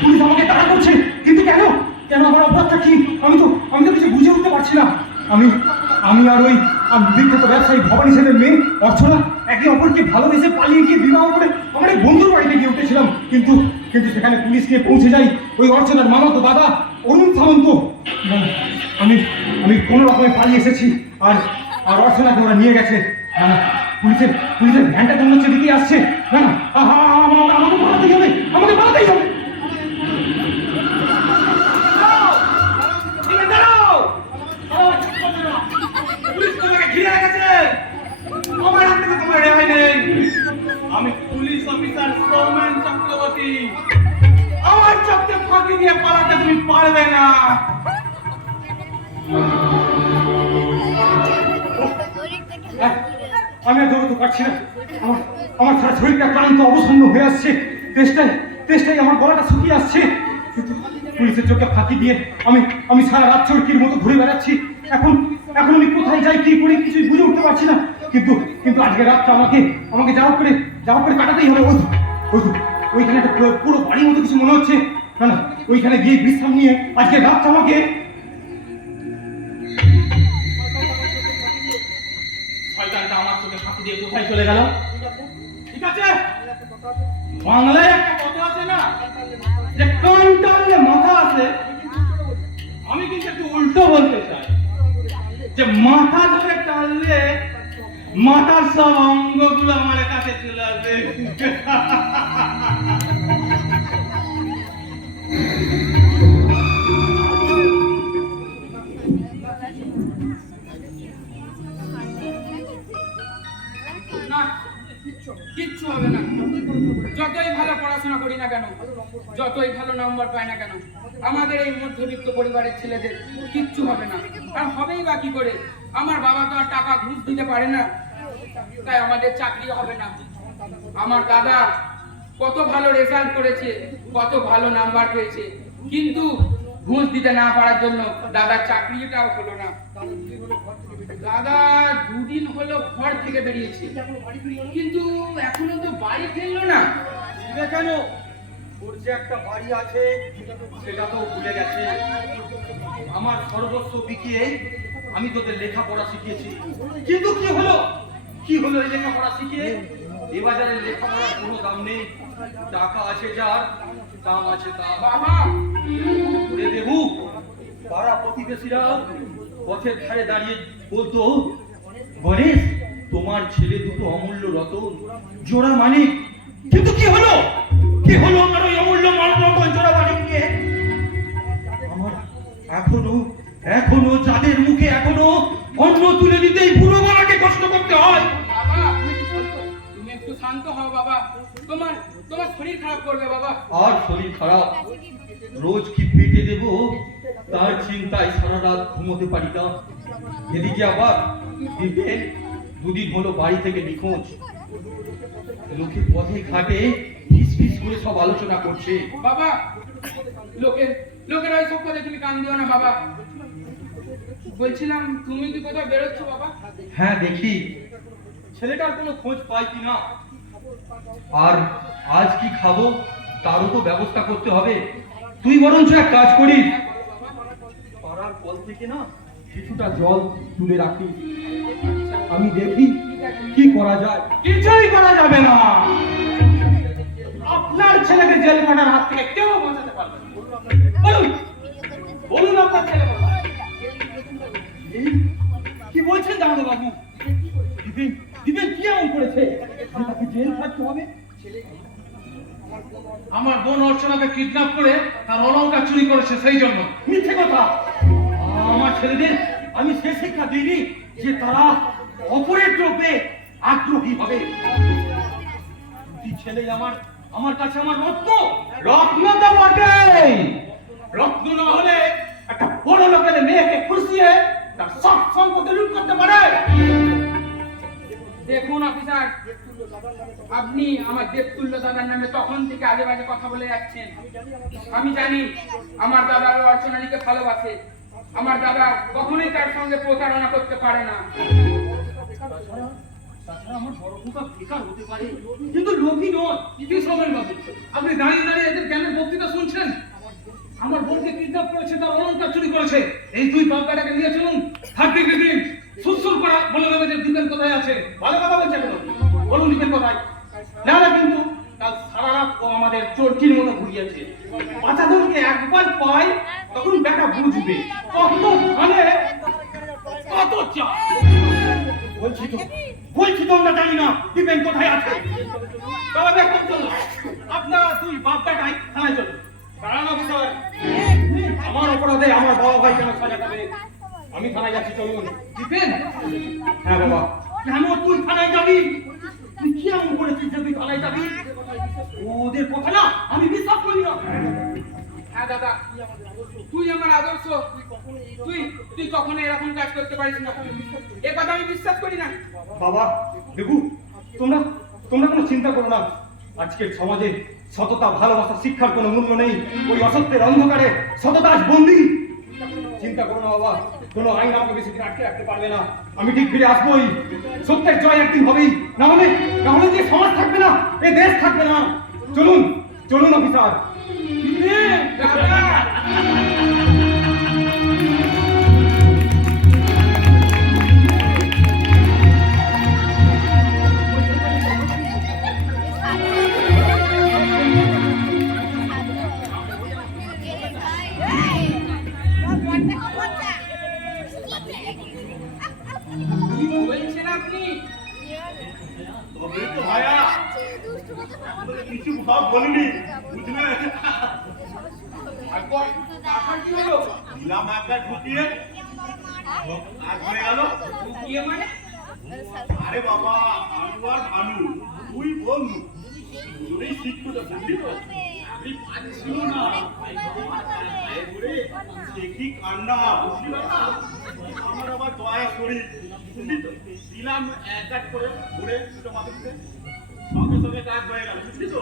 Police আমাকে তাড়া করছে, কিন্তু কেন? কেন? আমার অপরাধটা কি? আমি তো কিছু বুঝে উঠতে পারছি না। আমি আর ওই বিখ্যাত ব্যবসায়ী ভবানী সেনের মেয়ে অর্চনা একে অপরকে ভালোবেসে পালিয়ে গিয়ে বিবাহ করে আমার এই বন্ধুর বাড়িতে গিয়ে উঠেছিলাম, কিন্তু সেখানে পুলিশ গিয়ে পৌঁছে যাই ওই অর্চনার মামাতো দাদা অরুণ সামন্ত। আমি কোনো রকমে পালিয়ে এসেছি, আর অর্চনাকে ওরা নিয়ে গেছে। না না, পুলিশের ভ্যানটা কেমন হচ্ছে দিকে আসছে। না না, আমাকে পালাতেই হবে, আমাকে পালাতেই হবে। আমি পুলিশ অফিসার সৌমেন চক্রবর্তী। আমার চোখে ফাঁকি দিয়ে পালাতে তুমি পারবে না। আমি আর দৌড়তে পারছি না। আমার সারা শরীরটা ক্লান্ত অবসন্ন হয়ে আসছে। তেষ্টাই আমার গলাটা শুকিয়ে আসছে। পুলিশের চোখে ফাঁকি দিয়ে আমি সারা রাত চরকির মতো ঘুরে বেড়াচ্ছি। এখন আমি কোথায় যাই, কি করি, কিছুই বুঝে উঠতে পারছি না। কিন্তু আজকে রাতটা আমাকে যাও করে কাটাতেই হবে। ওইখানে একটা পুরো বাড়ির মতো কিছু মনে হচ্ছে। না না, ওইখানে গিয়ে বিশ্রাম নিয়ে আজকে রাতটা আমাকে। শয়তানটা আমার চোখে ফাঁকি দিয়ে কোথায় চলে গেল? ঠিক আছে, বাংলায় একটা কথা আছে না, যে কান টানলে মাথা আছে। আমি কিন্তু একটু উল্টো বলতে চাই, যে মাথা ধরে টানলে মাথার সব অঙ্গগুলো আমার কাছে চলে আসবে। না, কিচ্ছু হবে না। যতই ভালো পড়াশোনা করি না কেন, যতই ভালো নাম্বার পাই না কেন, আমাদের এই মধ্যবিত্ত পরিবারের ছেলেদের কিচ্ছু হবে না। আর হবেই বা কি করে? আমার বাবা তো আর টাকা ঘুষ দিতে পারে না, তাই আমাদের চাকরি হবে না। আমার দাদা কত ভালো রেজাল্ট করেছে, কত ভালো নাম্বার পেয়েছে, কিন্তু ঘুষ দিতে না পারার জন্য দাদার চাকরিটাও হলো না। দাদা দুদিন হলো ঘর থেকে বেরিয়েছে, কিন্তু এখনো তো বাড়ি ফিরলো না। কেন? ওর যে একটা বাড়ি আছে সেটা তো ভুলে গেছে। আমার সর্বস্ব বিকিয়ে আমি তোদের লেখাপড়া শিখিয়েছি, কিন্তু কি হলো এই লেখাপড়া শিখিয়ে? এ বাজারে লেখাপড়ার কোনো দাম নেই। টাকা আছে যার, দাম আছে তার। বাবা দেবু পাড়া প্রতিবেশীরা পথের ধারে দাঁড়িয়ে বলতো, গণেশ তোমার ছেলে দুটো অমূল্য রতন, জোড়া মানিক। কিন্তু কি হলো আমার ওই অমূল্য রতন জোড়া মানিক নিয়ে? আমার এখনো যাদের মুখে এখনো অন্ন তুলে দিতেই বুড়ো বাবাকে কষ্ট করতে হয়। বাবা তুমি একটু শান্ত হও বাবা, তোমার শরীর খারাপ করবে বাবা। আর শরীর খারাপ, রোজ কি পেটে দেব তার চিন্তায় সারা রাত ঘুমোতে পারি না। এদিকে আবার দিবেন দুদিন হলো বাড়ি থেকে নিখোঁজ। লোকে পথে ঘাটে ফিস করে সব আলোচনা করছে। বাবা লোকেরা সব কথা তুমি কান দিও না বাবা। বলছিলাম তুমি কি কোথাও বেরোচ্ছ বাবা? হ্যাঁ দেখি ছেলেটার কোনো খোঁজ পাই কিনা। আর আজ কি খাবো তারও তো ব্যবস্থা করতে হবে। তুই বরঞ্চ এক কাজ করিস, পাড়ার কল থেকে না কিছুটা জল তুলে রাখি, আমি দেখি কি করা যায়। কিছুই করা যাবে না। আপনার ছেলেকে জেল খাটার হাত থেকে কেউ বাঁচাতে পারবে না। বলুন আপনার ছেলে কোথায়? কি বলছেন দারোগা বাবু? দিবেন কি এমন করেছে তাকে জেল খাটতে হবে? আমার বোন অর্চনাকে কিডন্যাপ করে তার অলংকার চুরি করেছে, সেই জন্য। মিথ্যে কথা। আমার ছেলেদের আমি সে শিক্ষা দিইনি যে তারা অপরের দ্রব্যে আগ্রহী হবে। ছেলে আমার কাছে আমার রত্ন তো বটেই। রত্ন না হলে একটা বড় লোকের মেয়েকে খুশিয়ে তার সব সম্পত্তি লুট করতে পারে। দেখুন অফিসার, আপনি আমার দেবতুল্য দাদার নামে তখন থেকে আজে বাজে কথা বলে যাচ্ছেন। আমি জানি আমার দাদা অর্চনালীকে ভালোবাসে। আমার দাদা কখনোই তার সঙ্গে প্রতারণা করতে পারে না। তাছাড়া আমার বড় খোকা বেকার হতে পারে, কিন্তু লোভী নয়। কি সময় বাবু, আপনি দাঁড়িয়ে দাঁড়িয়ে এদের জ্ঞানের বক্তৃতা শুনছেন? আমার বোনকে কিডন্যাপ করেছে, তার অলংকার চুরি করেছে। এই দুই বাপ্পাটাকে নিয়ে চলুন, থাকবে দিন সুসুর করা বলে দেবে যে দীপেন কোথায় আছে। ভালো কথা বলছে কেন? বলুন দীপেন কোথায়? না না, কিন্তু কাল সারা রাত ও আমাদের চোরকির মতো ঘুরিয়েছে। বাচ্চাদেরকে একবার পায় তখন বেটা বুঝবে কত ধানে কত চা। বলছি তো আমরা জানি না দীপেন কোথায় আছে। তবে এখন চলুন, আপনারা দুই বাপ বেটাই থানায় চলুন। দাঁড়ানো বিষয়, আমার অপরাধে আমার বাবা ভাই কেন সাজা পাবে? আমি থানায় যাচ্ছি, চলুন। দীপেন? হ্যাঁ বাবা। কেন তুই থানায় যাবি? তুই কি এমন করেছিস যে তুই থানায় যাবি? ওদের কথা না আমি বিশ্বাস করি না। হ্যাঁ দাদা, তুই আমার আদর্শ, তুই কখনো এরকম কাজ করতে পারিস না, এ কথা আমি বিশ্বাস করি না। বাবা দেখু, তোমরা তোমরা কোনো চিন্তা করো না। আজকের সমাজে সততা, ভালোবাসা, শিক্ষার কোনো মূল্য নেই। ওই অসত্যের অন্ধকারে সততা আজ বন্দী। চিন্তা করো না বাবা, কোনো আইন আমাকে বেশি দিন আটকে রাখতে পারবে না। আমি ঠিক ফিরে আসবোই। সত্যের জয় একদিন হবেই, না হলে যে সমাজ থাকবে না, এ দেশ থাকবে না। চলুন চলুন অফিসার। দাদা, কি বলছেন আপনি? তবে তো ভাইয়া কিছু ভাব বলিনি, বুঝলে? এখন কি হলো? দিলাম একটা ঢুকিয়ে কাজ হয়ে গেল। ঢুকিয়ে মানে? আরে বাবা, আলু আর ভানু তুই বন্ধু দুজনেই শিক্ষিত, বুঝলি তো? আমি পাচ্ছিল না দেখি কান্না, বুঝলি বাবা? আমার আবার দয়া করি, বুঝলি তো? দিলাম এক এক করে ঘুরে দুটো মানুষকে, সঙ্গে সঙ্গে কাজ হয়ে গেল, বুঝলি তো?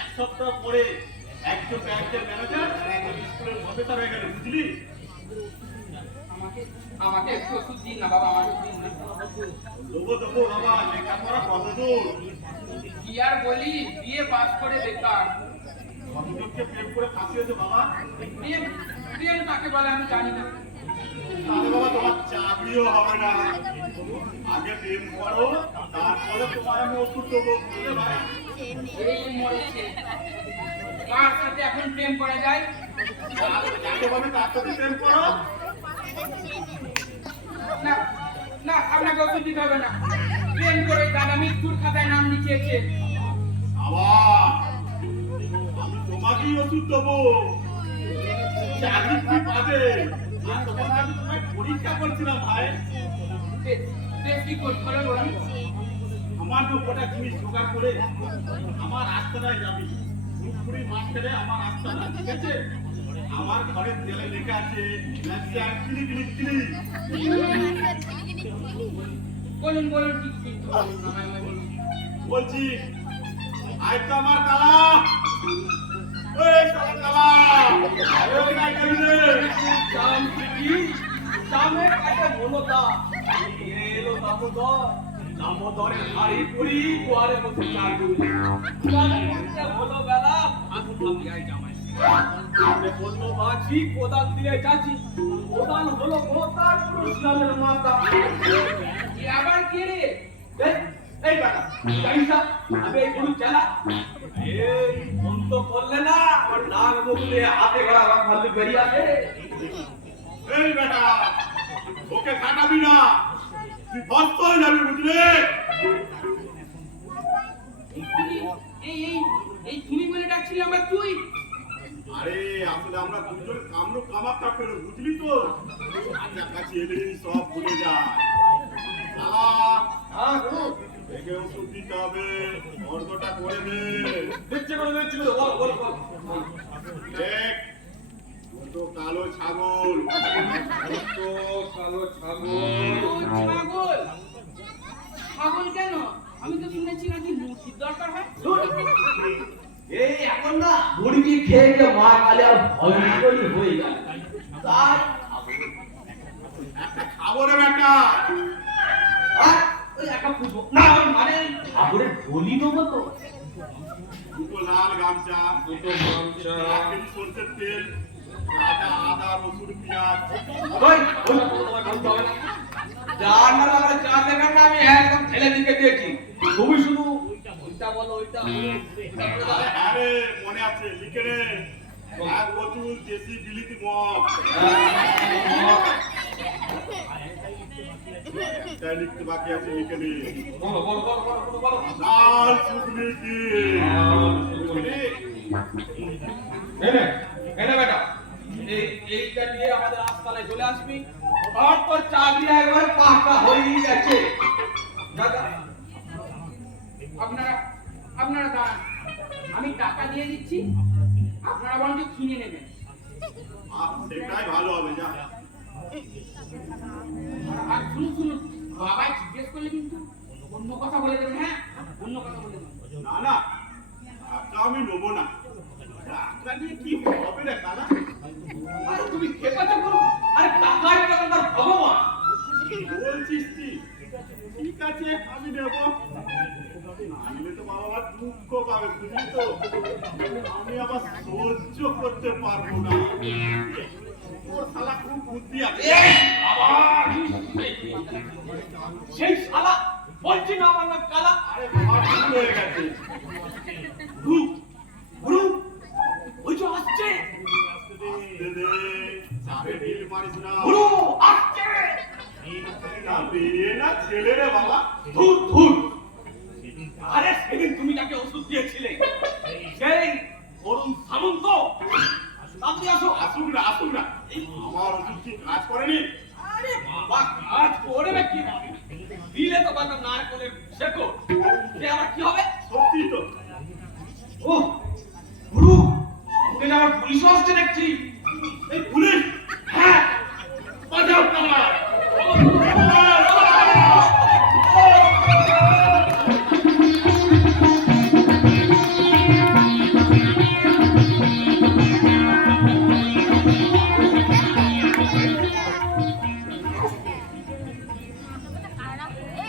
এক সপ্তাহ পরে একজন ব্যাংকের ম্যানেজার আর একজন স্কুলের প্রফেসর হয়ে গেল, বুঝলি? আমাকে একটু ওষুধ দিন না বাবা, আমাকে দিন না। দেবো বাবা, লেখাপড়া কত দূর? কি আর বলি, বিয়ে পাস করে বেকার। কতজনকে প্রেম করে ফাঁসিয়েছে বাবা? প্রেম কাকে বলে আমি জানি না। তাহলে বাবা তোমার চাকরিও হবে না। আগে প্রেম করো, তারপরে তোমার আমি ওষুধ দেবো, বুঝলে ভাই? এই মরেছে, কার সাথে এখন প্রেম করা যায়? যাকে বলে তার সাথে প্রেম করো। না না, আপনাকে ওষুধ দিতে হবে না। প্রেম করে দাদা মৃত্যুর খাতায় নাম লিখিয়েছে। আবার আমি তোমাকেই ওষুধ দেবো, চাকরি কি পাবে? আর তোমাকে আমি তোমায় পরীক্ষা করছিলাম ভাই। বেশ কি করতে হবে বলুন? আমার গোটা জিনিস জোগাড় করে আমার রাস্তাটায় যাবি, পুরোপুরি মাঠ ছেড়ে আমার রাস্তাটা, ঠিক আছে? আমার ঘরের দেয়ালে লেখা আছে বলুন বলুন, কি কি বলুন, আমায় বলুন। বলছি আজ তো আমার কালা, ওই শালা কালা, ওই নাই করি রে। জাম কি জামের একটা মূলতা এলো দামোদর, দামোদরের হাড়ি পুরি গোয়ারের মধ্যে চার গুলি। হলো বেলা আগুন ভাবিয়াই জামাই, আমি বললো মাঝি কোদাল দিয়ে যাচ্ছি, কোদাল হলো মোতার কৃষ্ণের মাতা। আবার কে রে? এই বেটা জানিস না আমি এই গরু চালা, এই ফোন তো করলে না আমার নাক মুখ দিয়ে হাতে গড়া আমার ভাল্লুক বেরিয়ে আসে। এই বেটা ওকে কাটাবি না, তুই ভস্ত হয়ে যাবি, বুঝলে? এই এই এই তুমি বলে ডাকছিলি আমার তুই? আরে আসলে আমরা দুজন কামরূপ কামাখ্যা ফেরো, বুঝলি তো? কাছাকাছি এলে সব ভুলে যায়। একে ওষুধ দিতে হবে, অর্ধটা করে দে। দিচ্ছে করে বল বল বল। দেখ দুটো কালো ছাগল, তো কালো ছাগল। ও ছাগল। ছাগল কেন? আমি তো শুনেছি নাকি মুরগির দরকার হয়। এই এখন না মুরগি খেয়ে খেয়ে মা কালে আর ভয়ঙ্করই হয়ে যায়, তাই একটা খাবো রে বেটা। আর ওই একটা পুজো না মানে ঠাকুরের বলি দেবো তো। দুটো লাল গামছা, দুটো গামছা। 1 কেজি সরষের তেল, আদা রসুন পেঁয়াজ। ওই তোমার বলতে হবে না। যার না আমার চা দেবেন না আমি একদম ঠেলে দিকে দিয়েছি। তুমি শুধু ওইটা বলো ওইটা বলো। আরে মনে আছে লিখে রে। 1 বোতল দেশি বিলিতি মদ। তাই লিখতে বাকি আছে লিখে নে। বলো বলো বলো বলো বলো বলো। লাল শুকনি কি? এনে এনে বেটা এইটা নিয়ে আমাদের আস্তানায় চলে আসবি। আর তোর চাকরি একবার পাকা হয়ে গেছে। দাদা আপনারা আপনারা দাঁড়ান, আমি টাকা দিয়ে দিচ্ছি, আপনারা বরঞ্চ কিনে নেবেন। সেটাই ভালো হবে যা। আর শুনুন শুনুন, বাবাই জিজ্ঞেস করলে কিন্তু অন্য কথা বলে দেবেন। হ্যাঁ, অন্য কথা বলে দেবেন। না না, টাকা আমি নেবো না। টাকা নিয়ে কি হবে রে কালা? আরে তুমি খেপাতে করো। আরে টাকাই তো আমার ভগবান। বলছিস কি? ঠিক আছে আমি নেবো। আনলে তো বাবা আবার দুঃখ পাবে বুঝলি তো। আমি আবার সহ্য করতে পারবো না। তোর শালা খুব বুদ্ধি আছে। সেই শালা বলছি না আমার নাম কালা। আরে বাবা ভুল হয়ে গেছে। গুরু গুরু ওই যে আসছে আস্তে দে, চাপে ঢিল মারিস না। গুরু আসছে। না মেয়ে না ছেলে রে বাবা। ধুর ধুর। আরে সেদিন তুমি তাকে ওষুধ দিয়েছিলে সেই অরুণ সামন্ত। আপনি আসো। আসুক না আসুক না। আমার ওষুধ কি কাজ করেনি? আরে বাবা কাজ করবে কি হবে? দিলে তো বাবা নারকলের শেকো। সে আবার কি হবে? সত্যি তো। ও গুরু সঙ্গে যাওয়ার পুলিশও আসছে দেখছি। এই পুলিশ? হ্যাঁ বাজাও কালা।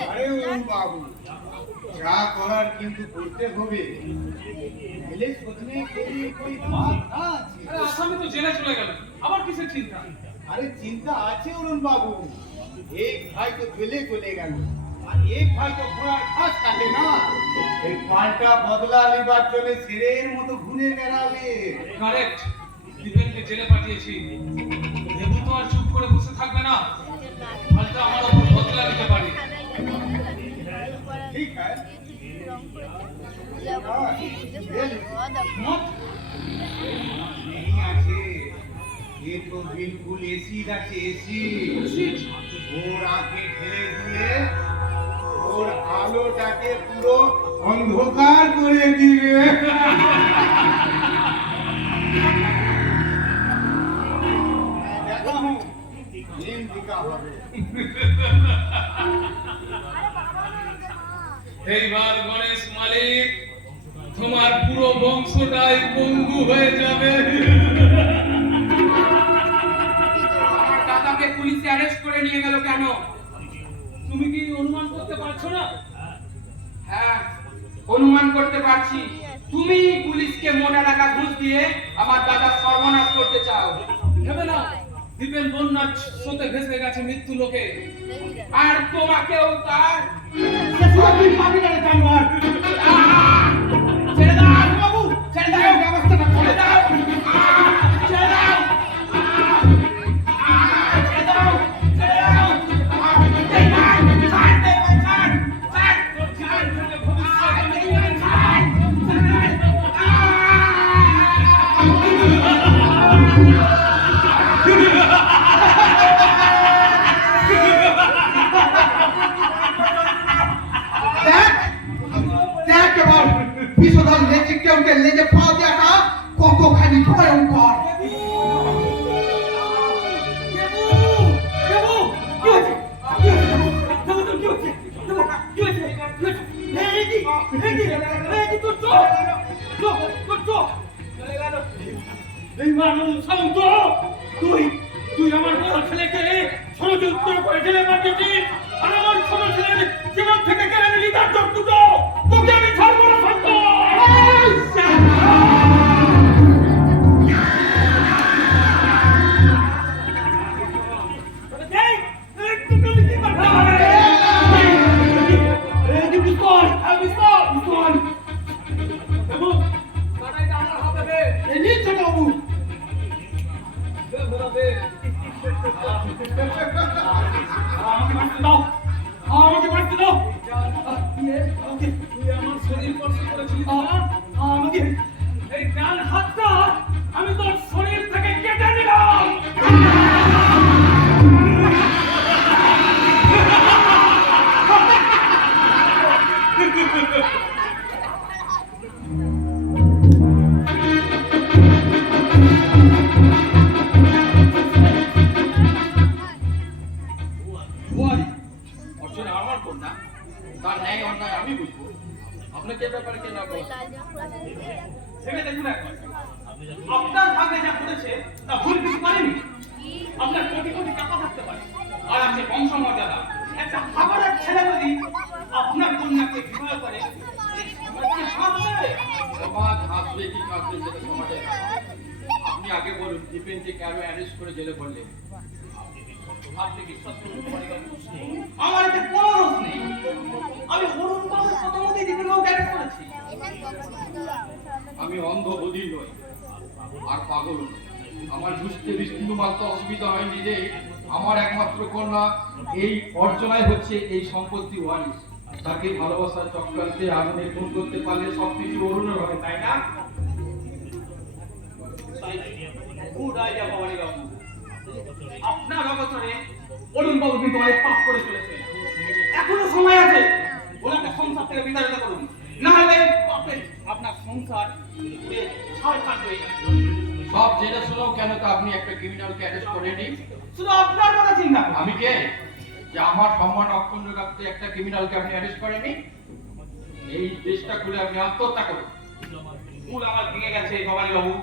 আরে ও বাবু, যা করার কিন্তু করতে হবে। এলে প্রথমে কই বাধা আছে। আরে আসামি তো জেলে চলে গেল, আবার কিসের চিন্তা? আরে চিন্তা আছে অরুণ বাবু। এক ভাই তো জেলে চলে গেল, আর এক ভাই তো ঘোড়ার ঘাস কাটে না। এই পাল্টা বদলা নেবার জন্য ছেলের মতো ঘুরে বেড়াবে। কারেক্ট, দীপেনকে জেলে পাঠিয়েছি। দেবু তো আর চুপ করে বসে থাকবে না, পাল্টা আমার ওপর বদলা নিতে পারে। ঠিক আছে মত नहीं আছে, ये तो बिल्कुल एसी আছে एसी। ওর আগে ঠেলে দিয়ে ওর আলোটাকে পুরো অন্ধকার করে দিবে। দেখো নিম দিকা হবে। এইবার গণেশ মালিক তোমার পুরো বংশটাই পঙ্গু হয়ে যাবে। আমার দাদাকে পুলিশে অ্যারেস্ট করে নিয়ে গেল কেন? তুমি কি অনুমান করতে পারছো না? হ্যাঁ, অনুমান করতে পারছি। তুমি পুলিশকে মনে রাখা ঘুষ দিয়ে আমার দাদা সর্বনাশ করতে চাও। ভেবে না, দীপেন বন্যার স্রোতে ভেসে গেছে মৃত্যু লোকে। আর তোমাকেও তার তুই পাবি না রে জানোয়ার। ছেড়ে দাও বাবু, ছেড়ে দাও, ব্যবস্থাটা ছেড়ে দাও, ছেড়ে দাও, ছেড়ে দাও, ছেড়ে দাও, এই ভাই, ছাড় দে ভাই, ছাড়, ছাড়, ছাড়, এই ভাই, ছাড়, দেখ করে জেলে পাঠিয়েছি আর আমার ছোট ছেলের জীবন থেকে কেড়ে নিলি তার যতটুকু তোকে আমি ছাড়বো না সত্য। লড়াইটা আমার হাতে দে। দে ভোলা দে। আমাকে বাঁচতে দাও, আমাকে বাঁচতে দাও। তুই আমার শরীর স্পর্শ করেছিলি না? আমাকে এই ডান হাতটা আমি তোর শরীর থেকে কেটে নিলাম। ভুয়ারি অর্জুনে আমার কন্যা, তার ন্যায় অন্যায় আমি বুঝবো। আপনাকে এ ব্যাপারে কে না বলছে? ভেবে দেখুন একবার, আপনার ভাগ্যে যা করেছে তা ভুল কিছু করেনি। আপনার কোটি কোটি টাকা থাকতে পারে আর আছে বংশ মর্যাদা, একটা খাবারের ছেলে যদি আপনার কন্যাকে বিবাহ করে এই সমাজকে হাসবে। সমাজ হাসবে কি কাঁদবে সেটা সমাজের ব্যাপার। আপনি আগে বলুন, দীপেনকে কেন অ্যারেস্ট করে জেলে ভরলেন? আপনি বিশ্বাস করুন পরিবার, আমার এতে কোনো দোষ নেই। আমি অরুণ বাবুর প্রথমতেই দীপেনবাবু অ্যারেস্ট করেছি। আমি অন্ধ বধির নই আর পাগল নই। আমার বুঝতে বিন্দু মাত্র অসুবিধা হয়নি যে আমার একমাত্র কন্যা এই অর্চনায় হচ্ছে এই সম্পত্তি ওয়ারিশ। তাকে ভালোবাসার চক্রান্তে আগুনে খুন করতে পারলে সবকিছু অরুণের হবে, তাই না? গুড আইডিয়া ভবানী বাবু। আপনার অবসরে অরুণ বাবু কিন্তু অনেক পাপ করে চলেছে। এখনো সময় আছে, ওনাকে সংসার থেকে বিতাড়িত করুন, না হলে পাপের আপনার সংসার পুড়ে ছারখার হয়ে যাবে। সব জেনে শুনেও কেন তা আপনি একটা ক্রিমিনালকে অ্যারেস্ট করে নিন? শুধু আপনার কথা চিন্তা করুন। আমি কে যে আমার সম্মান অক্ষুণ্ণ রাখতে একটা ক্রিমিনালকে আপনি অ্যারেস্ট করেননি? এই দেশটা খুলে আপনি আত্মহত্যা করুন। ভুল আমার ভেঙে গেছে ভবানী বাবু।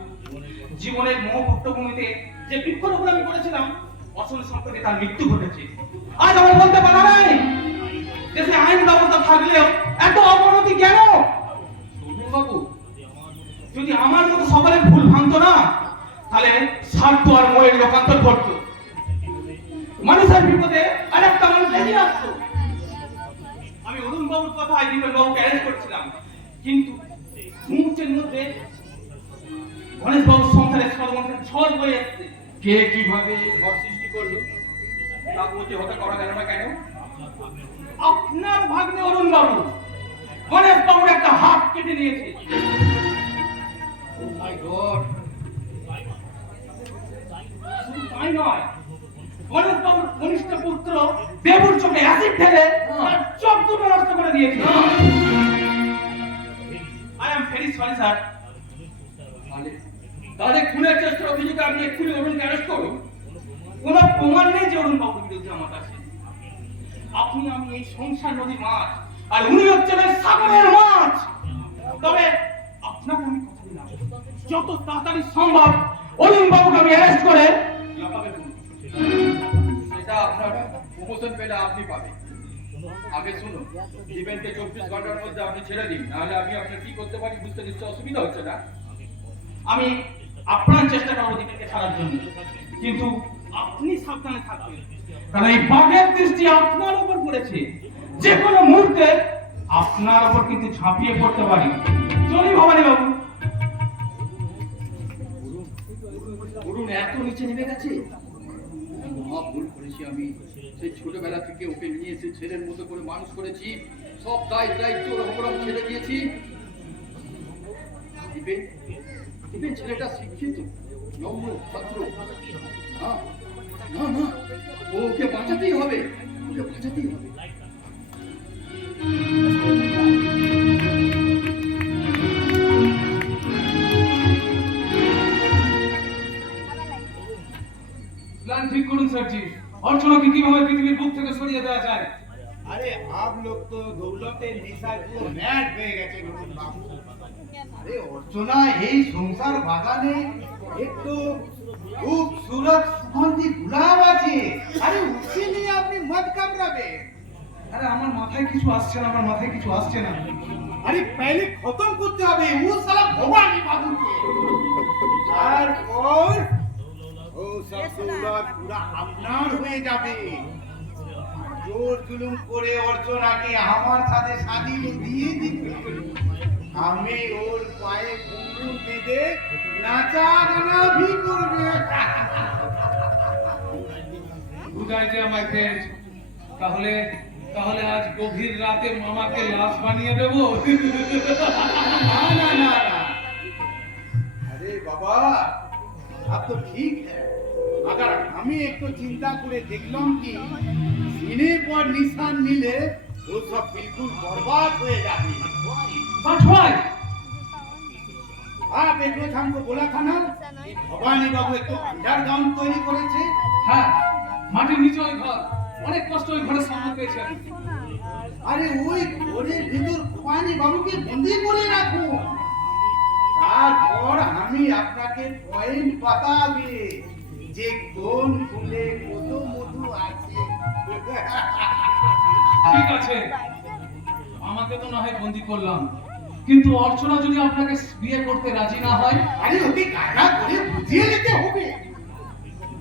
জীবনের মোহ পট্টভূমিতে যে বৃক্ষরোপণ আমি করেছিলাম, অসল সম্পর্কে তার মৃত্যু ঘটেছে। আজ আমার বলতে পারা নাই দেশে আইন ব্যবস্থা থাকলেও এত অবনতি কেন? বাবু, যদি আমার মতো সকলের ভুল ভাঙতো না, তাহলে স্বার্থ আর মোহের লোকান্তর ঘটতো। মানুষের বিপদে আরেকটা মানুষ এগিয়ে আসতো। আমি অরুণ বাবুর কথায় দীপেন বাবুকে অ্যারেস্ট করেছিলাম, কিন্তু মুহূর্তের মধ্যে গণেশ বাবুর সংসারে সর্বংশের ঝড় বয়ে আসছে। কে কিভাবে ঘর সৃষ্টি করলো তা বলতে হতে করা গেল না কেন? আপনার ভাগ্নে অরুণ বাবু গণেশ বাবুর একটা হাত কেটে নিয়েছে। মাই গড! শুধু তাই নয়, গণেশ বাবুর কনিষ্ঠ পুত্র দেবুর চোখে অ্যাসিড ঢেলে তার চোখ দুটো নষ্ট করে দিয়েছে। I am very sorry sir. তাদের খুনের চেষ্টার অভিযোগে আপনি এক্ষুনি অরুণকে অ্যারেস্ট করুন। কোনো প্রমাণ নেই যে অরুণ বাবুর বিরুদ্ধে আমার কাছে। আপনি আমি এই সংসার নদীর মাছ, আর উনি হচ্ছেন এই সাগরের মাছ। তবে আপনাকে আমি কথা দিলাম, যত তাড়াতাড়ি সম্ভব অরুণ বাবুকে আমি অ্যারেস্ট করে লাফাবে বলুন। সেটা আপনার প্রমোশন পেলে আপনি পাবেন। আগে শুনুন, দীপেনকে 24 ঘন্টার মধ্যে আপনি ছেড়ে দিন, নাহলে আমি আপনার কি করতে পারি বুঝতে নিশ্চয় অসুবিধা হচ্ছে না? আমি আপ্রাণ চেষ্টা করবো দীপেনকে ছাড়ার জন্য, কিন্তু আপনি সাবধানে থাকবেন, কারণ এই বাঘের দৃষ্টি আপনার উপর পড়েছে। যে কোনো মুহূর্তে আপনার উপর কিন্তু ঝাঁপিয়ে পড়তে পারি। চলি ভবানী বাবু। অরুণ এত নিচে নেমে গেছে? মহা ভুল করেছি আমি। সেই ছোটবেলা থেকে ওকে নিয়ে এসে ছেলের মতো করে মানুষ করেছি, সব দায়িত্ব ওর উপর আমি ছেড়ে দিয়েছি। দীপেন দীপেন ছেলেটা শিক্ষিত, নম্র, ভদ্র। না না না, ওকে বাঁচাতেই হবে, ওকে বাঁচাতেই হবে। প্ল্যান ঠিক করুন স্যারজি, অর্চনাকে কিভাবে পৃথিবীর বুক থেকে সরিয়ে দেওয়া যায়। अरे आप लोग तो दौलते निशाय পুরো ম্যাড হয়ে গেছে নতুন বাবু। আরে অর্চনা এই সংসার বাগানে একটু खूबसूरत सुगंधी गुलाब আছে আরে উসে নিয়ে আপনি মত কামড়াবে আরে আমার মাথায় কিছু আসছে না, আমার মাথায় কিছু আসছে না। আরে पहले খতম করতে হবে ও সালা ভবানী বাবুকে তারপর ও সব দৌলত পুরা আপনার হয়ে যাবে জোর জুলুম করে অর্চনাকে আমার সাথে সাজিয়ে দিয়ে দিবে আমি ওর পায়ে ঘুঙরু বেঁধে নাচা গানা ভি করবে গুড আইডিয়া মাই ফ্রেন্ড। তাহলে তাহলে আজ গভীর রাতে মামাকে লাশ বানিয়ে দেবো। ना ना ना ना अरे बाबा अब तो ठीक है मगर हमें एक तो चिंता करे देखलाम कि सीने पर निशान मिले वो सब बिल्कुल बर्बाद हो जाते But why? आप एक रोज हमको बोला था ना कि भवानी बाबू एक तो अंडरग्राउंड তৈরি করেছে হ্যাঁ, মাটির নিচে ওই ঘর, অনেক কষ্ট ওই ঘরের সামনে পেয়েছে। আরে ওই ঘরের ভিতর ভবানী বাবুকে বন্দি করে রাখো তারপর আমি আপনাকে পয়েন্ট বাতাবে যে কোন ফুলে কত মধু আছে ঠিক আছে, আমাকে তো না হয় বন্দি করলাম, কিন্তু অর্চনা যদি আপনাকে বিয়ে করতে রাজি না হয়, আরে ওকে কায়দা করে বুঝিয়ে নিতে হবে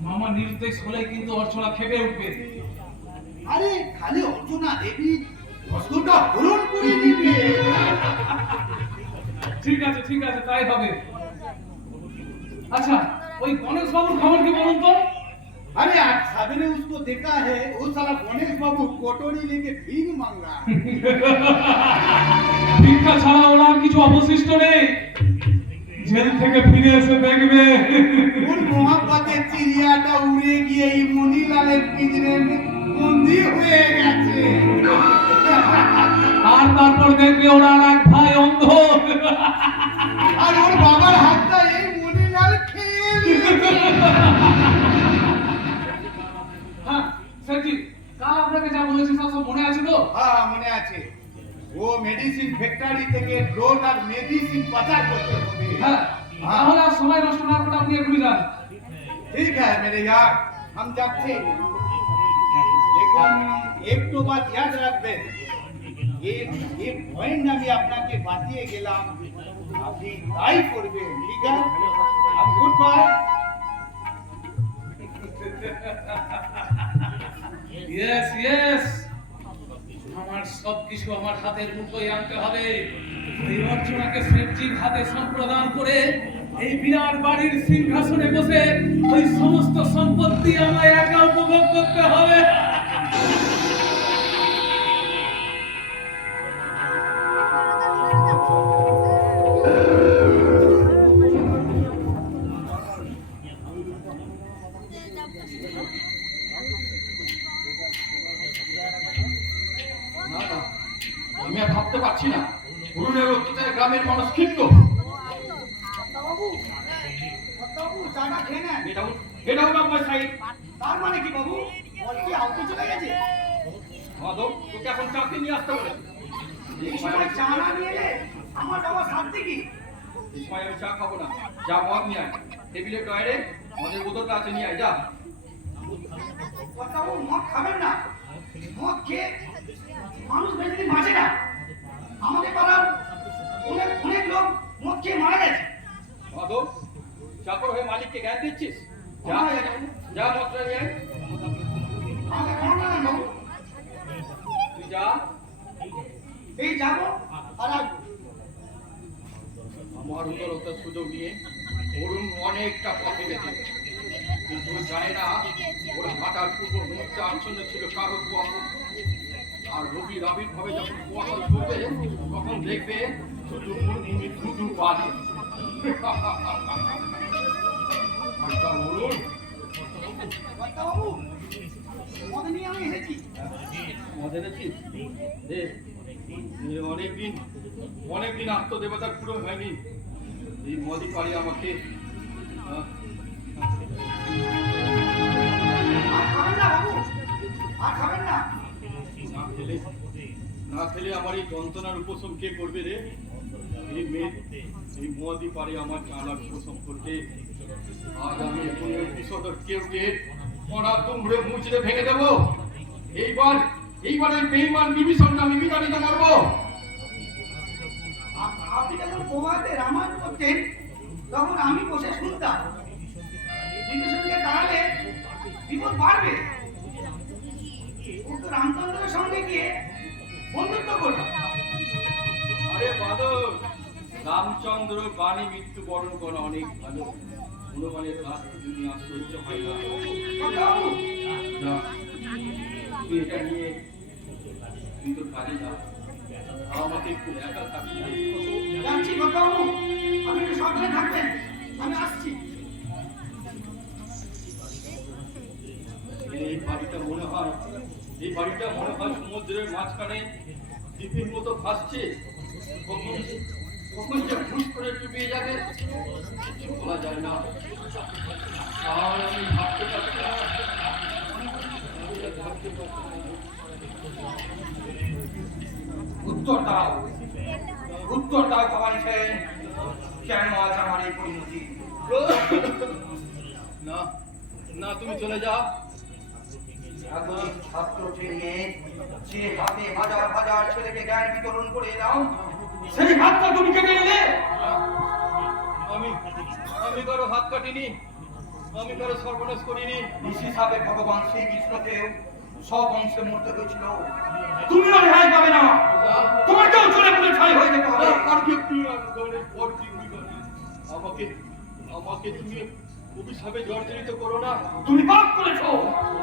মামা নির্দেশ হলে কিন্তু অর্চনা খেপে উঠবে। আরে খালি অর্চনা দেবী কষ্টটা পূরণ করে দিবে ঠিক আছে ঠিক আছে, তাই হবে। আচ্ছা, ওই গণেশ বাবুর খবর কি বলুন তো? अरे आज सबने उसको देखा है वो साला गणेश बाबू कोटोरी लेके भीख मांगा ভিক্ষা ছাড়া ওরা আর কিছু অবশিষ্ট নেই। জেল থেকে ফিরে এসে দেখবে उन मोहब्बतेर चिड़ियाटा उड़े गিয়ে এই মনিলালের পিঞ্জরে বন্দি হয়ে গেছে আর তারপর দেখবে ওরা আর এক ভাই অন্ধ। আর ওর বাবার হাতটা এই মনিলাল খেয়ে নিয়েছে হ্যাঁ স্যারজি, কাল আপনাকে যা বলেছি সব মনে আছে তো? হ্যাঁ মনে আছে ও মেডিসিন ফ্যাক্টরি থেকে ড্রোন আর মেডিসিন পাচার করতে হবে হ্যাঁ, তাহলে আর সময় নষ্ট না করে আপনি এখনই যান। ठीक है मेरे यार हम जाते हैं लेकिन एक तो बात याद रखबेन ये पॉइंट আমি আপনাকে বাতিয়ে গেলাম আপনি তাই করবেন ঠিক আছে अब गुड बाय ইয়েস ইয়েস, আমার সবকিছু আমার হাতের মুঠোয় আনতে হবে। ওই অর্চনাকে সেবজির হাতে সম্প্রদান করে এই বিরাট বাড়ির সিংহাসনে বসে ওই সমস্ত সম্পত্তি আমায় একা উপভোগ করতে হবে। না না, আমি আর ভাবতে পারছি না। অরুণের অত্যাচারে গ্রামের মানুষ ক্ষিপ্ত। বাবু বাবু চাটা খেয়ে নেন এটাও আমার সাইড। তার মানে কি বাবু বল কি আউটে চলে গেছে মাধব, তোকে এখন চাকরি নিয়ে আসতে বলে। এই সময় চা না নিয়ে এলে আমার বাবা শান্তি কি এই সময় আমি চা খাবো না, যা মদ নিয়ে আয়। টেবিলের ডয়ারে মদের বোতলটা আছে, নিয়ে আয় যা। বাবু মদ খাবেন না মদ খেয়ে মানুষ বেশি দিন বাঁচে না আমাদের পাড়ার অনেক অনেক লোক মদ খেয়ে মারা গেছে মাধব, চাকর হয়ে মালিককে জ্ঞান দিচ্ছিস? যা যা, মদটা নিয়ে আয়। আমাকে ক্ষমা করবেন বাবু তুই যা। এই যাবো আর আসবো আমার উদারতার সুযোগ নিয়ে অরুণ অনেকটা পথে গেছে, কিন্তু ও জানে না ওর হাঁটার পূর্ব মুহূর্তে আচ্ছন্ন ছিল কারো কুয়াশা। আর রবির আবির্ভাবে যখন কুয়াশা ছুটবে তখন দেখবে শুধু মুরগি শুধু বাজে। অরুণ, বাবু মদ নিয়ে আমি এসেছি মজা দেখছিস? অনেকদিন আত্মদেবতার পূরণ হয়নি। এই মদই পারি আমাকে। আর খাবেন না বাবু আর খাবেন না না খেলে আমার এই যন্ত্রণার উপশম কে করবে রে? এই মদই পারে আমার চালার উপশম করতে। আজ আমি এক্ষুনি ওই বিষধর কেউকে মরা তুমড়ে মুচড়ে ভেঙে দেবো। এইবার ওই বেঈমান বিভীষণকে আমি বিতাড়িত করবো। আপনি যখন বোমাতে রামায়ণ করতেন তখন আমি বসে শুনতাম। বিভীষণকে তাড়ালে বিপদ বাড়বে। ও তো রামচন্দ্রের সঙ্গে গিয়ে বন্ধুত্ব করবে। আরে বাদল, রামচন্দ্র বাণী মৃত্যুবরণ করা অনেক ভালো। হনুমানের কাছ থেকে দুনিয়া সহ্য হয় না। কথাবাবু, যা, তুই এটা নিয়ে তুই তোর কাজে যা। আমাকে একটু একা থাকতে দে। যাচ্ছি কথাবাবু, আপনি একটু সাবধানে থাকবেন, আমি আসছি। এই বাড়িটা মনে হয় সমুদ্রের মাঝখানে দ্বীপের মতো ভাসছে। কখন যে হুশ করে ডুবিয়ে যাবে বলা যায় না। আর আমি ভাবতে পারছি না। উত্তর দাও, উত্তর দাও ভবানী সেন, কেন আজ আমার এই পরিণতি? না না, তুমি চলে যাও। আধুনিক ছাত্রকে নিয়ে যে হাতে হাজার হাজার ছেলেকে জ্ঞান বিতরণ করে এলাম, সেই হাতটা তুমি কেটে নিলে। আমি কারো হাত কাটিনি, আমি কারো সর্বনাশ করিনি। ঋষি সাহেব ভগবান শ্রীকৃষ্ণকেও সব অংশে মরতে হয়েছিল। তুমি আর রেহাই পাবে না, তোমাকেও চলে বলে ছাই হয়ে যেতে হবে। আমাকে তুমি অভিশাপে জর্জরিত করো না। তুমি পাপ করেছো,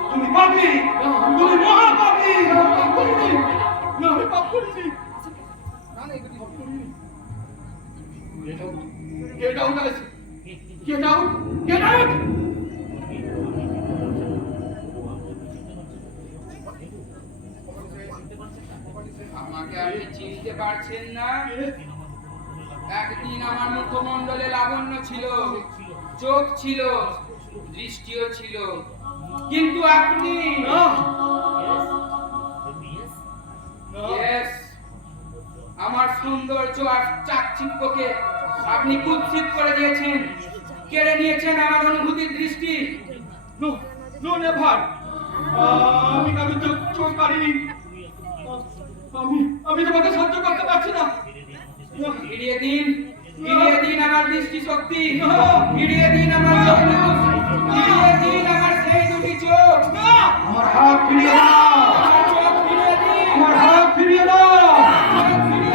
তুমি পাপী, তুমি মহাপাপী। না, আমি পাপ করেছি। Get out, guys! Get out! Get out! আমাকে আপনি চিনতে পারছেন না? একদিন আমার মুখমণ্ডলে লাবণ্য ছিল, চোখ ছিল, দৃষ্টিও ছিল, কিন্তু আপনি Yes, আমার সৌন্দর্য আর চাকচিক্যকে আপনি কুৎসিত করে দিয়েছেন, কেড়ে নিয়েছেন আমার অনুভূতির দৃষ্টি। No, no, never! আমি কারো চোখ কাটিনি। আমি তোমাকে সহ্য করতে পারছি না। ফিরিয়ে দিন আমার দৃষ্টি শক্তি, ফিরিয়ে দিন আমার চোখ, ফিরিয়ে দিন আমার সেই দুটি চোখ। আমার হাত ফিরিয়ে দাও, আমার চোখ ফিরিয়ে দিন, আমার হাত ফিরিয়ে দাও,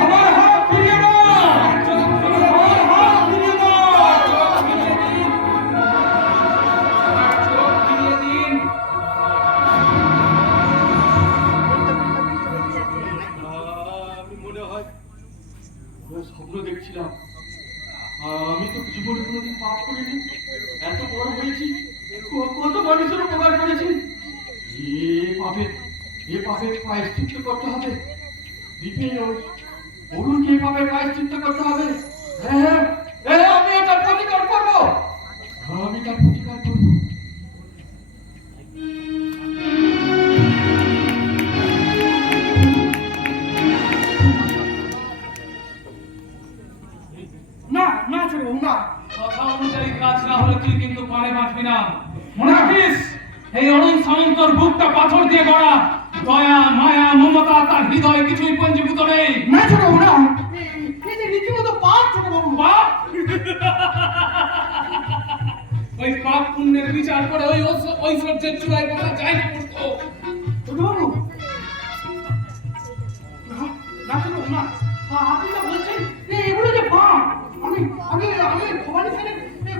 আমার হাত ফিরিয়ে দাও, আমার চোখ ফিরিয়ে আমার দিন, হাত ফিরিয়ে দাও। আমার চোখ ফিরিয়ে দিন, আমার চোখ ফিরিয়ে দিন। আমি মনে হয় স্বপ্ন দেখছিলাম। আমি তো জীবনে কোনোদিন পাপ করিনি। এত বড় হয়েছি, কত মানুষের উপকার করেছি। এ পাপের প্রায়শ্চিত্ত করতে হবে। দ্বীপে অরুণকে এ পাপের প্রায়শ্চিত্ত করতে হবে। হ্যাঁ, আমি এটার প্রতিকার করবো। আমি তার প্রতিকার করবো। না না ছেড়ে না, কথা অনুযায়ী কাজ না হলে তুই কিন্তু পারে বাঁচবি না। মনে রাখিস, এই অরুণ সামন্তর বুকটা পাথর দিয়ে গড়া। দয়া, মায়া, মমতা তার হৃদয়ে কিছুই পঞ্জীভূত নেই। না ছোট বাবু না, এই যে রীতিমতো পাপ ছোট বাবু। পাপ? ওই পাপ পুণ্যের বিচার করে ওই ঐশ্বর্যের চূড়ায় বসা যায় না মূর্খ। ছোট বাবু না ছোট বাবু না, আপনি তো বলছেন এগুলো যে পাপ। আমি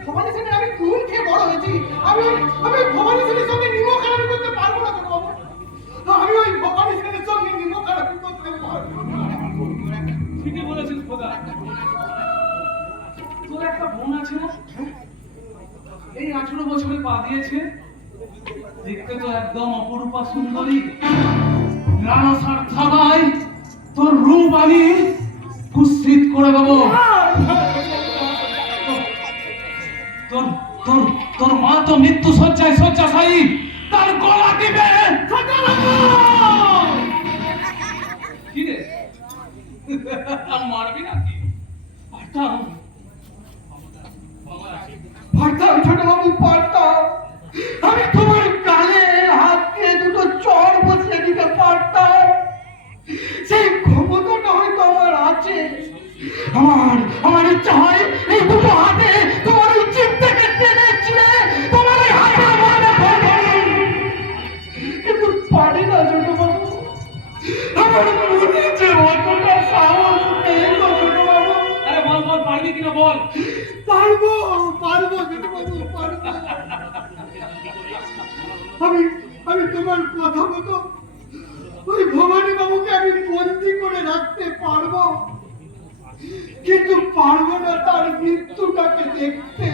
ভবানী সেনের আমি নুন খেয়ে বড় হয়েছি। আমি ভবানী সেনের সঙ্গে নিমক খারাপি করতে পারবো না ছোট বাবু। আমি ওই ভবানী সেনের সঙ্গে নিমক খারাপি করতে পারবো না। ঠিকই বলেছিস খোদা। তোর একটা বোন আছে না, এই 18 বছরে পা দিয়েছে। দেখতে তো একদম অপরূপা সুন্দরী। লালসার থাবায় তোর রূপ আমি কুৎসিত করে দেবো। তোর তোর তোর মা তো মৃত্যু শয্যাশায়ী, তার গলা টিপে কি রে মারবি নাকি? পারতাম ছোট বাবু, না ছোট বাবু, আমার মনে যে অতটা সাহস নেই গো ছোট বাবু। আরে বল বল, পারবি কিনা বল। পারবো পারবো ছোট বাবু, পারবো। আমি তোমার কথা মতো ওই ভবানী বাবুকে আমি বন্দি করে রাখতে পারবো, কিন্তু পারবো না তার মৃত্যুটাকে দেখতে,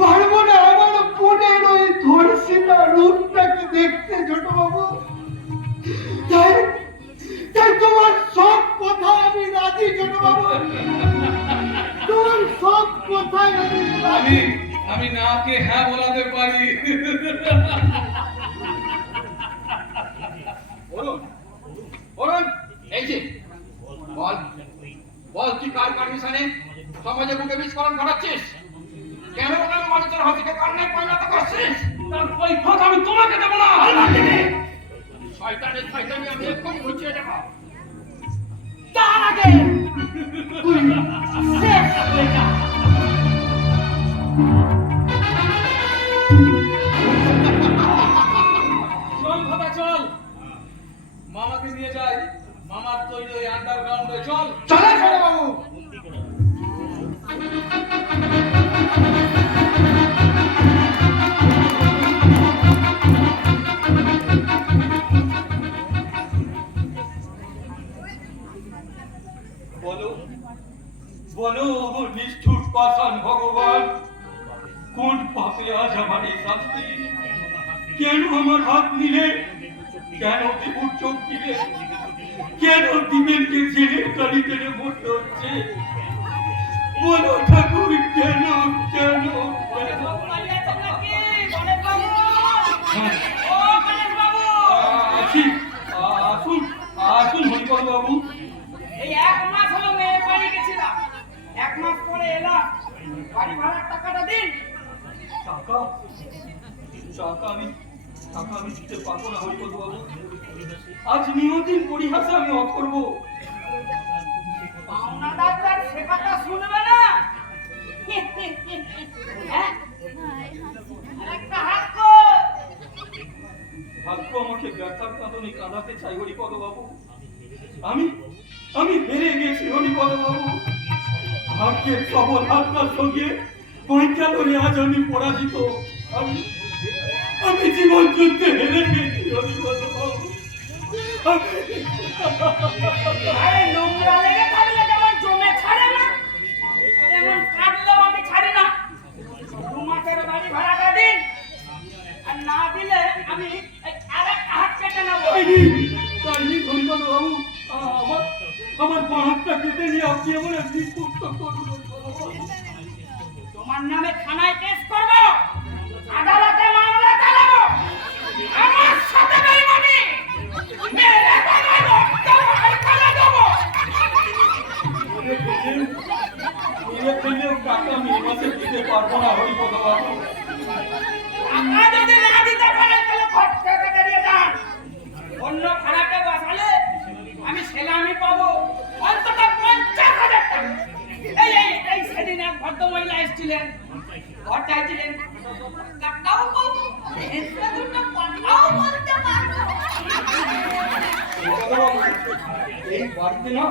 পারবো না আমার বোনের ওই ধর্ষিতা রূপটাকে দেখতে ছোট বাবু। তাই তাই তোমার সব কথা আমি রাজি ছোট বাবু, তোমার সব কথাই আমি রাজি। আমি নাকে হ্যাঁ বলাতে পারি। বলুন বলুন, এই যে বল বল, তুই কার পারমিশনে সমাজে বুকে বিস্ফোরণ ঘটাচ্ছিস? কেন ওনার মানুষের হাসিকে কান্নায় পরিণত করছিস? তার ওই ফাঁক আমি তোমাকে দেবো না। শয়তানের শয়তানি আমি এক্ষুনি ঘুচিয়ে দেবো। তার আগে তুই শেষ হয়ে যা। চল ভাতা চল, মামাকে নিয়ে যাই। মামার তৈরি ওই আন্ডারগ্রাউন্ডে চল। চলে ছোট বাবু। বলো বলো, নিষ্ঠুর পাষাণ ভগবান, কোন পাপে আজ আমার এই শাস্তি? কেন আমার হাত নিলে? কেন দেবুর চোখ দিলে? কেন দিবেনকে জেলের কালি টেনে মরতে হচ্ছে? বলো ঠাকুর, কেন কেন কেন? আছি, আসুন আসুন হরিপদ বাবু। এই 1 মাস হলো মেয়ের বাড়ি গেছিলাম, 1 মাস পরে এলাম। বাড়ি ভাড়ার টাকাটা দিন। টাকা টাকা আমি দিতে পারবো না হরিপদ বাবু। আজ নিয়তির পরিহাসে আমি অথর্ব। পাওনা দাদার সে কথা শুনবে না। হ্যাঁ? আরেকটা হাত কর। ভাগ্য আমাকে ব্যথার কাঁদনে কাঁদাতে চাই হরিপদ বাবু। আমি হেরে গেছি হরিপদ বাবু। ভাগ্যের সবল আপনার সঙ্গে পয়সা ধরে আজ আমি পরাজিত। আমি জীবন যুদ্ধে হেরে গেছি হরিপদ বাবু। আরে নোংরা লেগে থাকলে যেমন জমে ছাড়ে না, তেমন কাটলেও আমি ছাড়ি না। 2 মাসের বাড়ি ভাড়াটা দিন, আর না দিলে আমি এই আরেকটা হাত কেটে নেবো। তাইনি হরিপদ বাবু, আমার বাঁ হাতটা কেটে নিয়ে আপনি আমার একদিন মুক্ত করুন। তোমার নামে থানায় কেস করবো, আদালতে মামলা চালাবো। আমার সাথে বেইমানি, মেরে তোমার রক্ত আর ফেলে দেবো। টাকা আমি এ মাসে দিতে পারবো না হরিপদ বাবু। টাকা যদি না দিতে পারেন তাহলে খরচা থেকে বেরিয়ে যান। অন্য ভাড়াতে বসালে আমি সেলামি পাবো অন্তত 50,000 টাকা। এই সেদিন এক ভদ্র মহিলা এসেছিলেন, ঘর চাইছিলেন, টাকাও পাবো, এসে দুটো কথাও বলতে পারবো। এই বাড়িতে না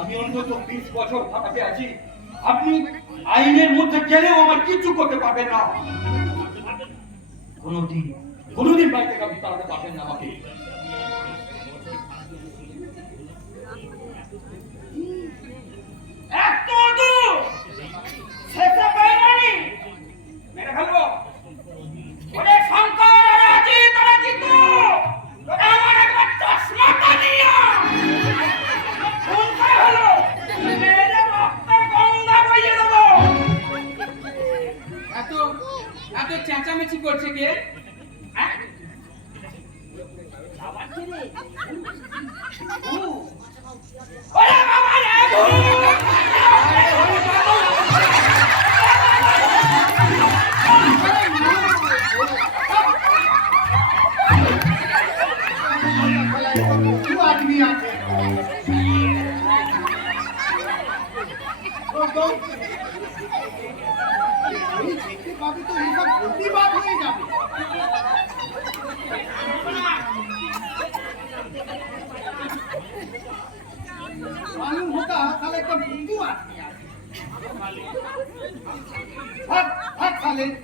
আমি অন্তত 20 বছর থাকাতে আছি। আপনি আইনের মধ্যে গেলেও আমার কিছু করতে পারবেন না। কোনোদিন বাড়ি থেকে আপনি তাড়াতে পারবেন না আমাকে। এত দূর শেষে বেইমানি মেরে ফেলবো। ওরে শঙ্কর আর অজিত আর জিতু, তোরা আমার একবার চশমাটা নিয়ে ফোন করে হলো, মেরে রক্তের গঙ্গা বইয়ে দেবো। এত চেঁচামেচি করছে কে? হ্যাঁ? আবার কি রে? ওরে বাবা রে! तू आदमी आते देखते पाबी तो ये सब गलती बात हो ही जाती। বলে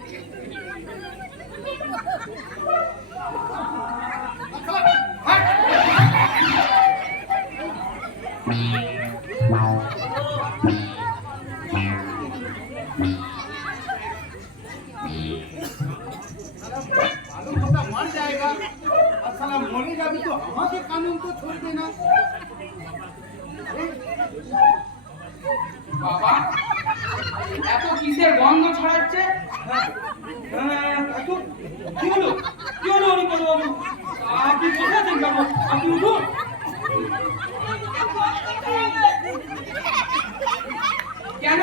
ভালো কথা মান জায়গা আর সালা মরে যাবি তো আমাকে কানুন তো ছড়বে না বাবা এত কিসের গন্ধ ছড়াচ্ছে? কি হলো অনিকল বাবু? আপনি কোথায় আছেন বাবু? আপনি উঠুন। কেন?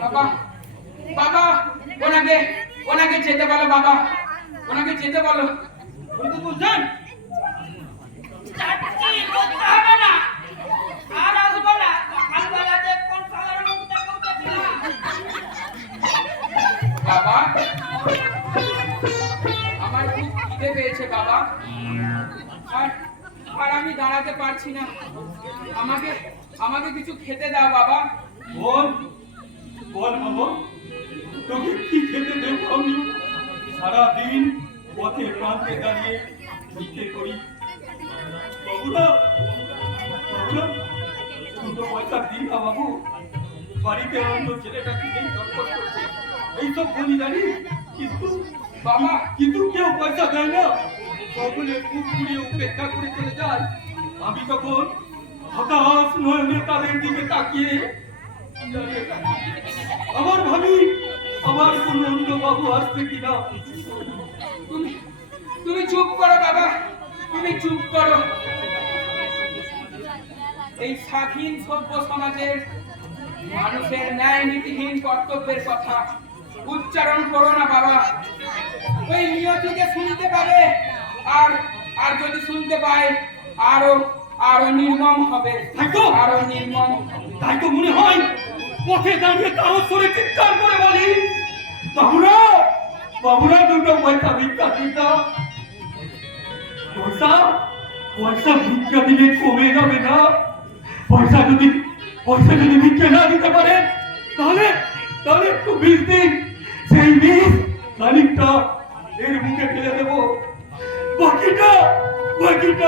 বাবা বাবা ওনাকে যেতে বলো বাবা, ওনাকে যেতে বলো। উনি তো বুঝছেন বাবা আমার খুব খিদে পেয়েছে বাবা, আর আর আমি দাঁড়াতে পারছি না। আমাকে কিছু খেতে দাও বাবা। বল বাবা, তোকে কি খেতে দেব? আমি সারাদিন পথে প্রান্তে দাঁড়িয়ে ভিক্ষে করি। বাবুরা দুটো পয়সা দিন না বাবু, বাড়িতে অন্য ছেলেটা কিনেই চটপট করছে, এইসব বলি জানি, কিন্তু কেউ পয়সা দেয় না। সকলে মুখ পুড়িয়ে উপেক্ষা করে চলে যায়। আমি তখন হতাশ নয়নে তাদের দিকে তাকিয়ে আবার ভাবি আমার কোন অন্য বাবু আসছে কিনা। তুমি চুপ করো বাবা, তুমি চুপ করো। এই স্বাধীন সভ্য সমাজের মানুষের ন্যায় নীতিহীন কর্তব্যের কথা উচ্চারণ করো না বাবা। ওই নিয়তিকে শুনতে পাবে, আর যদি শুনতে পায় আরো নির্মম হবে, আরো নির্মম। তাই তো মনে হয় পথে দাঁড়িয়ে তাও সরে চিৎকার করে বলি, বাবুরা দুটো পয়সা ভিক্ষা দিতা। পয়সা ভিক্ষা দিলে কমে যাবে না? পয়সা যদি ভিক্ষা না দিতে পারে তাহলে একটু বিষ দিন, সেই বিষ খানিকটা এর মুখে ফেলে দেবো, বাকিটা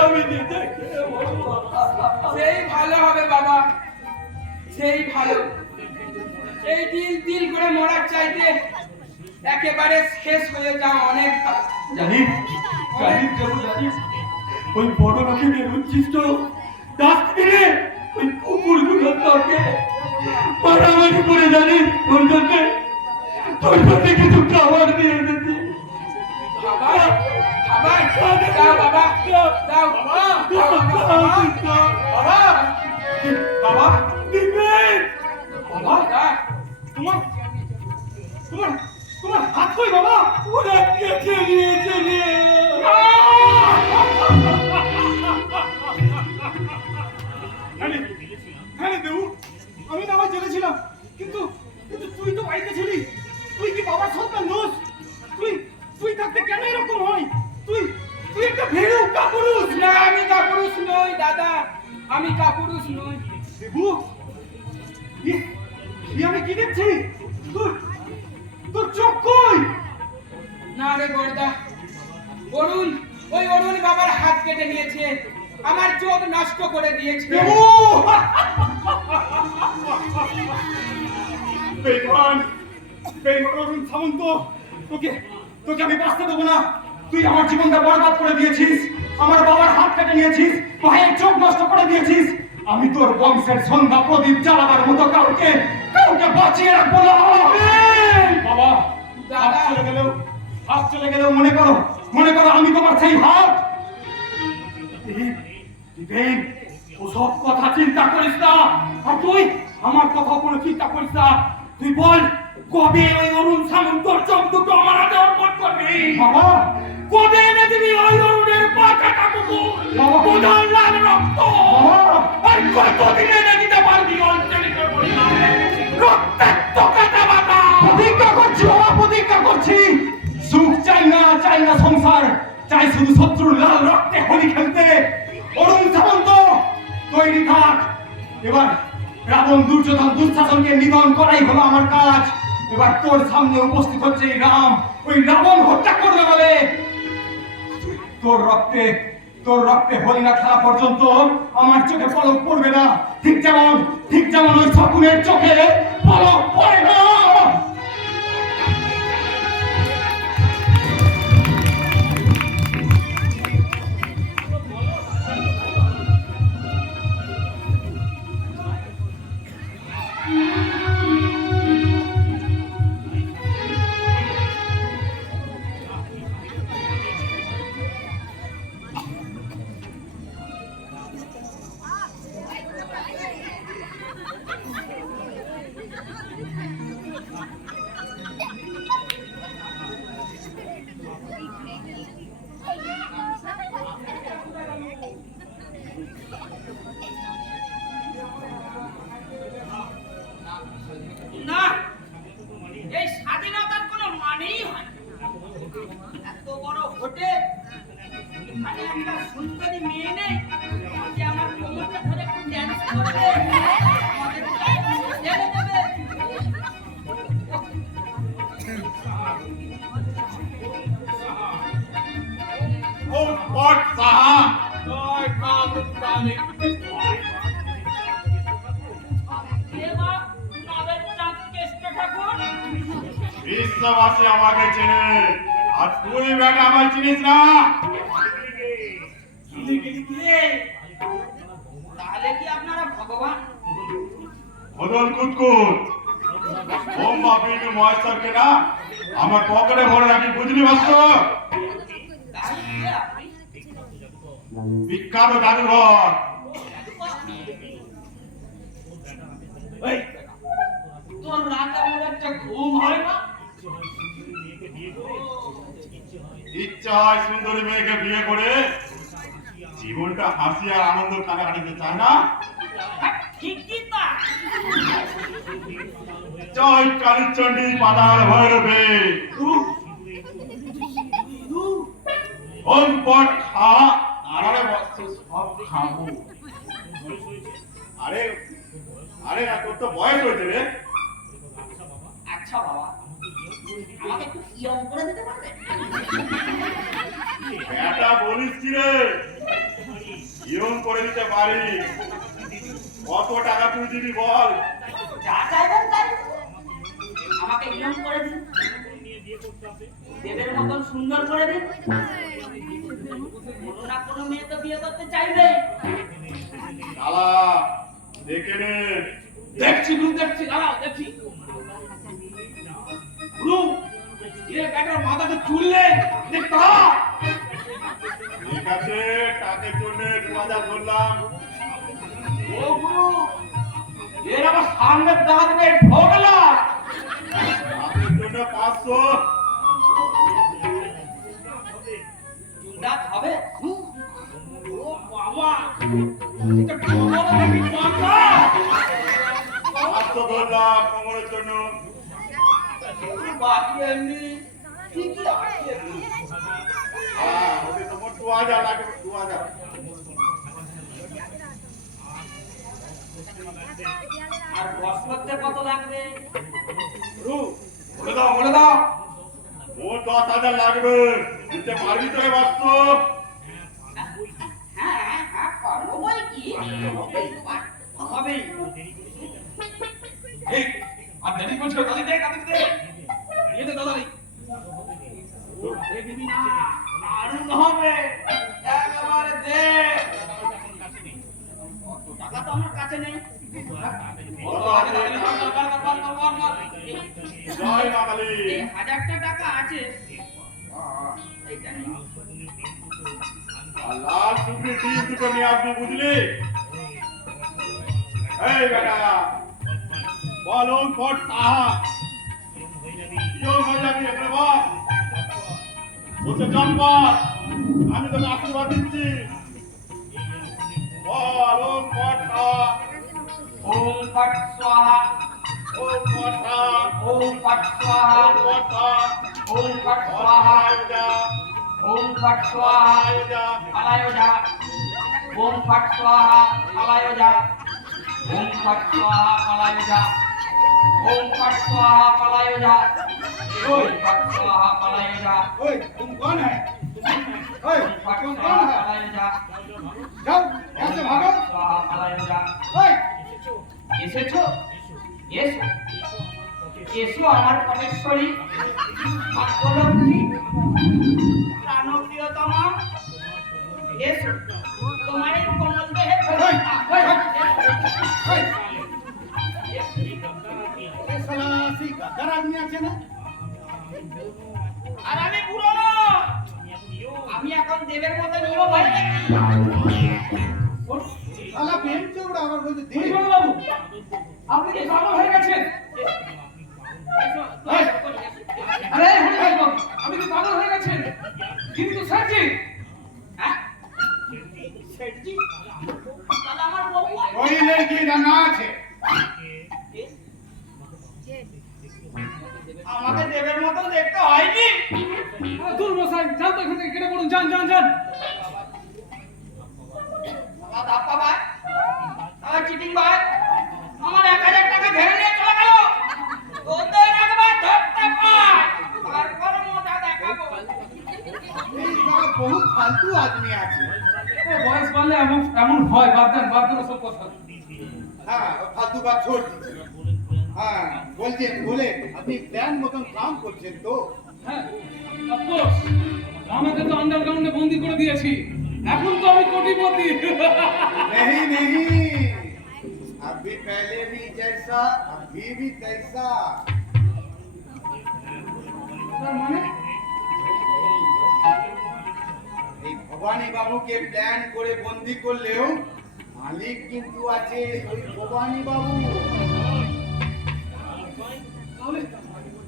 আমি নিজে খেয়ে বলবো। সেই ভালো হবে বাবা, সেই ভালো। এই দিল করে মরার চাইতে একেবারে শেষ হয়ে যাওয়া অনেক ভালো। জানিস ওই বড় লোকেদের উচ্ছিষ্ট ডাস্টবিনে ওই কুকুরগুলো তোকে মারামারি করে, জানিস তোর জন্য কিছু খাবার দিয়ে এসেছি। দাও বাবা, দাও বাবা দিবেন বাবা, তোমার হাত কই বাবা? ওরা কেটে নিয়েছে রে। হ্যাঁ দেবু, আমি না আমার জেনেছিলাম, কিন্তু তুই তো বাড়িতে ছিলি। তুই কি বাবার সন্তান নোস? তুই থাকতে কেন এরকম হয়? তুই একটা ভেড়ু কাপুরুষ। না, আমি কাপুরুষ নই দাদা, আমি কাপুরুষ নই। দেবু, আমি কি দেখছি? তোর চোখ কই? না রে বড়দা, অরুণ বাবার হাত কেটে নিয়েছে, আমার চোখ নষ্ট করে দিয়েছে। দেবু, বেঈমান সামন্ত, তোকে আমি বাঁচতে দেবো না। তুই আমার জীবনটা বরবাদ করে দিয়েছিস, আমার বাবার হাত কেটে নিয়েছিস, ভাইয়ের চোখ নষ্ট করে দিয়েছিস। আমি তোর বংশের সন্ধ্যা প্রদীপ জ্বালাবার মতো কাউকে বাঁচিয়ে রাখবো না। বাবা, হাত চলে গেলেও মনে করো আমি তোমার সেই হাত। ওসব কথা চিন্তা করিস না, আর তুই আমার কথা কোনো চিন্তা করিস না। তুই বল, কবে ওই অরুণ সামন্তর চোখ দুটো আমার হাতে অর্পণ করবি? বাবা, কবে এনে দিবি ওই অরুণের পা কাটা কুকুর, উদার লাল রক্ত? আর কতদিন এনে দিতে পারবি অঞ্চলিকের পরিবারে রক্তাক্ত কাটা বাটা? প্রতিজ্ঞা করছি বাবা, প্রতিজ্ঞা করছি। সুখ চাই না সংসার, চাই শুধু শত্রুর লাল রক্তে হোলি খেলতে। তৈরি থাক। এবার রাবণ দুর্যোধন দুঃশাসনকে নিধন করাই হলো আমার কাজ। এবার তোর সামনে উপস্থিত হচ্ছে এই রাম, ওই রাবণ হত্যা করবে বলে। তোর রক্তে হরিণা খেলা পর্যন্ত আমার চোখে পলক পড়বে না, ঠিক যেমন ওই শকুনের চোখে পলক পড়ে না। না, এই স্বাধীনতার কোনো মানেই হয় না। এত বড় হোটেল, এখানে একটা সুন্দরী মেয়ে নেই যে আমার কোমরটা ধরে একটু ড্যান্স করবে, আমাদের ছেড়ে দেবে। পট সাহা জয় কামরূপকালী। এ বাপ, নদের চাঁদ কেষ্ট ঠাকুর। বিশ্ববাসী আমাকে চেনে, আর তুই বেটা আমায় চিনিস না। তাহলে কি আপনারা ভগবান? বদল কুতকুত ওম বাপিকে মহেশ্বরকে না আমার পকেটে ভরে রাখি, বুঝলি বাস্তব? তাহলে কে আপনি? বিখ্যাত জাদুঘর। এই, তোর রাতে আমার একটা ঘুম হয় না? ইচ্ছা হয় সুন্দরী মেয়েকে বিয়ে করে জীবনটা হাসি আর আনন্দ কাটাকাটিতে চায় না? ঠিকই তা। জয় কালীচণ্ডী পাতাল ভৈরবে। ওম পট খা আরে বস্তু সব খাবো। আরে আরে না, তোর তো বয়স হয়েছে রে। আচ্ছা বাবা, আমাকে একটু ইয়ং করে দিতে পারবে? এটা বলিস কি রে? ইয়ং করে দিতে পারি। কত টাকা তুই দিবি বল? যা চাইবেন তাই দেব। আমাকে ইয়ং করে দিন, দেবের মতন সুন্দর করে দিন। কোনো না কোনো মেয়ে তো বিয়ে করতে চাইবে। শালা দেখে নে। দেখছি গুরু, দেখছি, দাঁড়াও দেখছি। গুরু, এ ব্যাটার মাথাটা চুললে দেখতে হবে। ঠিক আছে, টাকের জন্য 2000 বললাম। ও গুরু, এর আবার সামনের দাঁত নিয়ে ঢোকলা। টাকের জন্য 500। চুলদাত হবে? ও বাবা, এটা কি বলো দেখি কথা? 500 বললাম কোমরের জন্য। বাকি এমনি ঠিকই আছে। হ্যাঁ, ওদের তো মোট 2000 লাগবে, 2000। আর বস করতে কত লাগবে? গুরু, বলে দাও। মোট 10,000 লাগবে। দিতে পারবি তো রে বাস্তব? হ্যাঁ হ্যাঁ, পারবো বই কি হবে। এই, আর দেরি করছো, তালি দে, তালি দে। এই দে তালি। দেখবি না, দারুণ হবে। একেবারে দে। অত টাকা তো আমার কাছে নেই। কত আছে তালি? বল। জয় মা কালী। এই 1000টা টাকা আছে, এইটা নেই। আর লাল সুপরি টিম দুটো নিয়ে আসবি, বুঝলি? এই বেটা বল ওম পট সাহা ইয়ং হয়ে যাবি, এখানে বল। বসে জম্পা, আমি তোকে আশীর্বাদ দিচ্ছি। বল ওম পট সাহা। ওম ফট স্বাহা, ওম পট সাহা। ওম ফট স্বাহা, ওম পট সাহা। ওম ফট স্বাহা, অনায় যা, ওম ফট স্বাহা, অনায় যা। আলায় যা। ওম ফট স্বাহা পালায় যা ওম ফট স্বাহা পালায় যা ওম ফট স্বাহা পালায় যা ওম ফট স্বাহা পালায় যা ओए तुम कौन है ओए ओम फट तुम स्वाहा कौन है पालाय जा जाओ यहाँ से भागो स्वाहा पालाय जा ओए এসেছো এসো এসো আমার পরেশ্বরী ভাগ্যলক্ষ্মী প্রাণপ্রিয়তমা এসো তোমার এই কোমল দেহে ओए ये साला सी गदर आदमी আছে না আর আমি পুরনো আমি এখন দেবের মতো নিয়ম হয় শালা প্রেম চোবড়া আবার বলছে দে বাবু আপনি কি পাগল হয়ে গেছেন? আরে হরিদাস বাবু, আপনি কি পাগল হয়ে গেছেন? কিন্তু স্যারজি হ্যাঁ সেটজি তাহলে আমার বউ ওই লড়কি রাঙা আছে আমাকে দেবের মতো দেখতে হয়নি দূর মশাই, যান তো এখান থেকে, কেটে পড়ুন, যান যান যান। আমার ধাপ্পা ভাই আমার চিটিং ভাই আমার 1000 টাকা ধরে নিয়ে চলে গেল ওদের একবার ধরতে পায় তারপর মজা দেখাবো এই সালা বহুত ফালতু আদমি আছে বয়স বাড়লে এমন হয়, বাদ দেন সব কথা। হ্যাঁ ফালতু বাত ছোড় দিচ্ছে হ্যাঁ বলছেন বলে আপনি প্ল্যান মতন কাম করছেন তো হ্যাঁ, অফকোর্স, আমাকে তো আন্ডারগ্রাউন্ডে বন্দি করে দিয়েছি, এখন তো আমি কোটিপতি। नहीं नहीं अभी पहले भी जैसा अभी भी तैसा তার মানে এই ভবানী বাবুকে প্ল্যান করে বন্দি করলেও মালিক কিন্তু আছে ওই ভবানী বাবু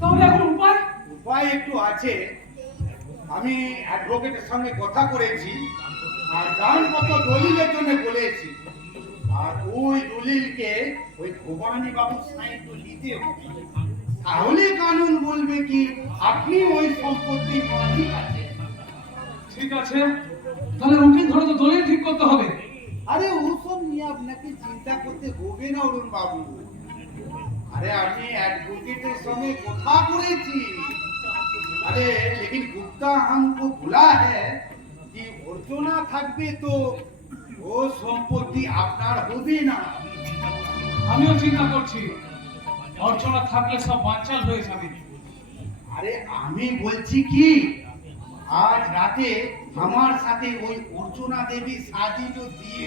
তাহলে এখন উপায়? উপায় একটু আছে আমি অ্যাডভোকেটের সঙ্গে কথা করেছি আর দানপত্র দলিলের জন্য বলেছি আর ওই দলিলকে ওই ভবানী বাবু সাইন তো দিতে হবে তাহলে কানুন বলবে কি আপনি ওই সম্পত্তির মালিক আছেন ঠিক আছে, তাহলে উকিল ধরে তো দলিল ঠিক করতে হবে। আরে ওসব নিয়ে আপনাকে চিন্তা করতে হবে না অরুণ বাবু अरे আমি एडवोकेटेর সঙ্গে কথা করেছি अरे लेकिन गुप्ता हमको भुला है कि অর্চনা থাকবে তো ও সম্পত্তি আপনার হবে না আমিও চিন্তা করছি, অর্চনা থাকলে সব বানচাল হয়ে যাবে। আরে আমি বলছি কি আজ রাতে আমার সাথে ওই অর্চনা দেবী শাদিটো দিয়ে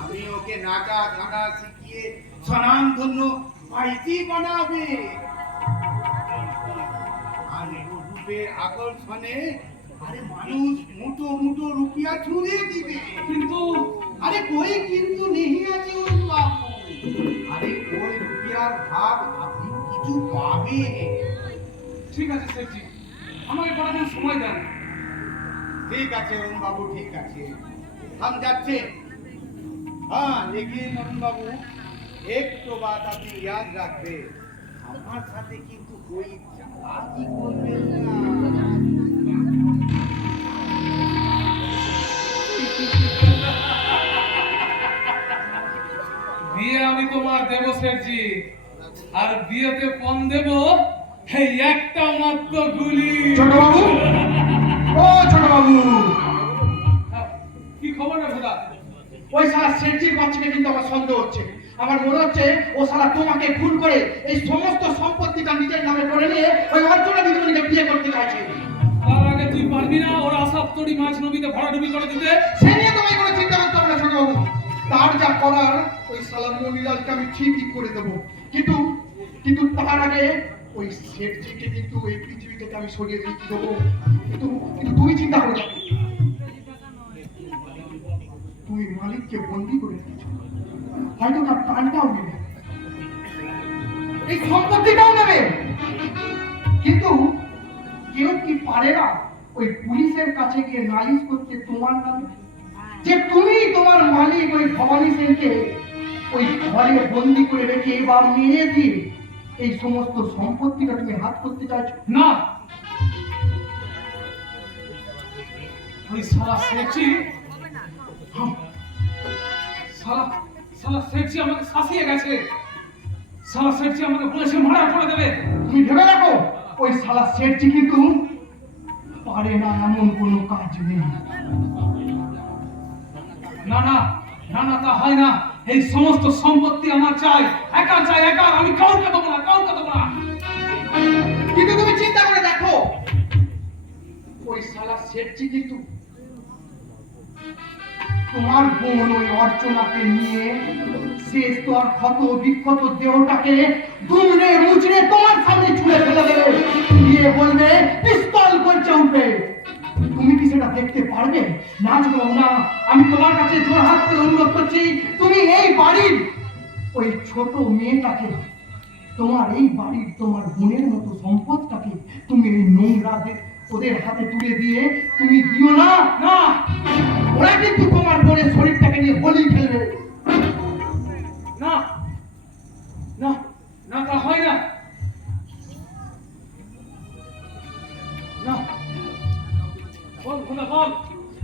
আমি ওকে নাচা গানা শিখিয়ে স্বনামধন্য মাইতি বানাবে আর রূপের আকর্ষণে আরে মানুষ মুঠো মুঠো রুপিয়া ছুঁড়ে দিবে কিন্তু আরে কই কিন্তু নেই আছে ওই বাবু আরে ওই রুপিয়ার ভাগ আপনি কিছু পাবে ঠিক আছে সেঠজি, আমাকে কটা দিন সময় দেন। ঠিক আছে অরুণ বাবু ঠিক আছে हम যাচ্ছে हाँ लेकिन অরুণ বাবু एक तो बात আপনি याद রাখবে আমার সাথে কিন্তু कोई চালাকি করবেন না বিয়ে আমি তোমার দেব সেঠজি, আর বিয়েতে পণ দেব এই একটা মাত্র গুলি। ছোট বাবু ও ছোট বাবু কি খবর রে ভুদা? ওই শালা সেটজির বাচ্চাকে কিন্তু আমার সন্দেহ হচ্ছে আমার মনে হচ্ছে ও শালা তোমাকে খুন করে এই সমস্ত সম্পত্তিটা নিজের নামে করে নিয়ে ওই অর্চনা দিদিমণিকে বিয়ে করতে চাইছে তার আগে তুই পারবি না ওর আসাদ তড়ি মাছ নদীতে ভরাডুবি করে দিতে? সে নিয়ে তোমায় কোনো চিন্তা করতে হবে না ছোট বাবু তার যা করার ওই শালা মনিলালকে আমি ঠিকই করে দেবো কিন্তু কিন্তু তার আগে ওই সেটজিকে কিন্তু এই পৃথিবী থেকে আমি সরিয়ে দিয়ে কি দেবো কিন্তু কিন্তু তুমি চিন্তা করো না তুমি মালিককে বন্দি করে দিয়েছো হয়তো তার প্রাণটাও নেবে এই সম্পত্তিটাও নেবে কিন্তু কেউ কি পারে না ওই পুলিশের কাছে গিয়ে নালিশ করতে তোমার নামে যে তুমি তোমার মালিক ওই ভবানী সেনকে ওই ঘরে বন্দি করে রেখে বা মেরে দিয়ে এই সমস্ত সম্পত্তিটা তুমি হাত করতে চাইছো না, ওই শালা শেঠি শালা শেঠি আমাকে শাসিয়ে গেছে। শালা শেঠি আমাকে পুলিশে মারা করে দেবে। তুমি ভেবে দেখো, ওই শালা শেঠজি কিন্তু পারে না এমন কোনো কাজ নেই। না না না না, তা হয় না। এই সমস্ত সম্পত্তি আমার চাই, একা। আমি কাউকে দেবো না। কিন্তু তুমি চিন্তা করে দেখো, ওই শালা শেঠজি কিন্তু তোমার বোন ওই অর্চনাকে নিয়ে শেষ তোর ক্ষত বিক্ষত দেহটাকে দুমড়ে মুচড়ে তোমার সামনে ছুঁড়ে ফেলে দেবে, দিয়ে বলবে পিস্তল করছে উঠবে। তুমি কি সেটা দেখতে পারবে? না যুবক না, আমি তোমার কাছে জোর হাত করে অনুরোধ করছি, তুমি এই বাড়ির ওই ছোট মেয়েটাকে, তোমার এই বাড়ির তোমার বোনের মতো সম্পদটাকে তুমি এই নোংরাদের ওদের হাতে তুলে দিয়ে তুমি দিও না। না, ওরা কিন্তু তোমার বোনের শরীরটাকে নিয়ে হোলি খেলবে। না না না, তা হয় না। না, বল খোদা বল।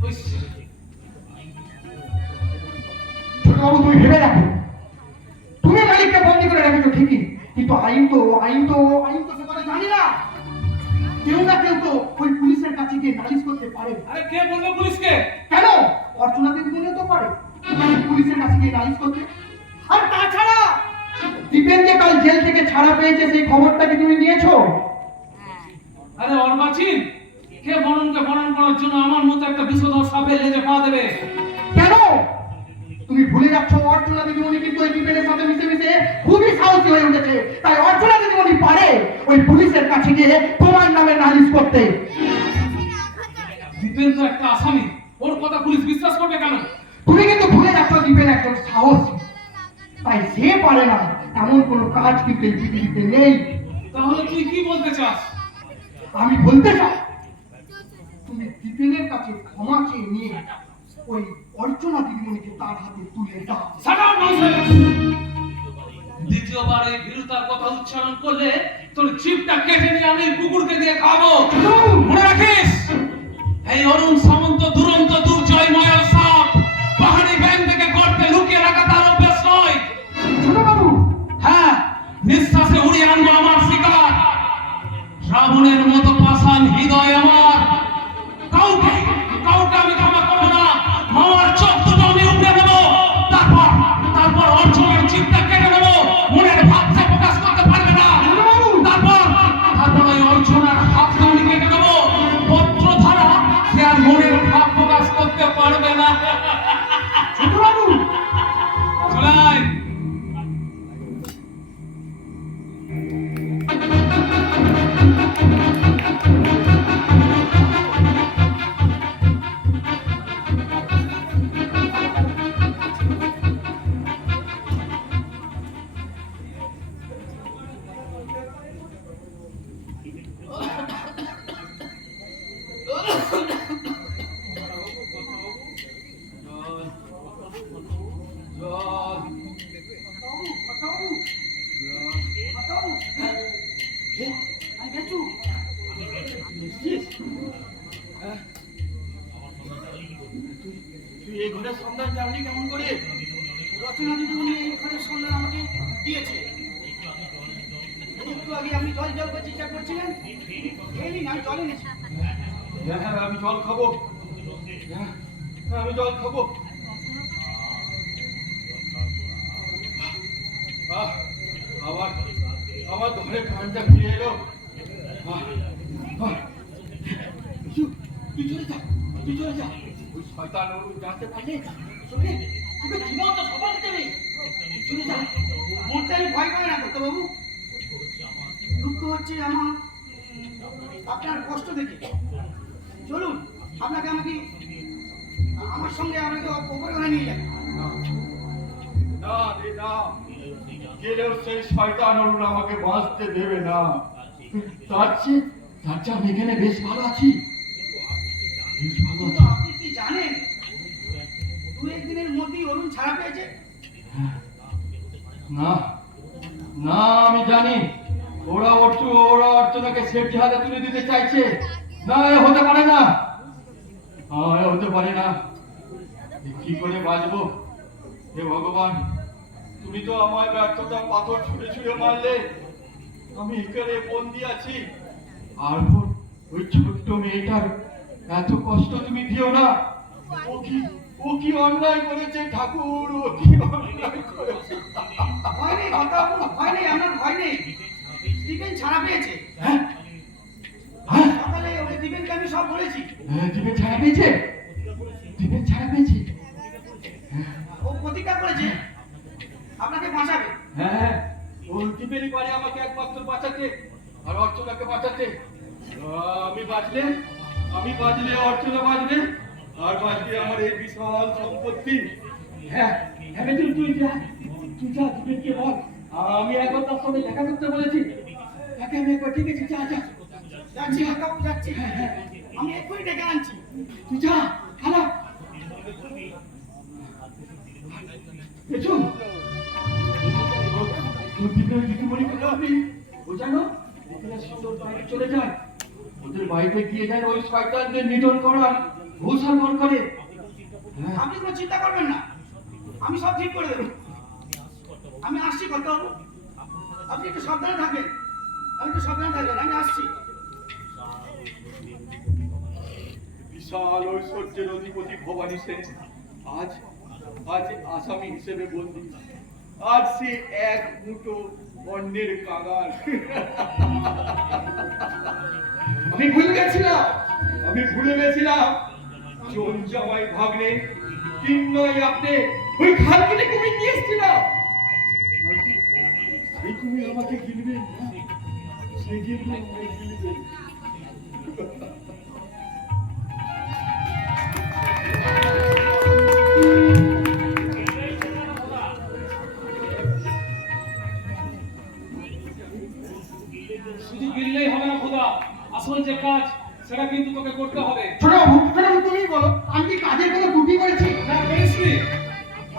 ওই ছোটবাবু তুমি ভেবে দেখো, তুমি মালিককে বন্দি করে রেখেছো ঠিকই, কিন্তু আইন তো সেখানে জানি না। কেউ না কেউ তো ওই পুলিশের কাছে গিয়ে নালিশ করতে পারে। আরে কে বলবে পুলিশকে? কেন? অর্চনা দেবী মনে তো পারে পুলিশের কাছে গিয়ে নালিশ করতে। আর তাছাড়া দীপেন যে কাল জেল থেকে ছাড়া পেয়েছে, সেই খবরটা কি তুমি নিয়েছো? আরে অর্বাচীন, কে বরণকে বরণ করার জন্য আমার মতো একটা বিষধর সাপের লেজে পা দেবে? কেন? তুমি ভুলে যাচ্ছ অর্চনা দিদিমণি কিন্তু ওই দীপেনের সাথে মিশে খুবই সাহসী হয়ে উঠেছে। তাই অর্চনা দিদিমণি পারে ওই পুলিশের কাছে গিয়ে তোমার নামে নালিশ করতে। দীপেন তো একটা আসামি, ওর কথা পুলিশ বিশ্বাস করবে কেন? তুমি কিন্তু ভুলে যাচ্ছ দীপেন একজন সাহসী, তাই সে পারে না এমন কোনো কাজ কিন্তু এই পৃথিবীতে নেই। তাহলে তুই কি বলতে চাস? আমি বলতে চাই, তুমি দীপেনের কাছে ক্ষমা চেয়ে নিয়ে ওই অর্চনা দিদিমণিকে তার হাতে তুলে দাও। Shut up, nonsense! দ্বিতীয়বার এই ভীরুতার কথা উচ্চারণ করলে তোর জিভটা কেটে নিয়ে আমি কুকুরকে দিয়ে খাবো। মনে রাখিস, এই অরুণ সামন্ত দুরন্ত দুর্জয়ময় সাপ পাহাড়ি ব্যাংক থেকে গর্তে লুকিয়ে রাখা তার অভ্যাস নয়। ছোটবাবু, হ্যাঁ, নিঃশ্বাসে উড়িয়ে আনবো আমার শিকার। রাবণের মতো পাষাণ হৃদয় আমার। কাউকে আমি ক্ষমা করবো না। মামার চোখ দুটো আমি উপড়ে দেবো। তারপর অর্জনের চিন্তা কেটে দেবো। মনের ভাবটা প্রকাশ করতে পারবে না। তারপর ওই অর্জনের হাতটা আমি কেটে দেবো। পত্র ধারা সে আর মনের ভাব প্রকাশ করতে পারবে না। ছোটবাবু, চলে আয়। তুই এই ঘরের সন্ধান জানলি কেমন করে? রচনা দিদিমণি এই ঘরের সন্ধান আমাকে দিয়েছে। একটু আগে আপনি জল করে চেষ্টা করছিলেন, এই নিন আমি জল এনেছি। হ্যাঁ, আমি জল খাবো। আমি জল খাবো। আমার ঘরে প্রাণটা ফিরে এলো। তুই চলে যা। ওই শয়তান জানতে পারলে শুনে তুমি জীবন্ত সবার দেবে, চলে যা। মরতে আমি ভয় পাই না করতে বাবু। দুঃখ হচ্ছে আমার আপনার কষ্ট দেখে। চলুন আমাকে আমার সঙ্গে আমাকে ওপরে করে নিয়ে যান। না রে না, গেলেও সেই শয়তান অরুণ আমাকে বাঁচতে দেবে না। তার চেয়ে আমি এখানে বেশ ভালো আছি। কিন্তু আপনি কি জানেন দু একদিনের মধ্যেই অরুণ ছাড়া পেয়েছে? না না, আমি জানি ওরা অর্চনাকে সেফটি হাতে তুলে দিতে চাইছে। না, এ হতে পারে না। হতে পারে না। কি করে বাঁচবো? হে ভগবান, তুমি তো আমার ব্যর্থতা পাথর ছুঁড়ে ছুঁড়ে মারলে। আমি এখানে বন্দি আছি, আর ওই ছোট্ট মেয়েটার এত কষ্ট তুমি দিও না। ও কি অন্যায় করেছে ঠাকুর, ও কি অন্যায় করেছে? ভয় নেই ভয় নেই, আমার ভয় নেই। স্টিফেন ছাড়া পেয়েছে। হ্যাঁ? হ্যাঁ? সকালে ওই স্টিফেনকে আমি সব বলেছি। দিবেন ছাড়া পেয়েছে? দিবেন ছাড়া পেয়েছে? ও প্রতিজ্ঞা করেছে আপনাকে বাঁচাবে। হ্যাঁ, ও দিবেনই পারে আমাকে একমাত্র বাঁচাতে, আর অর্চনাকে বাঁচাতে। আমি বাঁচলে অর্চনা বাঁচবে, আর বাঁচবে আমার এই বিশাল সম্পত্তি। হ্যাঁ, তুই যা দিবেনকে বল, আমি একবার তার সঙ্গে দেখা করতে বলেছি। তাকে আমি একবার, ঠিক আছে, যা যা। যাচ্ছি কাকাবু, যাচ্ছি। আমি এক্ষুনি ডেকে আনছি। তুই যা, খারাপ পেছন তোর দিকে দিদিমণি করবি, ও জানো এখানে সুন্দর বাইরে চলে যায়, ওদের বাড়িতে গিয়ে যায় ওই শয়তানদের নিধন করার ঘোষণা করে। আপনি কোনো চিন্তা করবেন না, আমি সব ঠিক করে দেবো। আমি আসছি কাকাবু, আপনি একটু সাবধানে থাকবেন। আমি আসছি। বিশাল ঐশ্বর্যের অধিপতি ভবানী সেন আজ আসামি হিসেবে বন্দী। আজ সে এক মুঠো অন্যের কাঙাল। আমি ভুলে গেছিলাম চোর জামাই ভাগ্নে কিন্নয় আপনি ওই খাল কেটে কুমির নিয়ে এসেছিলাম। সেই কুমির আমাকে গিলবে, সে গিলবে আমাকে গিলবে। শুধু গিললেই হবে না খোদা, আসল যে কাজ সেটা কিন্তু তোকে করতে হবে। ছোটবাবু তুমি বলো, আমি কি কাজের কোনো ত্রুটি করেছি? না করিসনি,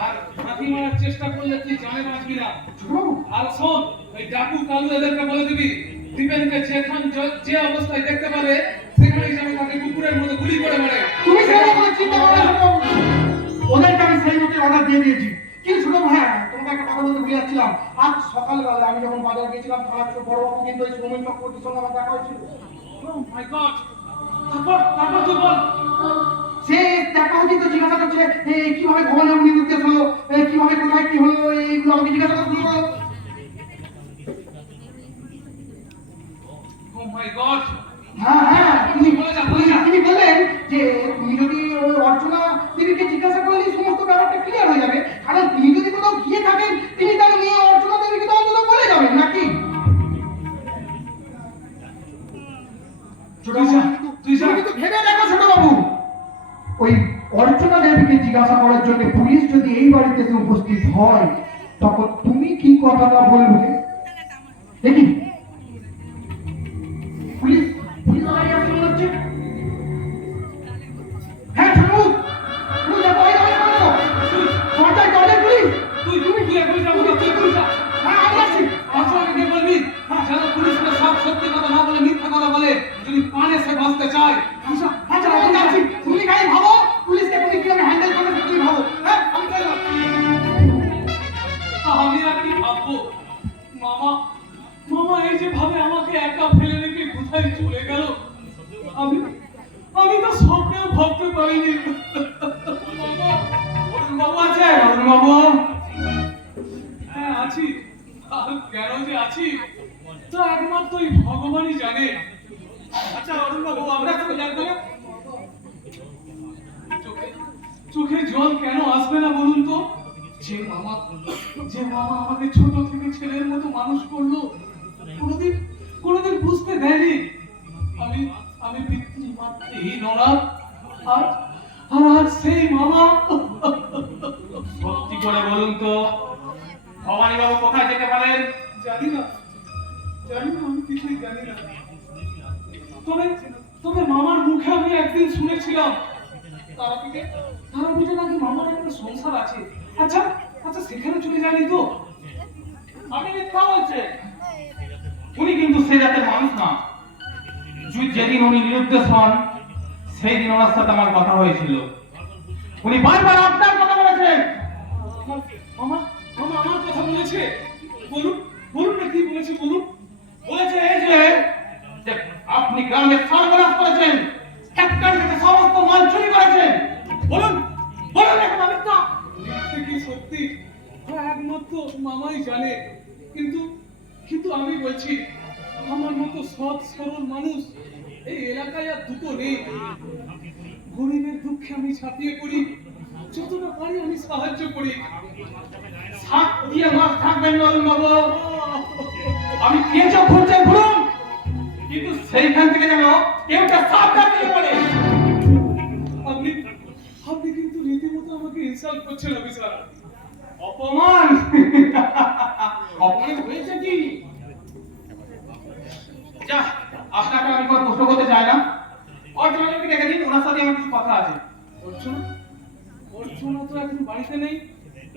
আর হাতি মারার চেষ্টা করলে তুই জানে বাঁচবি না। ছোটবাবু, আর শোন, ওই ডাকু কালু এদেরকে বলে দিবি দীপেনকে যে অবস্থায় দেখতে পাবে সেখানে যেন তাকে কুকুরের মতো গুলি করে মারে। তুমি সেটা কোনো চিন্তা করো না ছোটবাবু। ওদেরকে আমি সেই মতো অর্ডার দিয়ে দিয়েছি। কিন্তু ছোটবাবু, হ্যাঁ তোমাকে একটা কথা বলতে ভুলে যাচ্ছিলাম। আজ সকালবেলা আমি যখন বাজার গেছিলাম, থানার বড়বাবু কিন্তু ওই সৌমেন চক্রবর্তীর সঙ্গে আমার দেখা হয়েছিল। Oh my God! তারপর তুই বল। সে দেখা হচ্ছে তো জিজ্ঞাসা করছে কিভাবে ভবনের উনি নির্দেশ হলো, কিভাবে কোথায় কি হলো, এইগুলো আমাকে জিজ্ঞাসা করতে হলো। Oh my God! হ্যাঁ, তুমি বলে যা। তিনি বললেন যে তুমি যদি ওই অর্চনা দেবীকে জিজ্ঞাসা করলে সমস্ত ব্যাপারটা ক্লিয়ার হয়ে যাবে। কারণ তিনি যদি কোথাও গিয়ে থাকেন, তিনি তার মেয়ে অর্চনা দেবীকে তো অন্তত বলে যাবেন নাকি? তুই যা। তুমি কিন্তু ভেবে দেখো ছোটবাবু, ওই অর্চনা দেবীকে জিজ্ঞাসা করার জন্য পুলিশ যদি এই বাড়িতে এসে উপস্থিত হয়, তখন তুমি কি কথাটা বলবে দেখি? পুলিশ বাড়ি আসছে মনে হচ্ছে। হ্যাঁ ছোটবাবু, তুমি যা বাইরে করো, দরজায় পুলিশ। তুই এখন যাবো না, তুই যা। হ্যাঁ আমি আসছি। অর্চনাকে বলবি যেন পুলিশকে সব সত্যি কথা না বলে মিথ্যা কথা বলে, যদি পানে সে বাঁচতে চায়। আচ্ছা আমি যাচ্ছি। তুমি খালি ভাবো পুলিশকে তুমি কিভাবে হ্যান্ডেল করবে, তুমি ভাবো। হ্যাঁ আমি চললাম। আমি আর কি ভাববো? মামা এই যে ভাবে আমাকে একা ফেলে রেখে কোথায় চলে গেল, আমি তো স্বপ্নেও ভাবতে পারিনি। অরুণ বাবু আছে? অরুণ বাবু? হ্যাঁ আছি। আর কেন যে আছি তা একমাত্র ওই ভগবানই জানে। আচ্ছা অরুণ বাবু, আমরা কেন জানবো না? চোখে জল কেন আসবে না বলুন তো? যে মামা আমাকে ছোট থেকে ছেলের মতো মানুষ করলো, কোনোদিন বুঝতে দেয়নি আমি পিতৃমাতৃহীন অনাথ, আর আজ সেই মামা। সত্যি করে বলুন তো, ভবানী বাবু কোথায় যেতে পারেন? জানি না, আমি কিছুই জানি না। তবে মামার মুখে আমি একদিন শুনেছিলাম তারাপীঠে নাকি মামার একটা সংসার আছে। আচ্ছা সেখানে চলে যায়নি তো? আপনি মিথ্যা বলছেন। উনি কিন্তু সে জাতের মানুষ না। যেদিন উনি নিরুদ্দেশ হন সেই দিন ওনার সাথে আমার কথা হয়েছিল। উনি বারবার আপনার কথা বলেছেন। আমার কথা বলেছে? বলুন বলুন না কি বলেছে বলুন। বলেছে এই যে আপনি গ্রামে সর্বনাশ করেছেন, ফ্যাক্টরি থেকে সমস্ত মাল চুরি করেছেন। বলুন বলুন এখন আমি তো মিথ্যে কি সত্যি একমাত্র মামাই জানে। কিন্তু কিন্তু আমি বলছি, আমার মতো সৎ সরল মানুষ এই এলাকায় আর দুটো নেই। গরিবের দুঃখে আমি ঝাঁপিয়ে পড়ি, যতটা পারি আমি সাহায্য করি। সাত দিয়ে মাছ থাকবেন নরেন বাবু। আমি কেঁচো খুঁজছে ঘুরুন, কিন্তু সেইখান থেকে যেন কেউটা সাপ কাটিয়ে পড়ে। আপনি আপনি কিন্তু রীতিমতো আমাকে ইনসাল্ট করছেন অফিসার। অপমান অপমান হয়েছে কি? যা, আপনাকে আমি কোনো প্রশ্ন করতে চাই না। অর্জুনকে ডেকে দিন, ওনার সাথে আমার কিছু কথা আছে। অর্চনা অর্চনা তো এখন বাড়িতে নেই,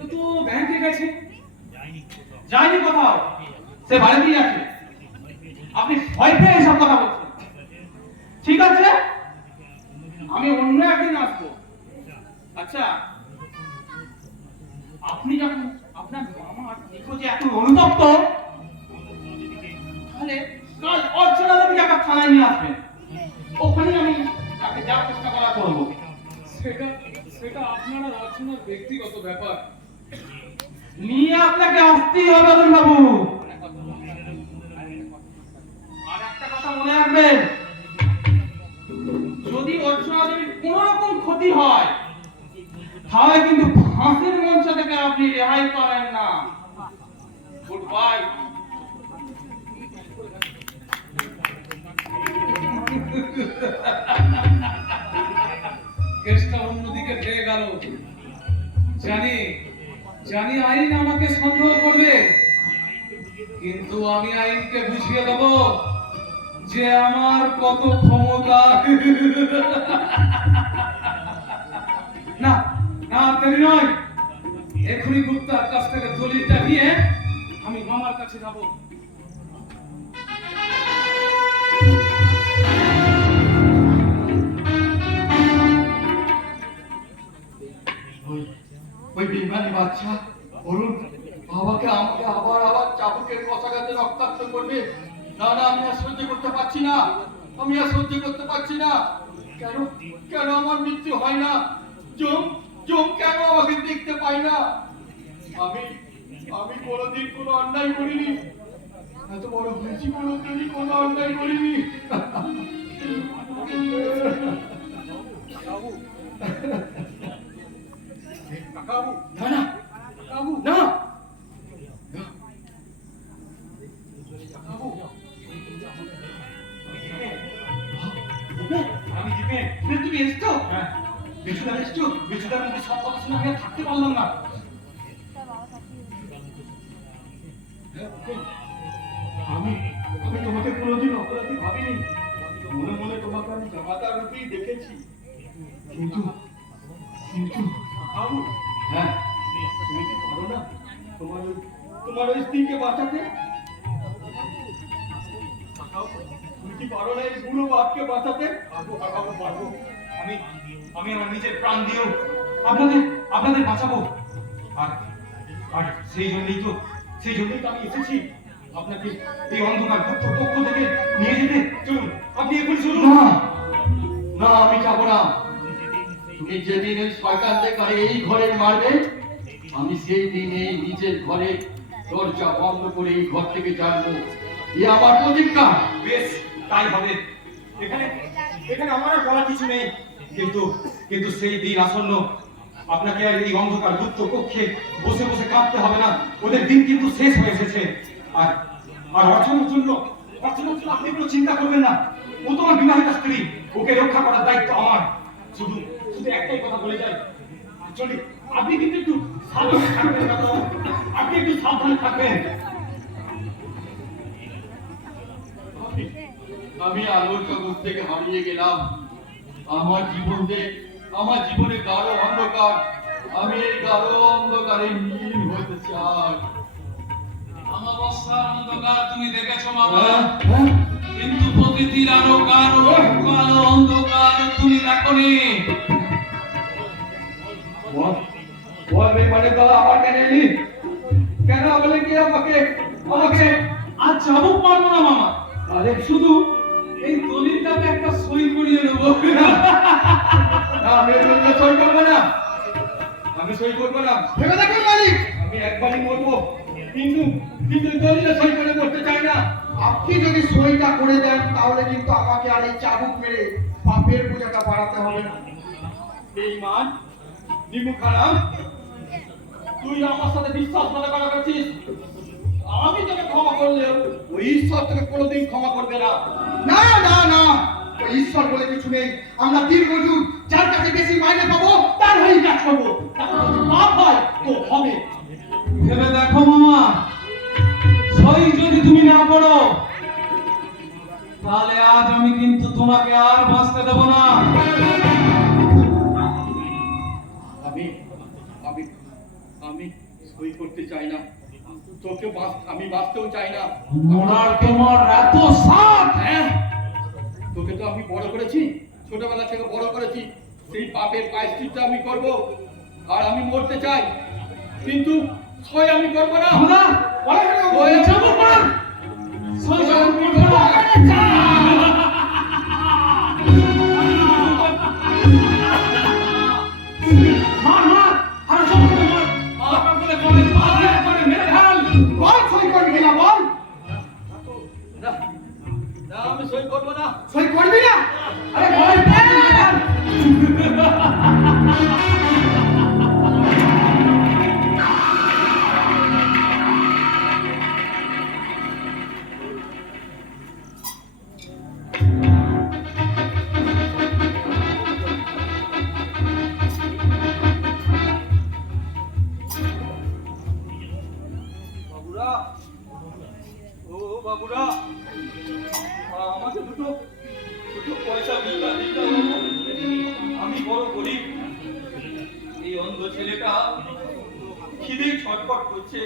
ও তো ব্যাংকে গেছে। যায়নি কোথাও, সে বাড়িতেই আছে। আপনি ভয় পেয়ে এসব কথা বলছেন। ঠিক আছে, আমি অন্য একদিন আসবো। আচ্ছা, আপনি যখন আপনার মামার নিখোঁজে এত অনুতপ্ত, তাহলে কাল অর্চনা দেবীকে আবার থানায় নিয়ে আসবেন। ওখানে আমি তাকে যা চেষ্টা করা করবো। সেটা সেটা আপনার আর অর্চনার ব্যক্তিগত ব্যাপার। নিয়ে আপনাকে আসতেই হবে অরুণ বাবু। আর একটা কথা মনে রাখবেন, যদি অর্চনা দেবীর কোন রকম ক্ষতি হয়, তাহলে কিন্তু ফাঁসির মঞ্চ থেকে আপনি রেহাই পাবেন না। Good bye. কেসটা অন্যদিকে ফিরে গেল। জানি জানি আইন আমাকে সন্দেহ করবে, কিন্তু আমি আইনকে বুঝিয়ে দেব যে আমার কত ক্ষমতা। না না, দেরি নয়, এখনই গুপ্তার কাছ থেকে দলিলটা নিয়ে আমি মামার কাছে যাব। ওই বেইমানি বাচ্চা বলুন বাবাকে আমাকে আবার আবার চাবুকের কষাঘাতে রক্তাক্ত করবে। না না, আমি আর সহ্য করতে পারছি না, আমি আর সহ্য করতে পারছি না। কেন কেন আমার মৃত্যু হয় না? জম জম কেন আমাকে দেখতে পাই না? আমি আমি কোনোদিন কোনো অন্যায় করিনি, এত বড় হয়েছি কোনোদিনই কোনো অন্যায় করিনি। না না বাবু না, আমি দিবেন, তুমি এসছো? হ্যাঁ, বেচুদার এসছো? বেচুদার মধ্যে সব কথা শুনে আমি আর থাকতে পারলাম না। আমি আমি তোমাকে কোনোদিন অপরাধী ভাবিনি। মনে মনে তোমাকে আমি জামাতার রূপেই দেখেছি, কিন্তু কিন্তু বাবু হ্যাঁ, তুমি কি পারো না তোমার ওই স্ত্রীকে বাঁচাতে? তুমি কি পারো না এই বুড়ো বাপকে বাঁচাতে? পারবো। আমি আমি আমার নিজের প্রাণ দিয়েও আপনাদের আপনাদের বাঁচাবো। আর আর সেই জন্যই তো আমি এসেছি আপনাকে এই অন্ধকার গুপ্ত পক্ষ থেকে নিয়ে যেতে। চলুন, আপনি এখনই চলুন। না না, আমি যাব না। তুমি যেদিন ওই শয়তানদের ঘরে এই ঘরে মারবে, আমি সেই দিনে নিজের ঘরে দরজা বন্ধ করে এই ঘর থেকে জানবো। এ আমার প্রতিজ্ঞা। বেশ, তাই হবে। এখানে এখানে আমার আর বলার কিছু নেই, কিন্তু কিন্তু সেই দিন আসন্ন। আপনাকে আর এই অন্ধকার গুপ্ত কক্ষে বসে বসে কাঁদতে হবে না। ওদের দিন কিন্তু শেষ হয়ে এসেছে। আর আর অর্চনার জন্য আপনি কোনো চিন্তা করবেন না। ও তো আমার বিবাহিত স্ত্রী, ওকে রক্ষা করার দায়িত্ব আমার। শুধু শুধু একটাই কথা বলে যাই, চলি, আপনি কিন্তু একটু সাবধানে থাকবেন দাদা। আপনি একটু সাবধানে থাকবেন। আমি আলোর জগৎ থেকে হারিয়ে গেলাম। আমার জীবনে গাঢ় অন্ধকার। আমি এই গাঢ় অন্ধকারে নীল হতে চাই। অমাবস্যার অন্ধকার তুমি দেখেছো মামা, হ্যাঁ, হ্যাঁ, কিন্তু প্রকৃতির আরো কালো কালো অন্ধকার তুমি দেখনি। বল মানে তো আমার কেন এলি? কেন বলে কি আমাকে আমাকে আজ যাবো পারবো না মামা, আরে শুধু এই দলিলটাকে একটা সই করিয়ে নেবো। না, আমি এই দলিলে সই করবো না, আমি সই করবো না। ভেবে দেখুন মালিক, আমি একবারই মরবো, কিন্তু কিন্তু দলিলে সই করে করতে চাই না। আপনি যদি সইটা করে দেন তাহলে কিন্তু আমাকে আর এই চাবুক মেরে পাপের বোঝাটা বাড়াতে হবে না। বেঈমান, নিমুখ হারাম, তুই আমার সাথে বিশ্বাসঘাতকতা করছিস। আমি তোকে ক্ষমা করলেও ওই ঈশ্বর তোকে কোনোদিন ক্ষমা করবে না। না না না, ওই ঈশ্বর বলে কিছু নেই। আমরা দিনমজুর, যার কাছে বেশি মাইনে পাবো তার হয়েই কাজ করবো। তারপর যদি পাপ হয় তো হবে। ভেবে দেখো মামা, সই যদি তুমি না করো তাহলে আজ আমি কিন্তু তোমাকে আর বাঁচতে দেবো না। আমি আমি আমি সই করতে চাই না, তোকে আমি বাঁচতেও চাই না। মরার তোমার এত সাথ? হ্যাঁ, তোকে তো আমি বড় করেছি, ছোটবেলা থেকে বড় করেছি, সেই পাপের প্রায়শ্চিত্ত আমি করব। আর আমি মরতে চাই, কিন্তু সই আমি করব না। আমরা সই আমি যাবো করব না। সই আমি করব না। মার মার, আরে সব করে মার, মার করে করে মার করে মেরে ফেল। বল সই করবি না, বল না, না, আমি সই করব না। সই করবি না। আরে ভয় পেয়ে বাবুরা, ও বাবুরা, আমাকে দুটো দুটো পয়সা ভিক্ষা দিতে হবে। আমি বড় গরিব, এই অন্ধ ছেলেটা খিদেই ছটফট করছে।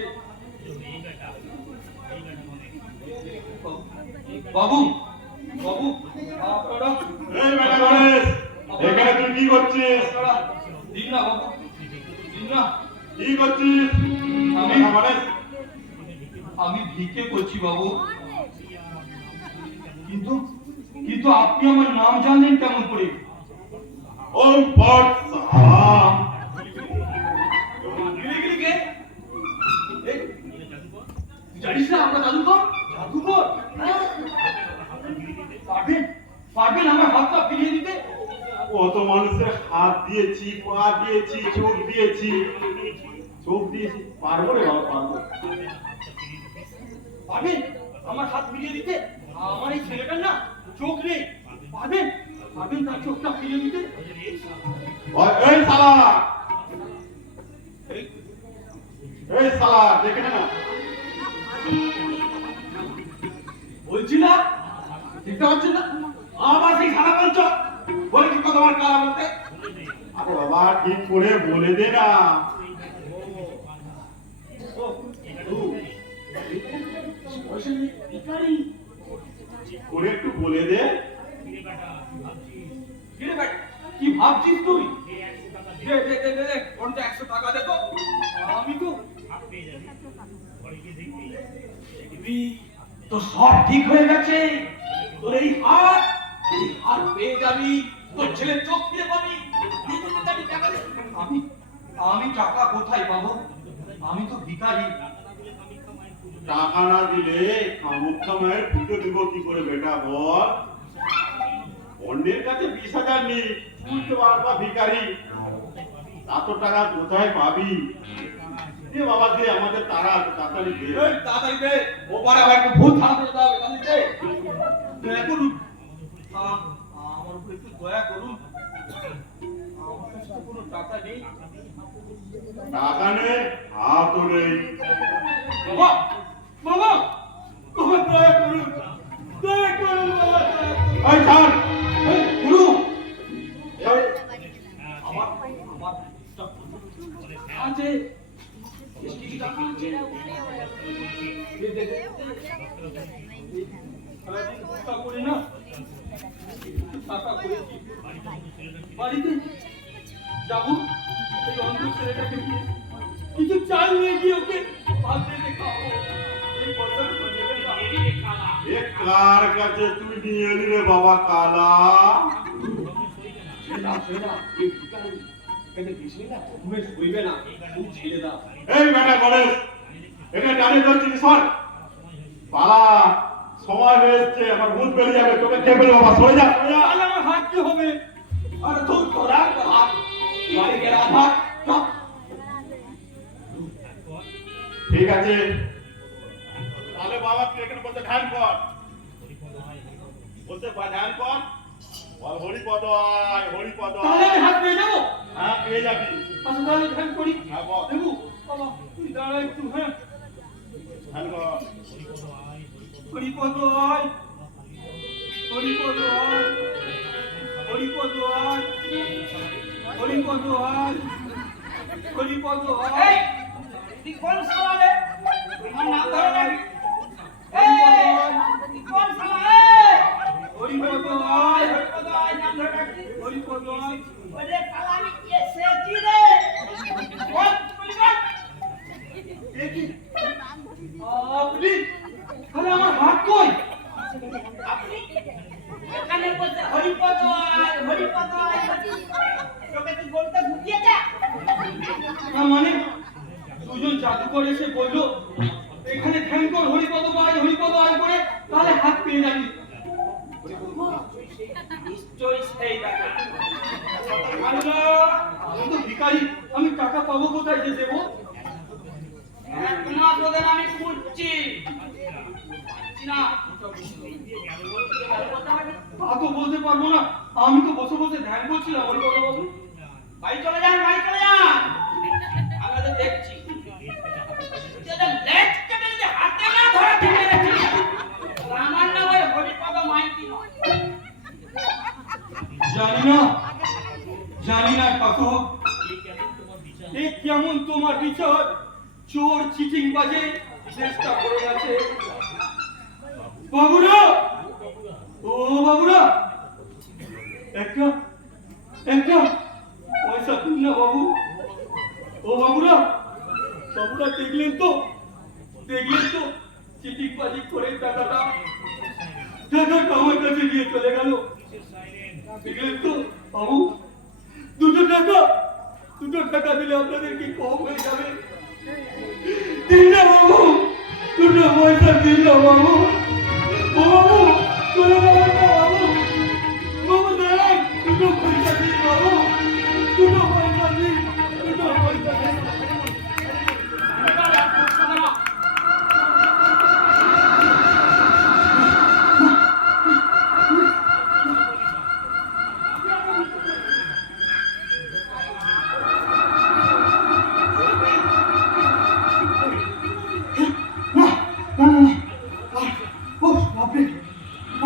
বাবু, বাবু, আপনারা এই বেটা গণেশ, এখানে তুই কি করছিস? আপনারা দিন না বাবু, দিন না। কি করছিস? আমি- বেটা গণেশ, আমি ভিক্ষে করছি বাবু, কিন্তু কিন্তু আপনি আমার নাম জানলেন কেমন করে? ওম পট সাহা। গিরিগিরিকে? এই, তুই জানিস না আমরা জাদুকর? জাদুকর? হ্যাঁ? পারবেন পারবেন আমার হাতটা ফিরিয়ে দিতে? কত মানুষের হাত দিয়েছি, পা দিয়েছি, চোখ দিয়েছি, পারবো রে বাবা, পারবো। পারবেন আমার হাত ফিরিয়ে দিতে? আমার এই ছেলেটার না চোখ নেই, পারবেন পারবেন তার চোখটা ফিরিয়ে দিতে? এই শালা, এই, এই শালা, দেখে না। বলছি না, দেখতে পাচ্ছেন না আমার সেই সারা পঞ্চ বলেছি কত আমার কালা বলতে। আরে বাবা, ঠিক করে বলে দে না। করে একটু বলে দে। কিরে ভাই, কি ভাবছিস তুই? দে দে দে দে, কোনটা 100 টাকা দে তো। আমি তো তো সব ঠিক হয়ে গেছে। তোর এই হাত পেয়ে যাবি, তোর ছেলের চোখ ফিরে পাবি। দে দে দে, দে, টাকা দে। আমি আমি টাকা কোথায় পাবো? আমি তো ভিখারি। টাকা না দিলে কামুকটা মায়ের ফুটে দিব কি করে বেটা, বল? অন্যের কাছে 20,000 নেই, তুলতে পারবা ভিখারি, এত টাকা কোথায় পাবি? দে বাবা দে, আমাদের তারা আছে, তাড়াতাড়ি দে। এই তাড়াতাড়ি দে, ও পারে আবার একটু ভূত থানাতে যেতে হবে, তাড়াতাড়ি দে। দয়া করুন, আমার উপর একটু দয়া করুন। আমার কাছে তো কোনো টাকা নেই। টাকা নেই, হাতও নেই। বাবা, বাবা, বাবা দয়া করুন, দয়া করুন বাবা, দয়া করুন। এই ছাড়, এই, গুরু, এই, আমার আমার আছে, বেশি টাকা আছে। দে, দে, দে। সারাদিন চিন্তা করি না, টাকা করেছি বাড়িতে যাবো, এই অন্ধ ছেলেটাকে নিয়ে কিছু চাল নিয়ে গিয়ে ওকে ভাত রেখে খাবো। এই পয়সাটা তো দেবে না। এ কার কাছে তুই নিয়ে এলি রে বাবা কালা? এই বেটা গণেশ, এটা জানে তোর চিনিস পালা, সময় হয়েছে, আমার ভূত বেরিয়ে যাবে, তোকে খেয়ে ফেলবো বাবা, সরে যা সরে যা। তাহলে আমার হাত কি হবে? আর তোর তোরা হাত বাড়ি গেলে হাত চপ। ঠিক আছে, তাহলে বাবা তুই এখানে বসে ধ্যান কর, বসে ধ্যান কর, বল হরিপদ আয়, হরিপদ তাহলে আমি আয়। হাত পেয়ে যাবো? হ্যাঁ পেয়ে যাবি। আচ্ছা তাহলে ধ্যান করি। হ্যাঁ বল, দেখু বাবা তুই দাঁড়া একটু, হ্যাঁ। ধ্যান কর। হরিপদ আয়, হরিপদ আয়, হরিপদ আয়, হরিপদ আয়, হরিপদ আয়। এই, তুই কোন শালা রে? আমার নাম ধরে না। এই, তুই কোন শালা রে? হরিপদ আয়, হরিপদ আয়, নাম ধরে ডাকছিস? হরিপদ আয়। ওরে শালা, আমি এসেছি রে। বল, তুই বল। এ কি? আপনি? তাহলে আমার হাত কই? আপনি এখানে বসে হরিপদ আয়, হরিপদ আয় বলছিস। তোকে তুই বলতে ঢুকিয়েছে? না মানে দুজন জাদুকর এসে বললো এখানে ধ্যান কর, হরিপদ আয়, হরিপদ আয় করে তাহলে হাত পেয়ে যাবি। নিশ্চয়ই সেই টাকা। আল্লাহ, আমি তো ভিখারি, আমি টাকা পাবো কোথায় যে দেবো? এক মাস ওদের আমি খুঁজছি, পাচ্ছি না। তা তো বলতে পারবো না, আমি তো বসে বসে ধ্যান করছিলাম। হরিপদ বাবু বাড়ি চলে যান, বাড়ি চলে যান। আমরা তো দেখছি তোদের লেজ কেটে যদি হাতে না ধরে ফেলে রেখেছিস, আমার নাম ওই হরিপদ মাইতি নয়। জানি না ঠাকুর, এ কেমন তোমার বিচার? চোর চিটিং বাজে চেষ্টা করে গেছে। বাবুরা, ও বাবুরা, একটা একটা পয়সা দিন না বাবু। ও বাবুরা, বাবুরা দেখলেন তো চিটিং বাজি করে টাকাটা আমার কাছে নিয়ে চলে গেল। দেখলেন তো বাবু, দুটো টাকা দিলে আপনাদের কি কম হয়ে যাবে? দিন না বাবু, দুটো পয়সা দিন না বাবু। ও বাবু, চলে যাবেন না বাবু। বাবু দেখ, দুটো পয়সা দিন বাবু, দুটো পয়সা দিন, দুটো পয়সা দিন।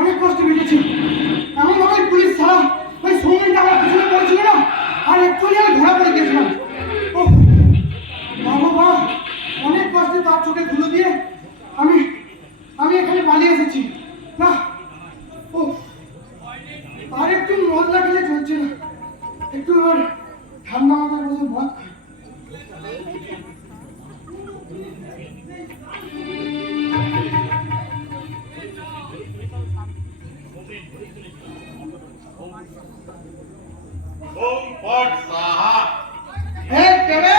অনেক কষ্ট পেয়েছি। এমন ভাবে পুলিশ ছাড়া ওই সৌমিনটা আমার পিছনে পড়েছিল না, আর একটুখানি আমি ধরা পড়ে গেছিলাম। বাবা, অনেক কষ্টে তার চোখে ধুলো দিয়ে আমি এখানে পালিয়ে এসেছি। না, আর একটু মদ লাগলে চলছে না, একটু আমার ঠান্ডা মাথায় বসে মদ খাই। ওম পট সাহা। হে কেবে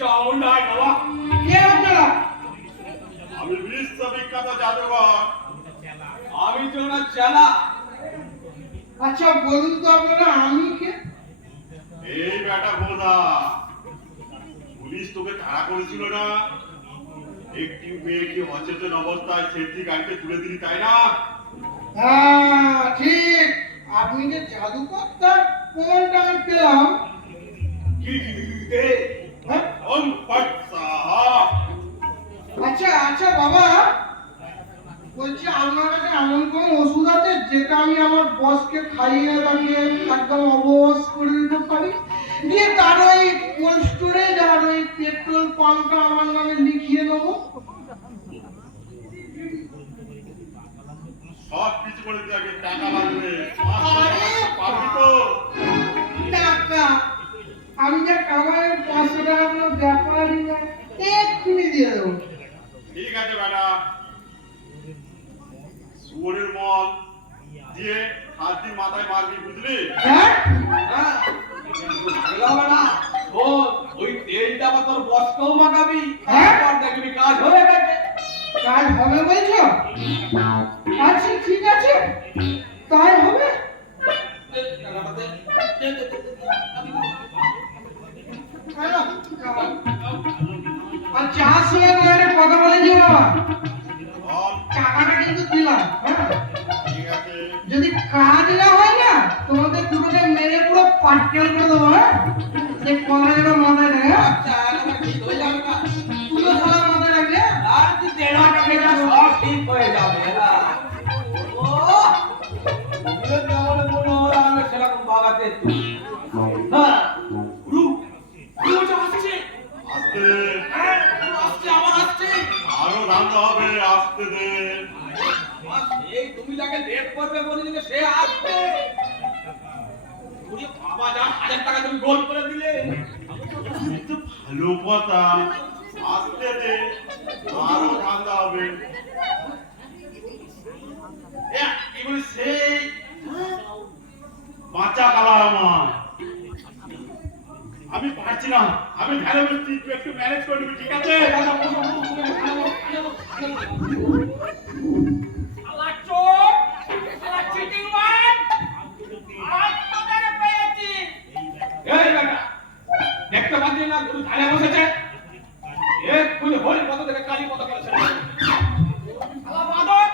চাউন্ডাই বাবা, কে আপনারা? আমি বিশ্ববিখ্যাত জাদুঘর। আমি তো না চেলা। আচ্ছা বলুন তো আপনারা আমি কে? এই বেটা বোধা, পুলিশ তোকে তাড়া করেছিল না, একটি মেয়েকে অচেতন অবস্থায় সেটি গাড়িতে তুলে দিলি, তাই না? হ্যাঁ ঠিক, আপনি যে জাদুকর তার প্রমাণটা আমি পেলাম। হ্যাঁ? ওম পট সাহা। আচ্ছা বাবা, বলছি আপনার কাছে এমন কোন ওষুধ আছে যেটা আমি আমার বসকে খাইয়ে তাকে একদম অবশ করে দিতে পারি, দিয়ে তার ওই কোল্ড স্টোরেজ আর ওই পেট্রোল পাম্পটা আমার নামে লিখিয়ে নেবো? করে দিতে আগে টাকা লাগবে। পারবি তো? টাকা আমি যা কামাই 500 টাকা কোনো ব্যাপারই না, এক্ষুনি দিয়ে দেবো। ঠিক আছে বেটা, শুয়োরের মল দিয়ে হাত দিয়ে মাথায় মারবি, বুঝলি? হ্যাঁ হ্যাঁ, ভালো হবে না। ওই তেলটা আবার তোর বসকেও মাখাবি, হ্যাঁ? তারপর দেখবি কাজ হয়ে গেছে। কাজ হবে বলছো? আচ্ছা ঠিক আছে, তাই হবে। হ্যালো, আর চার সময় তোমার একটা কথা বলেছি বাবা, বল, টাকাটা কিন্তু দিলাম, হ্যাঁ? ঠিক আছে। যদি কাজ না হয় না তোমাদের দুটোকে মেরে পুরো পাটকেল করে দেবো, হ্যাঁ? যে কথা যেন মাথায় থাকে, হ্যাঁ? ঠিক হয়ে যাবে না? তুইও সারা মাথায় রাখলে, হ্যাঁ? আর তুই তেলা টাকা সব ঠিক হয়ে যাবে। হ্যাঁ। ও, তুমিও যেমন মনে হয় আমি সেরকম ভাগাতে তুই। হ্যাঁ, গুরু, গুরু তো আসছে। আস্তে, হ্যাঁ, গুরু আসছে, আবার আসছে। আরো রান্না হবে, আস্তে দে। আর সেই তুমি যাকে ডেট করবে বলেছিলে সে আসবে। ওরে বাবা, যা 1000 টাকা তুমি গোল করে দিলে। তো ভালো কথা, আস্তে দে, আরো ঠান্ডা হবে। এগুলি সেই বাঁচা কালার আমার। আমি পারছি না, আমি ঢেলে বলছি, তুই একটু ম্যানেজ করে নিবি, ঠিক আছে? শালা চোর, শালা চিটিং মান, আজ তোদের পেয়েছি। এই বেটা, দেখতে পাচ্ছি না গুরু ধারে বসেছে? এক্ষুনি হরি পদ থেকে কালী পদ করেছে। শালা বাদর,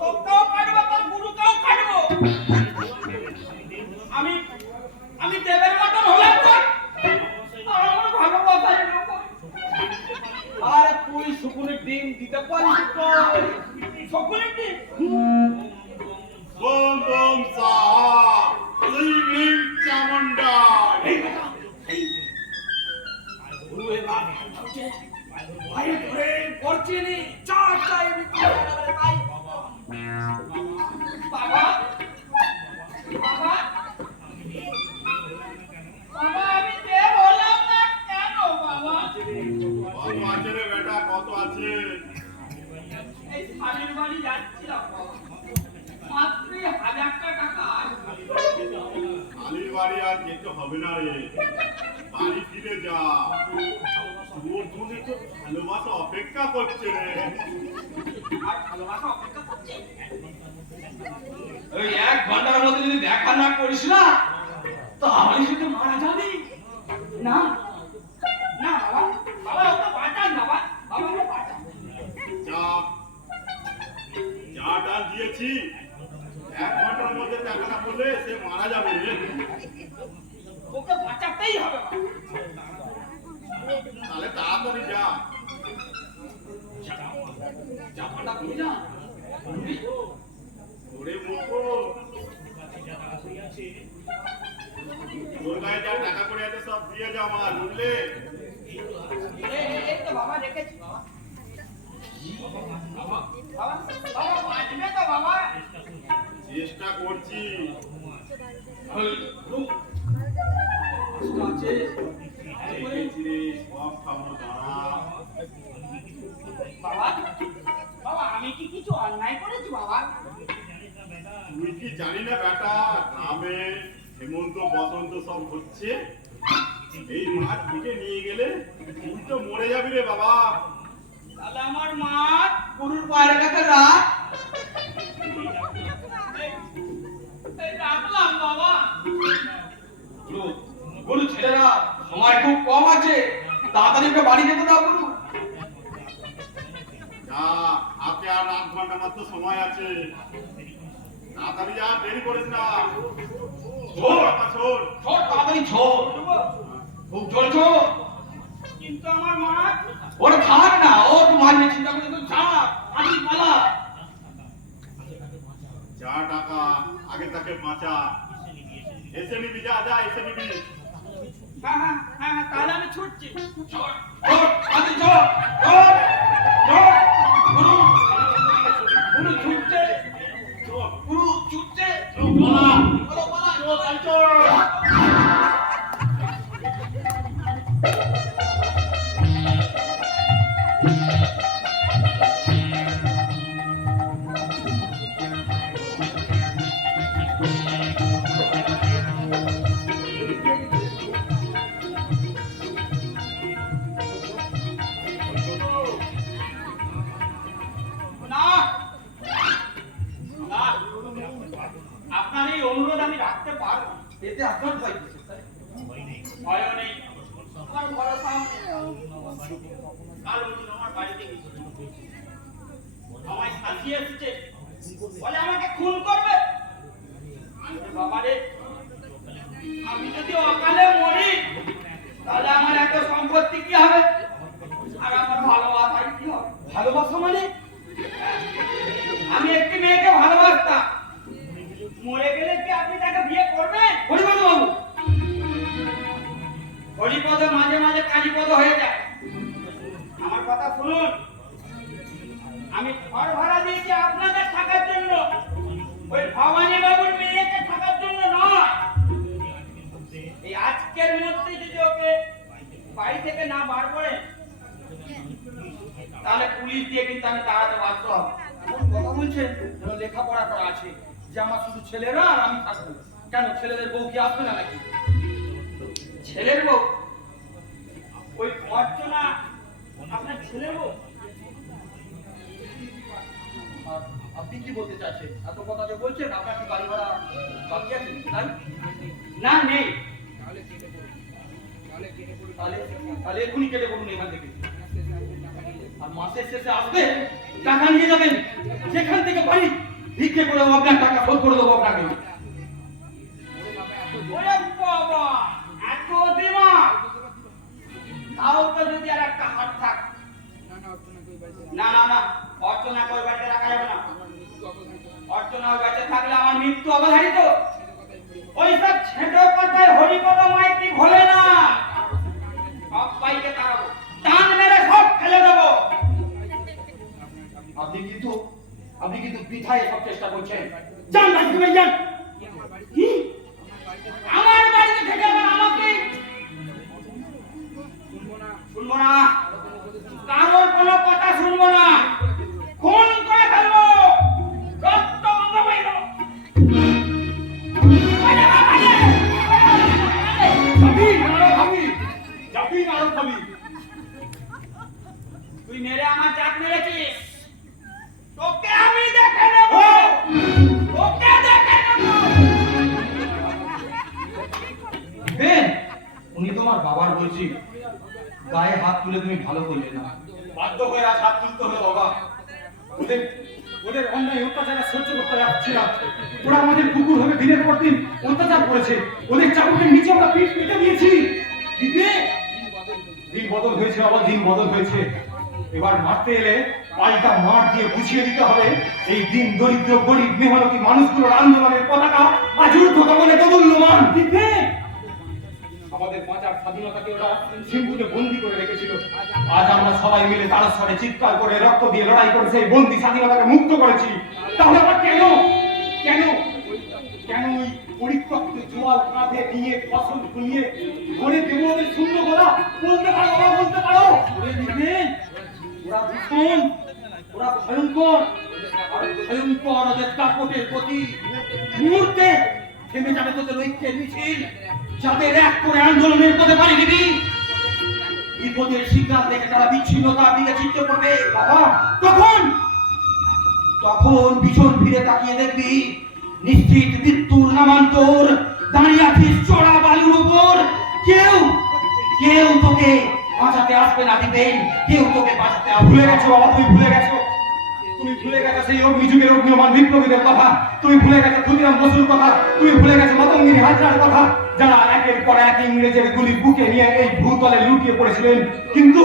তোকেও কাটবো, তোর গুরুকেও কাটবো। আমি দেবের মতন হলাম তো, আর আমার ভালোবাসাই এরকম। আরে তুই শুকুনের ডিম দিতে পারিস তো? সকলের দিন বোম বোম সাহা, লিং চামুন্ডা। এই বেটা, এই গুরু এবার ভাবছে বাইরে ধরে করছে নি চার চাই আমি তাই বাবা, বাবা, বাবা, আমি দেব হলাম না কেন বাবা? কত আছে রে বেটা, কত আছে? এই স্বামীর বাড়ি যাচ্ছিলাম বাবা, মাত্রই 1000 টাকা আসবে। আলির বাড়ি আর যেতে হবে না রে, বাড়ি ফিরে যা। তোর জন্য তো ভালোবাসা অপেক্ষা করছে রে। আর ভালোবাসা অপেক্ষা করছে। ওই 1 ঘন্টার মধ্যে যদি দেখা না করিস না তাহলে শুধু মারা যাবি। না, না বাবা, বাবা ওকে বাঁচান বাবা, বাবা ওকে বাঁচান। যা, যা ডাল দিয়েছি, 1 ঘন্টার মধ্যে টাকা না করলে সে মারা যাবে রে। ওকে বাঁচাতেই হবে বাবা। তাহলে তাড়াতাড়ি যা। জামাটা পরে যা। ওরে মূর্খ, তোর গায়ে যা টাকা পড়ে আছে সব দিয়ে যা আমার, বুঝলে? এই তো বাবা রেখেছি বাবা। বাবা, বাবা বাঁচবে তো বাবা? চেষ্টা করছি। ওই গুরু কষ্ট আছে। দেখেছি রে, সব খাবো, দাঁড়া। বাবা, বাবা আমি কি কিছু অন্যায় করেছি বাবা? তুই কি জানি না বেটা, গ্রামে হেমন্ত বসন্ত সব হচ্ছে, এই মাছ পিঠে নিয়ে গেলে তুই তো মরে যাবি রে বাবা। তাহলে আমার মাছ গুরুর পায়ের কাছে রাখ। এই রাখলাম বাবা। গুরু, গুরু ছেলেরা সময় খুব কম আছে, তাড়াতাড়ি ওকে বাড়ি যেতে দাও গুরু। যা, হাতে আর 8 ঘন্টা মাত্র সময় আছে, তাড়াতাড়ি যা, দেরি করিস না। ছোট বাবা, ছোট। ছোট তাড়াতাড়ি ছোট, খুব জোর ছোট। কিন্তু আমার মাছ ওরে থাক না, ও তুই মারবে চিন্তা করে তুই ছাড়, আদি পালা। যা টাকা আগে তাকে বাঁচা, এসে নিবি, যা যা এসে নিবি। হ্যাঁ হ্যাঁ হ্যাঁ হ্যাঁ, তাহলে আমি ছুটছি। ছোট, ছোট, আদি ছোট, ছোট, ছোট। গুরু, গুরু ছুটছে। না না, আপনার এই অনুরোধ আমি রাখতে পারবো না। এতে আপনার ভয় কিসের, স্যার? ভয়ও নেই, আমার ভরসাও নেই। কাল উনি আমার বাড়িতে গেছিল, আমায় সাজিয়ে এসেছে, বলে আমাকে খুন করবে। আমি বলি, বাবা রে, আমি যদি অকালে মরি তাহলে আমার এত সম্পত্তি কি হবে, আর আমার ভালোবাসাই কি হবে? ভালোবাসা মানে? আমি একটি মেয়েকে ভালোবাসতাম, মরে গেলে কি আপনি তাকে বিয়ে করবেন? হরিপদ বাবু, হরিপদ মাঝে মাঝে কালীপদ হয়ে যায়। আমার কথা শুনুন, আমি ঘর ভাড়া দিয়েছি আপনাদের থাকার জন্য, ওই ভবানী বাবুর মেয়েকে থাকার জন্য নয়। এই আজকের মধ্যে যদি ওকে বাড়ি থেকে না বার করে, তাহলে পুলিশ দিয়ে কিন্তু আমি তাড়াতে বাধ্য হব। এমন কথা বলছেন যেন লেখাপড়া করা আছে যে আমার শুধু ছেলেরা আর আমি থাকবো। কেন, ছেলেদের বউ কি আসবে না নাকি? ছেলের বউ? ওই অর্চনা আপনার ছেলের বউ? আর আপনি কি বলতে চাইছেন? এত কথা যে বলছেন, আপনার কি বাড়ি ভাড়া বাকি আছে, তাই? না, নেই। তাহলে তাহলে এখনই কেটে পড়ুন এখান থেকে। আর মাসের শেষে আসবে, টাকা নিয়ে যাবেন, যেখান থেকে পারি ভিক্ষে করে আপনার টাকা শোধ করে দেবো আপনাকে। ওরে বাবা, এত দিমাগ! তাও তো যদি আর একটা হাত থাক। না না না, অর্চনা ওই বাড়িতে রাখা যাবে না। অর্চনা ওই বাড়িতে থাকলে আমার মৃত্যু অবধারিত। ওই সব ছেঁটো কথায় হরিপদ মাইতি ভোলে না। সব পাইকে তাড়াবো, টান মেরে সব ফেলে দেবো। আপনি কিন্তু বৃথায় সব চেষ্টা করছেন। যান বাড়িতে বেরিয়ে যান। কি? আমার বাড়িতে থেকে আবার আমাকে শুনবো না, কারোর কোনো কথা শুনবো না। খুন করে ফেলবো, রক্ত বন্ধ করে দেবো। তুই মেরে আমার জাত মেরেছিস, তোকে আমি দেখে নেব, তোকে দেখে নেব। বেন, উনি তোমার বাবার বলছি, গায়ে হাত তুলে তুমি ভালো করলে না। বাধ্য হয়ে আজ হাত তুলতে হলো বাবা। ওদের ওদের অন্যায় অত্যাচার সহ্য করতে পারছিলাম। ওরা আমাদের কুকুর হবে দিনের পর দিন অত্যাচার করেছে। ওদের চাকরির নিচে আমরা পিঠ পেতে দিয়েছি। দিদি, দিন বদল হয়েছে বাবা, দিন বদল হয়েছে। এবার মারতে এলে পাল্টা মার দিয়ে বুঝিয়ে দিতে হবে এই দিন দরিদ্র গরিব মেহনতি মানুষগুলোর আন্দোলনের পতাকা আজ ঊর্ধ্বগগনে দোদুল্যমান। দিদি, আমাদের বাঁচার স্বাধীনতাকে ওরা সিন্ধুকে বন্দী করে রেখেছিল। আজ আমরা সবাই মিলে তার স্বরে চিৎকার করে রক্ত দিয়ে লড়াই করে সেই বন্দী স্বাধীনতাকে মুক্ত করেছি। তাহলে আমরা কেন কেন কেন ওই পরিত্যক্ত জোয়াল কাঁধে নিয়ে ফসল ফুলিয়ে ঘরে দেবো ওদের শূন্য গলা? বলতে পারো বাবা, বলতে পারো? ওরা ভীষণ, ওরা ভয়ঙ্কর, আর ভয়ঙ্কর ওদের দাপটের প্রতি মুহূর্তে থেমে যাবে তোদের ঐক্যের মিছিল, যাদের এক করে আন্দোলনের পথে পাড়ি দিবি। বিপদের শিকার থেকে তারা বিচ্ছিন্নতার দিকে চিত্ত করবে বাবা। তখন তখন পিছন ফিরে তাকিয়ে দেখবি নিশ্চিত মৃত্যুর নামান্তর দাঁড়িয়ে আছিস চড়া বালুর উপর। কেউ কেউ তোকে বাঁচাতে আসবে না দিবেন, কেউ তোকে বাঁচাতে ভুলে গেছো বাবা, তুমি ভুলে গেছো। তুমি ভুলে গেছো সেই অগ্নিযুগের অগ্নিয়মান বিপ্লবীদের কথা। তুমি ভুলে গেছো ক্ষুদিরাম বসুর কথা। তুমি ভুলে গেছো মাতঙ্গিনী হাজরার কথা, যারা একের পর এক ইংরেজের গুলি বুকে নিয়ে এই ভূতলে লুটিয়ে পড়েছিলেন। কিন্তু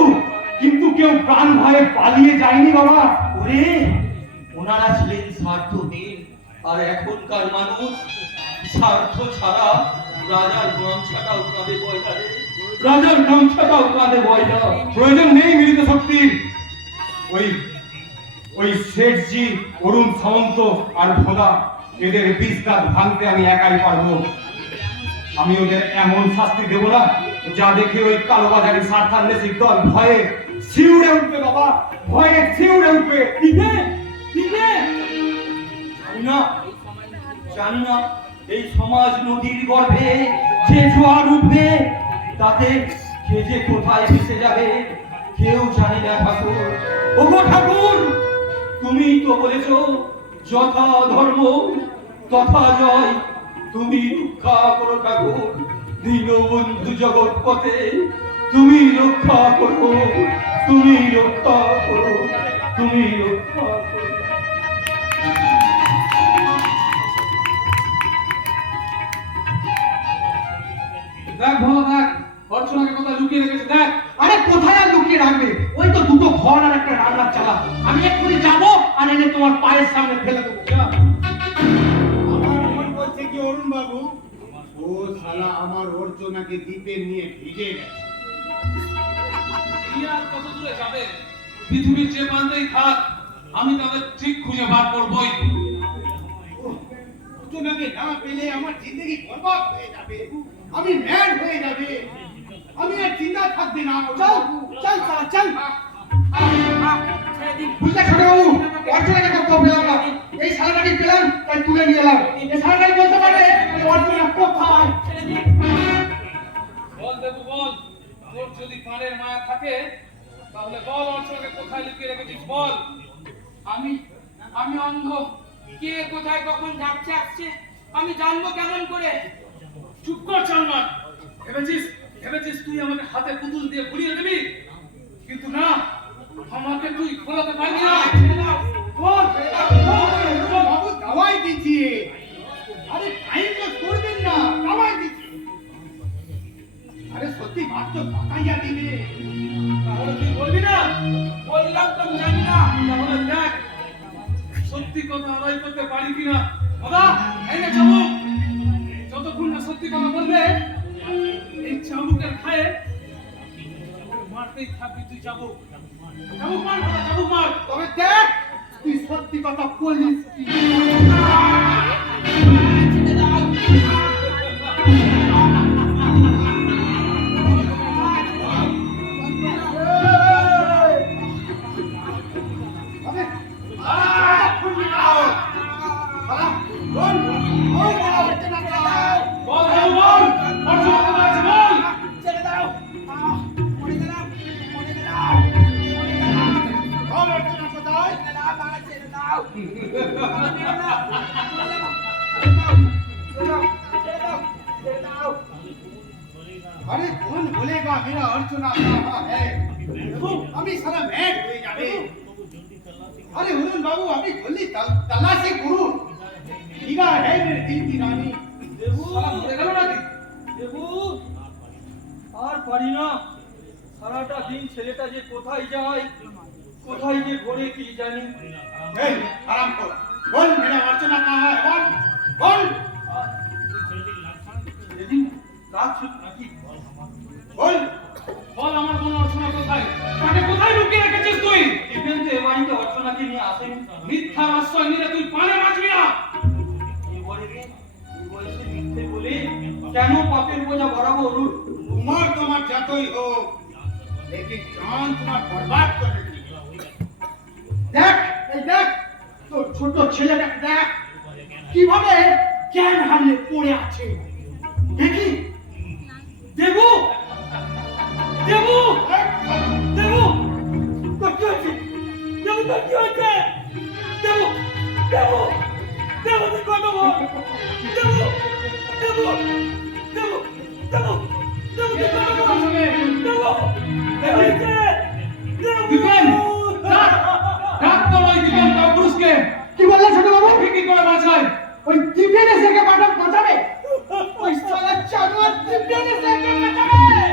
কিন্তু কেউ প্রাণ ভয়ে পালিয়ে যায়নি বাবা। ওরে, ওনারা ছিলেন স্বার্থহীন, আর এখনকার মানুষ স্বার্থ ছাড়া রাজার গামছাটাও কাঁধে বয় না রে। রাজার গামছাটাও কাঁধে বয় না। প্রয়োজন নেই মিলিত শক্তির। ওই ওই শেঠজি, অরুণ সামন্ত আর ভোলা, এদের বিষদাঁত ভাঙতে আমি একাই পারবো। আমি ওদের এমন শাস্তি দেব না যা দেখে ওই কালোবাজারি স্বার্থান্বেষী দল ভয়ে শিউরে উঠবে বাবা, ভয়ে শিউরে উঠবে। দিবে দিবে জানি না, জানি না এই সমাজ নদীর গর্ভে যে জোয়ার উঠবে তাতে কে যে কোথায় ভেসে যাবে কেউ জানি না ঠাকুর। ওগো ঠাকুর, তুমি তো বলেছো যথা ধর্ম তথা জয়, তুমি রক্ষা করো ঠাকুর দীনবন্ধু জগৎ পথে, তুমি রক্ষা করো, তুমি রক্ষা করো, তুমি রক্ষা করো। দেখ ভালো দেখ, অর্চনাকে কোথায় লুকিয়ে রেখেছে দেখ। আরে কোথায় আর লুকিয়ে রাখবে? ওই তো দুটো ঘর আর একটা রান্নার চালা। আমি এক্ষুনি যাবো আর এনে তোমার পায়ের সামনে ফেলে দেবো। যা। আমার মন বলছে কি অরুণ বাবু, ও শালা আমার অর্চনাকে দ্বীপে নিয়ে ভিজে গেছে। এই আর কত দূরে যাবে? পৃথিবীর যে প্রান্তেই থাক আমি তাদের ঠিক খুঁজে বার করবই। অর্চনাকে না পেলে আমার জিন্দগি বরবাদ হয়ে যাবে, আমি ম্যাড হয়ে যাবে, আমি আর চিন্তা থাকবে না। চল চল শালা, চল। ছেড়ে দিন। বুঝলে ছোট বাবু, অর্চনাকে কোথাও পেলাম না। এই শালাটাকে পেলাম তাই তুলে নিয়ে এলাম। এই শালাটাই বলতে পারে অর্চনা কোথায়। ছেড়ে দিন। বল দেবু বল, তোর যদি প্রাণের মায়া থাকে তাহলে বল অর্চনাকে কোথায় লুকিয়ে রেখেছিস বল। আমি আমি অন্ধ, কে কোথায় কখন যাচ্ছে আসছে আমি জানবো কেমন করে? চুপ কর চালমান। ভেবেছিস তুই আমাকে হাতে পুতুল দিয়ে ঘুরিয়ে দিবি, কিন্তু না, আমাকে তুই ঘোরাতে পারবি না। ছেড়ে দাও। বল, বাবু দাওয়াই দিচ্ছি। আরে টাইম তো করবেন না, দাওয়াই দিচ্ছি। আরে সত্যি ভাত তো পাকাইয়া দিবে। তাহলে তুই বলবি না? বললাম তো আমি জানি না। তাহলে দেখ সত্যি কথা আদায় করতে পারি কিনা। দাদা এই নে চাবুক, যতক্ষণ না সত্যি কথা বলবে এই চাবুকের খায়ে মারতেই থাকবি তুই। চাবুক চাবুক মার দাদা, চাবুক মার। তবে দেখ তুই সত্যি কথা বলিস কি। ছেড়ে দাও। আরে বল, বল, অর্চনা দাও। বল দেবু বল, অর্চনা কোথায় আছে বল। ছেড়ে দাও। মরে গেলাম, মরে গেলাম, মরে গেলাম। বল অর্চনা কোথায়? ছেড়ে দাও, বাবা, ছেড়ে দাও। अरे कौन बोलेगा मेरा अर्चना कहाँ है? अभी सारा मैड हो जावे। अरे हुरुन बाबू अभी जल्दी तलाशी करो। निगाह है मेरे दिल की रानी। দেবু, শালা মরে গেল নাকি? দেবু, আর পারি না। সারাটা দিন ছেলেটা যে কোথায় যায়, কোথায় যে ঘোরে কি জানি। ए, आराम करो। बोल मेरा अर्चना कहाँ है? बोल, बोल, সেদিন রাত ছিল নাকি? बोल। বল আমার বোন অর্চনা কোথায়, তাকে কোথায় লুকিয়ে রেখেছিস তুই? ইভেন তো এ বাড়িতে অর্চনাকে নিয়ে আসেনি। মিথ্যার আশ্রয় নিলে তুই পানে বাঁচবি না। এই বয়সে মিথ্যে বলে কেন পাপের বোঝা বরাবর অরুণ? उम्र तुम्हार যতই হোক, लेकिन जान तुम्हार बर्बाद कर देगी। দেখ এই দেখ তোর ছোট ছেলেটা দেখ কিভাবে জ্ঞান হারিয়ে পড়ে আছে। দেখি দেবু, দেবু, দেবু, তোর কি হয়েছে? দেবু, তোর কি হয়েছে? দেবু, দেবু, দেবু, তুই কথা বল। দেবু, দেবু, দেবু, দেবু, দেবু, তুই কথা বল। দেবু, কি হয়েছে? দীপেন, দেবু, ডাক, ডাক তোর ওই দীপেন কাপুরুষকে। কি বললে ছোট বাবু? ওকে কি করে বাঁচায়? ওই দিব্যের এসে পাঠান বাঁচাবে? ওই শালা জানোয়ার দিব্যের এসে বাঁচাবে?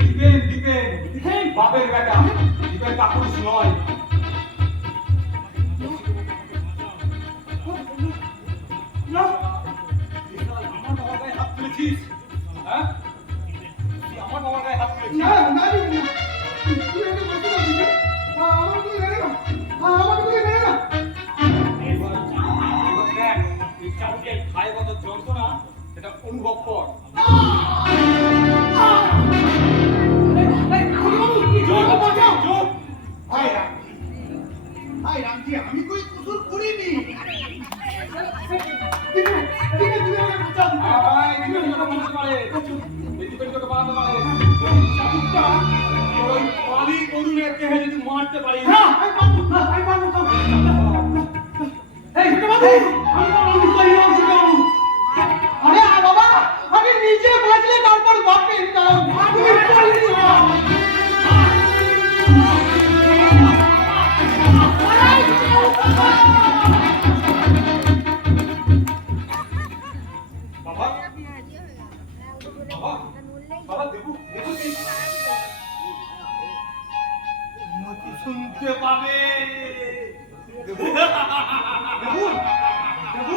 দিবেন, দিবেন, বাপের বেটা, দিবেন কাপুরুষ নয়। না আমার বাবার গায়ে হাত তুলেছিস, হ্যাঁ? তুই আমার বাবার গায়ে হাত তুলেছিস। না না দিবি না। তুই আমাকে বলতে পারবি না। আমার তুই মেরে না। আমার তুই মেরে না। এবার দেখ, এই চাবুকের খায় কত যন্ত্রণা সেটা অনুভব কর। আহ! কুত্তা ওই পালি করুণের দেহে যদি মারতে পারি না আমি পারবো না, আমি পারবো তো। এই ছোট বাবু, আমি পারবো না, তুই নাম ছোট বাবু। আরে বাবা, আগে নিজে বাঁচলে তারপর বাপের নাম। তুমি পারলি না। বাবা বাবা দেবু দেবু কি মতি শুনতে পাবে। দেবু দেবু দেবু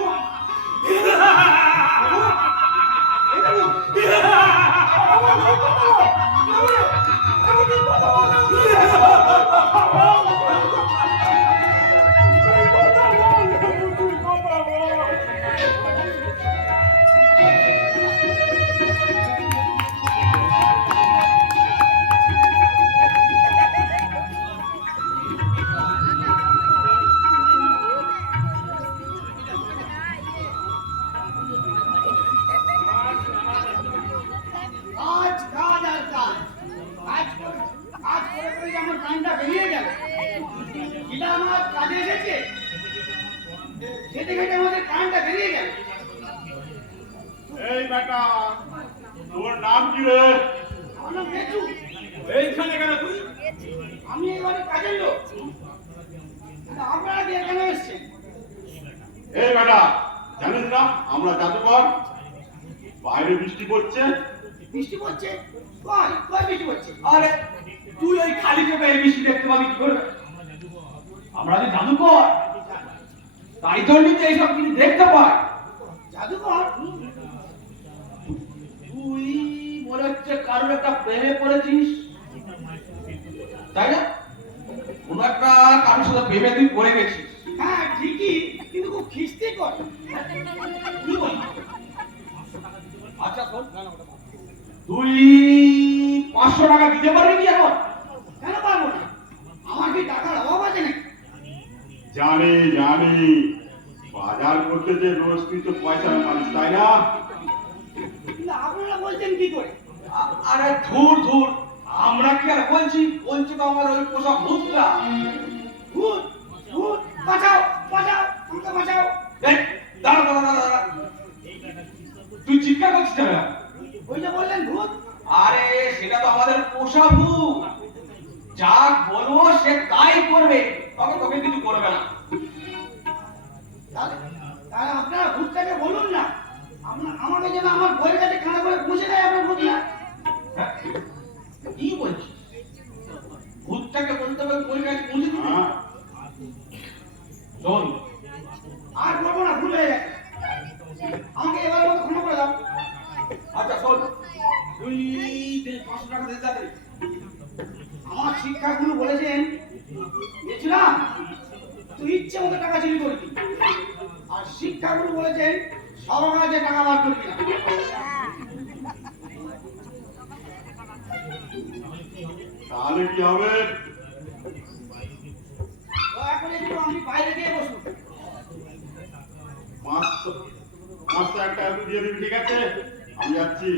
কাজ কাজ আর কাজ কাজ করে করে যে আমার কানটা বেরিয়ে গেল। এটা আমার কাজে এসেছে, খেতে খেতে আমাদের কানটা বেরিয়ে গেল। এই বেটা, তোর নাম কি রে? আমার নাম পেটু, এইখানে কেন তুই আমি এবারে কাজের লোক। তা আপনারা দিয়ে কেন এসছেন? এই বেটা, জানিস না আমরা জাদুকর? বাইরে বৃষ্টি পড়ছে, বৃষ্টি পড়ছে? কয় কয় বৃষ্টি পড়ছে? আরে তুই ওই খালি চোখে এই বৃষ্টি দেখতে পাবি কি করে? আমরা যে জাদুকর তাই জন্যই তো এইসব কিছু দেখতে পাই। জাদুকর? তুই মনে হচ্ছে কারোর একটা প্রেমে পড়েছিস, তাই না? কোন একটা কারোর সাথে প্রেমে তুই পড়ে গেছিস। হ্যাঁ ঠিকই, কিন্তু খুব খিস্তি করে। কি বলি? আচ্ছা শোন, তুই 500 টাকা দিতে পারবি কি এখন? কেন পারবো না? আমার কি টাকার অভাব আছে নাকি? জানি জানি, বাজার করতে যে রোজ তুই তো পয়সা পারিস, তাই না? কিন্তু আপনারা বলছেন কি করে? আরে ধুর ধুর, আমরা কি আর বলছি বলছি তো আমার ওই পোষা ভূতটা। ভূত ভূত, বাঁচাও বাঁচাও, আমাকে বাঁচাও। এই, দাঁড়া দাঁড়া দাঁড়া দাঁড়া। তুই চিৎকার করছিস কেন? ওই যে বললেন ভূত, আরে সেটা তো আমাদের পোষা ভূত, যা বলবো সে তাই করবে, তবে তোকে কিছু করবে না। তাহলে তাহলে আপনারা ভূতটাকে বলুন না, আমাকে যেন আমার বইয়ের কাছে খানা করে পৌঁছে দেয় আপনার ভূতরা। হ্যাঁ? কি বলছিস? ভূতটাকে বলতে হবে বই কাছে পৌঁছে দিবি? হ্যাঁ? শোন, আর করবো না, ভুল হয়ে গেছে। আমাকে এবার মতো ক্ষমা করে দাও। আচ্ছা শোন, তুই 500 টাকা দিতে যাবি। আমার শিক্ষাগুরু বলেছেন, গেছিলাম তুই ইচ্ছে মতো টাকা চুরি করবি, আর শিক্ষাগুরু বলেছেন সবার কাছে টাকা বার করবি না। তাহলে কি হবে? দয়া করে একটু আপনি বাইরে গিয়ে বসুন। মাছটা একটা একটু দিয়ে দিবি, ঠিক আছে? আমি যাচ্ছি।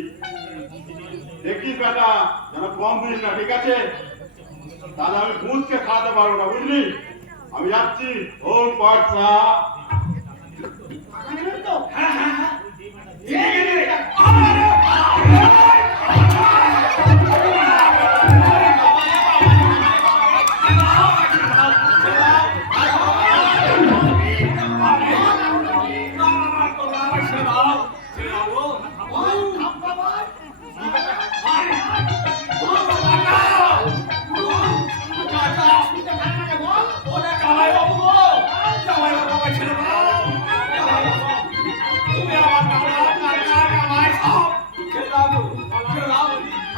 দেখিস বেটা, যেন কম দিস না, ঠিক আছে? তাহলে আমি ভূতকে খাওয়াতে পারবো না, বুঝলি? আমি যাচ্ছি। ও পাটসা, টাকা নেবেন তো? হ্যাঁ হ্যাঁ হ্যাঁ, এই নে এটা।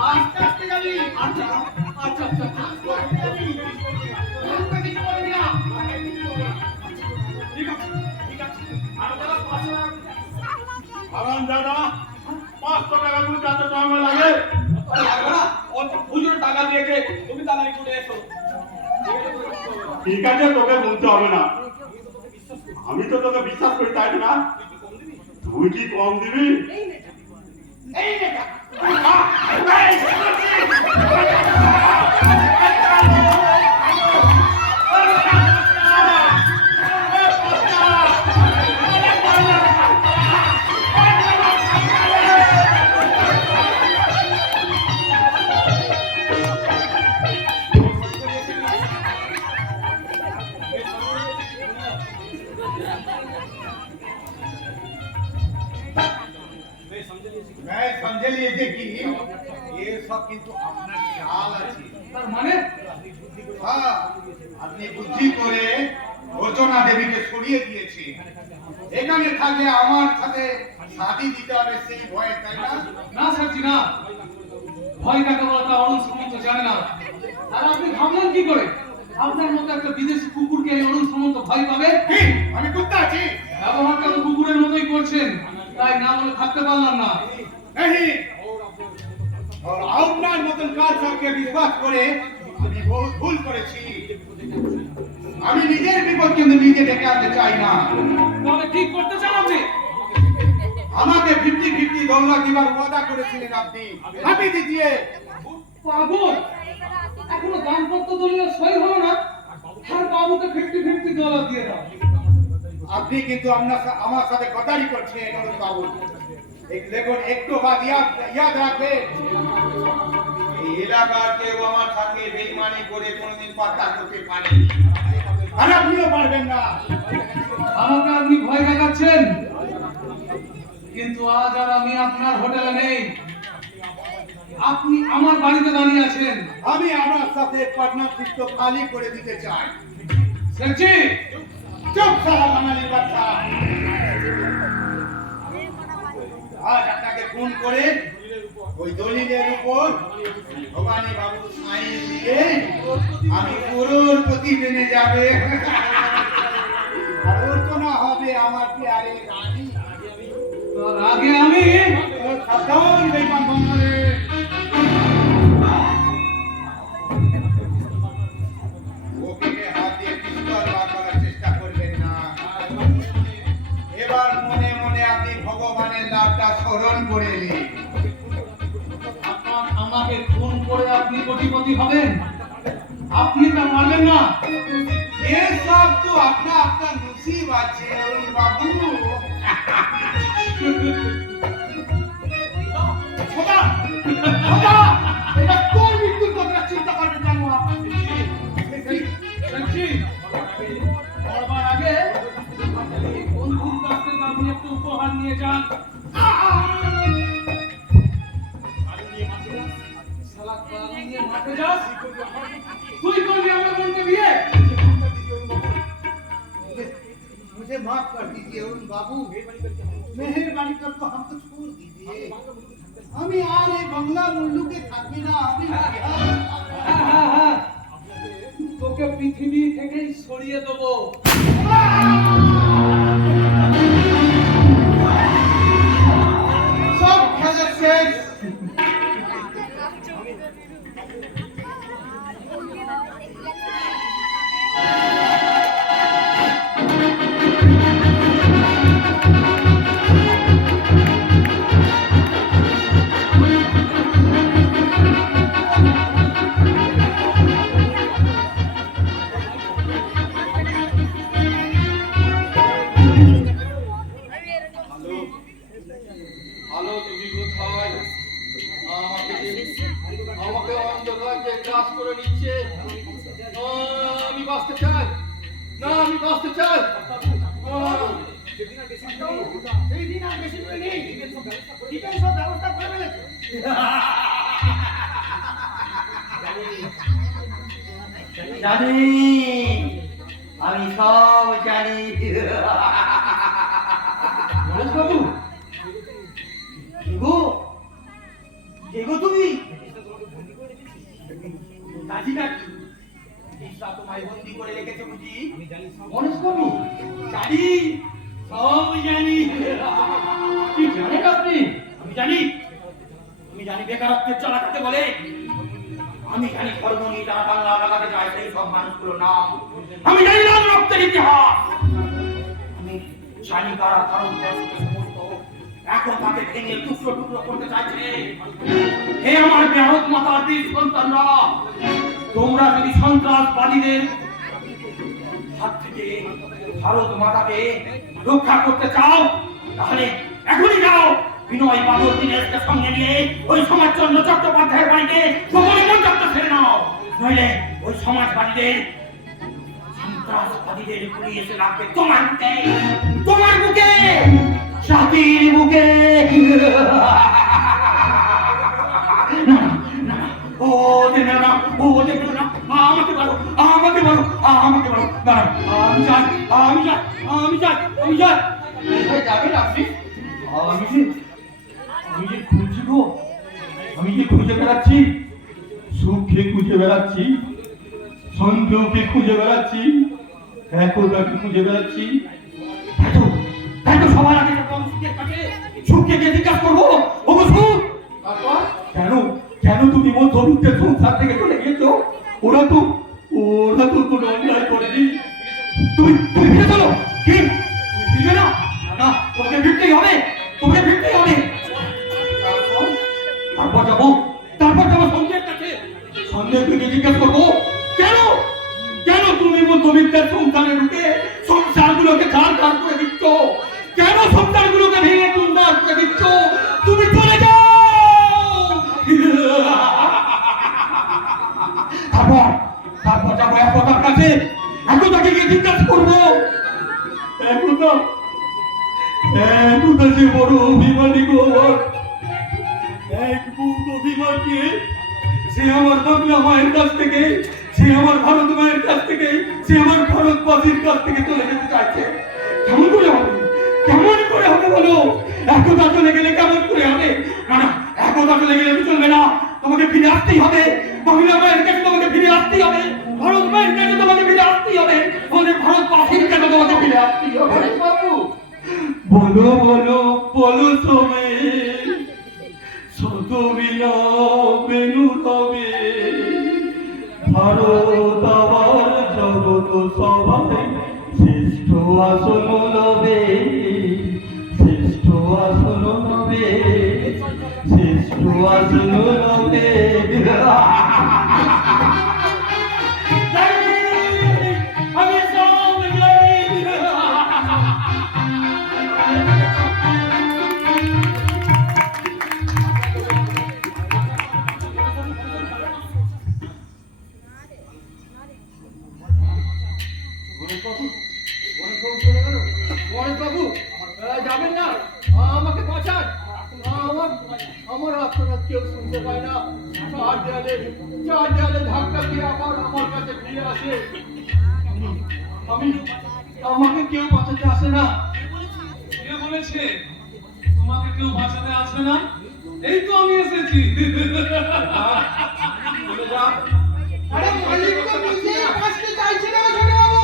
আস্তে আস্তে যাবি। আস্তে আস্তে যাবি। আমাকে কিছু বলবি না। আরাম দাদা, 500 টাকা তুমি যাতে টাকা লাগে। লাগবে না, অল্প হুজুর টাকা দিয়েছে, তুমি তাড়াতাড়ি করে এসো। ঠিক আছে, তোকে বলতে হবে না, আমি তো তোকে বিশ্বাস করি, তাই না? তুই কি কম দিবি? এই নে টাকা। কিন্তু আপনার চাল আছে। তার মানে হ্যাঁ, আপনি বুদ্ধি করে অর্চনা দেবীকে সরিয়ে দিয়েছে। এখানে থাকলে আমার সাথে শাদি দিতে হবে সেই ভয়ে, তাই না? না স্যারজি না, ভয় কাকে বলা তা অরুণ সামন্ত জানে না। আর আপনি ভাবলেন কি করে আপনার মতো একটা বিদেশি কুকুরকে এই অরুণ সামন্ত ভয় পাবে? কি আমি কুত্তা আছি? ব্যবহারটা তো কুকুরের মতোই করছেন, তাই না বলে থাকতে পারলাম না। नहीं और আপনার মতন কাজ সবকে বিশ্বাস করে আমি বহুত ভুল করেছি। আমি নিজের বিপদ কিন্তু নিজে ডেকে আনতে চাই না। তবে ঠিক করতে চান আপনি? আমাকে 50-50 দৌলত দিবার ওয়াদা করেছিলেন আপনি, আপনি দিজিয়ে। পাগল, এখনো দাম্পত্য দলীয় সই হলো না আর বাবুকে 50-50 দৌলত দিয়ে দাও। আপনি কিন্তু আমার সাথে গদ্দারি করছেন অরুণ বাবু। দেখুন একটু বাদ ইয়াদ রাখবে, এই এলাকার কেউ আমার সাথে বেইমানি করে কোনোদিন পাত্তা করতে পারেনি, আর আপনিও পারবেন না। আমাকে আপনি ভয় দেখাচ্ছেন, কিন্তু আজ আর আমি আপনার হোটেলে নেই, আপনি আমার বাড়িতে দাঁড়িয়ে আছেন। আমি আপনার সাথে পার্টনারশিপ খালি করে দিতে চাই। স্যারজি, চুপ সারা বাঙালি বাচ্চা। আজ আপনাকে ফোন করে ওই দলিলের উপর ভবানী বাবু সাইন দিয়ে আমি করোড়পতি বেনে যাবে, আর অর্চনা হবে আমার পেয়ারে রানী। তার আগে আমি সাবধান বেইমান বাঙালি। ওকে হাত দিয়ে পিস্তল বার করার চেষ্টা করবেন না। এবার মনে মনে আপনি ভগবানের নামটা স্মরণ করে নিন। আমাকে খুন করে আপনি কোটিপতি হবেন, আপনি তা পারবেন না। এসব তো আপনার নসিব আছে অরুণ বাবু। খোদা, খোদা, এটা তোর মৃত্যুর কথা চিন্তা করবেন জানো আপনি? স্যারজি, মরবার আগে এই বন্ধুর কাছ থেকে আপনি একটু উপহার নিয়ে যান। শালা কালি নিয়ে মাঠে যাস, তুই করবি আমার বোনকে বিয়ে? मुझे माफ कर दीजिए अरुण बाबू, मेहरबानी कर तो हमको छोड़ दीजिए। আমি আর এই বাংলা মুল্লুকে থাকবে না। আমি হ্যাঁ, তোকে পৃথিবী থেকেই সরিয়ে দেবো। সব খেলা শেষ। আলো তুমি কোথায়? আমাকে অন্ধকার যে গ্রাস করে নিচ্ছে। আমি বাঁচতে চাই না, আমি বাঁচতে চাই। এই দিন আর বেশি দূরে নেই, ঠিকই সব ব্যবস্থা করে ফেলেছে। জানি, আমি সব জানি। গণেশ বাবু, গো, কে গো তুমি? কাজী নাকি? কৃষ্ণা তোমায় বন্দি করে রেখেছে বুঝি? গণেশ বাবু, জানি, সব জানি। কি জানেন আপনি? আমি জানি, আমি জানি বেকারত্বের চালাতে বলে। আমি জানি ধর্মনি যারা বাংলা লাগাতে যায় সেই সব মানুষগুলোর নাম। আমি জানি নাম রক্তের ইতিহাস। আমি জানি কারা ভারতবর্ষকে সমস্ত এখন তাকে ভেঙে টুকরো টুকরো করতে চাইছে। হে আমার ভারত মাতার বীর সন্তানরা, তোমরা যদি সন্ত্রাসবাদীদের হাত থেকে ভারত মাতাকে রক্ষা করতে চাও তাহলে এখনই যাও বিনয় বাদল দিনেশকে সঙ্গে নিয়ে ওই সমাজচন্দ্র চট্টোপাধ্যায়ের বাড়িতে গোপনে মন্তব্য ছেড়ে নাও, নইলে ওই সমাজবাদীদের সন্ত্রাসবাদীদের পুলিশ এসে লাগবে তোমার বুকে, তোমার বুকে, জাতির বুকে। না, না, না, ও দেবে না, ও দেবে না, আমাকে বলো, আমাকে বলো, আমাকে বলো, দাঁড়াও, আমি যাই, আমি যাই, আমি যাই, আমি যাই। কোথায় যাবেন আপনি? আমি যে খুঁজছি গো, আমি যে খুঁজে বেড়াচ্ছি, সুখকে খুঁজে বেড়াচ্ছি, সন্দেহকে খুঁজে বেড়াচ্ছি, একতাকে খুঁজে বেড়াচ্ছি। তাই তো সবার আগে যখন সুখের কাছে সুখকে গিয়ে জিজ্ঞাসা করবো, ও গো সুখ, তারপর কেন কেন তুমি মধ্যবিত্তের সংসার থেকে চলে গিয়েছো? ওরা তো কোনো অন্যায় করেনি। তুমি তুমি ফিরে চলো। কি তুমি ফিরবে না? না, তোমাকে ফিরতেই হবে, তোমাকে ফিরতেই হবে। তারপর যাবো সন্ধ্যের কাছে, সন্ধ্যের থেকে জিজ্ঞাসা করবো, কেন কেন তুমি মধ্যবিত্তের সংসারে ঢুকে সংসারগুলোকে ধার ধার করে দিচ্ছ? কেন সংসারগুলোকে ভেঙে তুলদার করে দিচ্ছ? তুমি চলে যাও। তারপর যাবো একতার কাছে, একতাকে গিয়ে জিজ্ঞাসা করবো, একতা যে বড় অভিমানী গো, এক বুক অভিমান নিয়ে সে আমার বাংলা মায়ের কাছ থেকে, সে আমার ভারত মায়ের কাছ থেকে, সে আমার ভারতবাসীর কাছ থেকে চলে যেতে চাইছে। কেমন করে হবে, কেমন করে হবে বলো? একতা চলে গেলে কেমন করে হবে? না না, একতা চলে গেলে চলবে না, তোমাকে ফিরে আসতেই হবে। বাংলা মায়ের কাছে তোমাকে ফিরে আসতেই হবে, ভারত মায়ের কাছে তোমাকে ফিরে আসতেই হবে, আমাদের ভারতবাসীর কাছে তোমাকে ফিরে আসতেই হবে। বাবু বলো বলো বলো তুমি, শত বেনু হবে, ভারত আবার জগত সবাই শ্রেষ্ঠ আসন লবে, শ্রেষ্ঠ আসন লবে, শ্রেষ্ঠ আসন লবে। আমি সব বাবু যাবেন না, আমাকে বাঁচান। আমার আপনারা কেউ শুনতে পায় না, চার দেয়ালে ধাক্কা দিয়ে আবার আমার কাছে ফিরে আসে। আমাকে কেউ বাঁচাতে আসে না। কে বলেছে তোমাকে কেউ বাঁচাতে আসবে না? এই তো আমি এসেছি। চলে যা। আরে মালিক তো নিজেই বাঁচতে চাইছে না ছোট বাবু।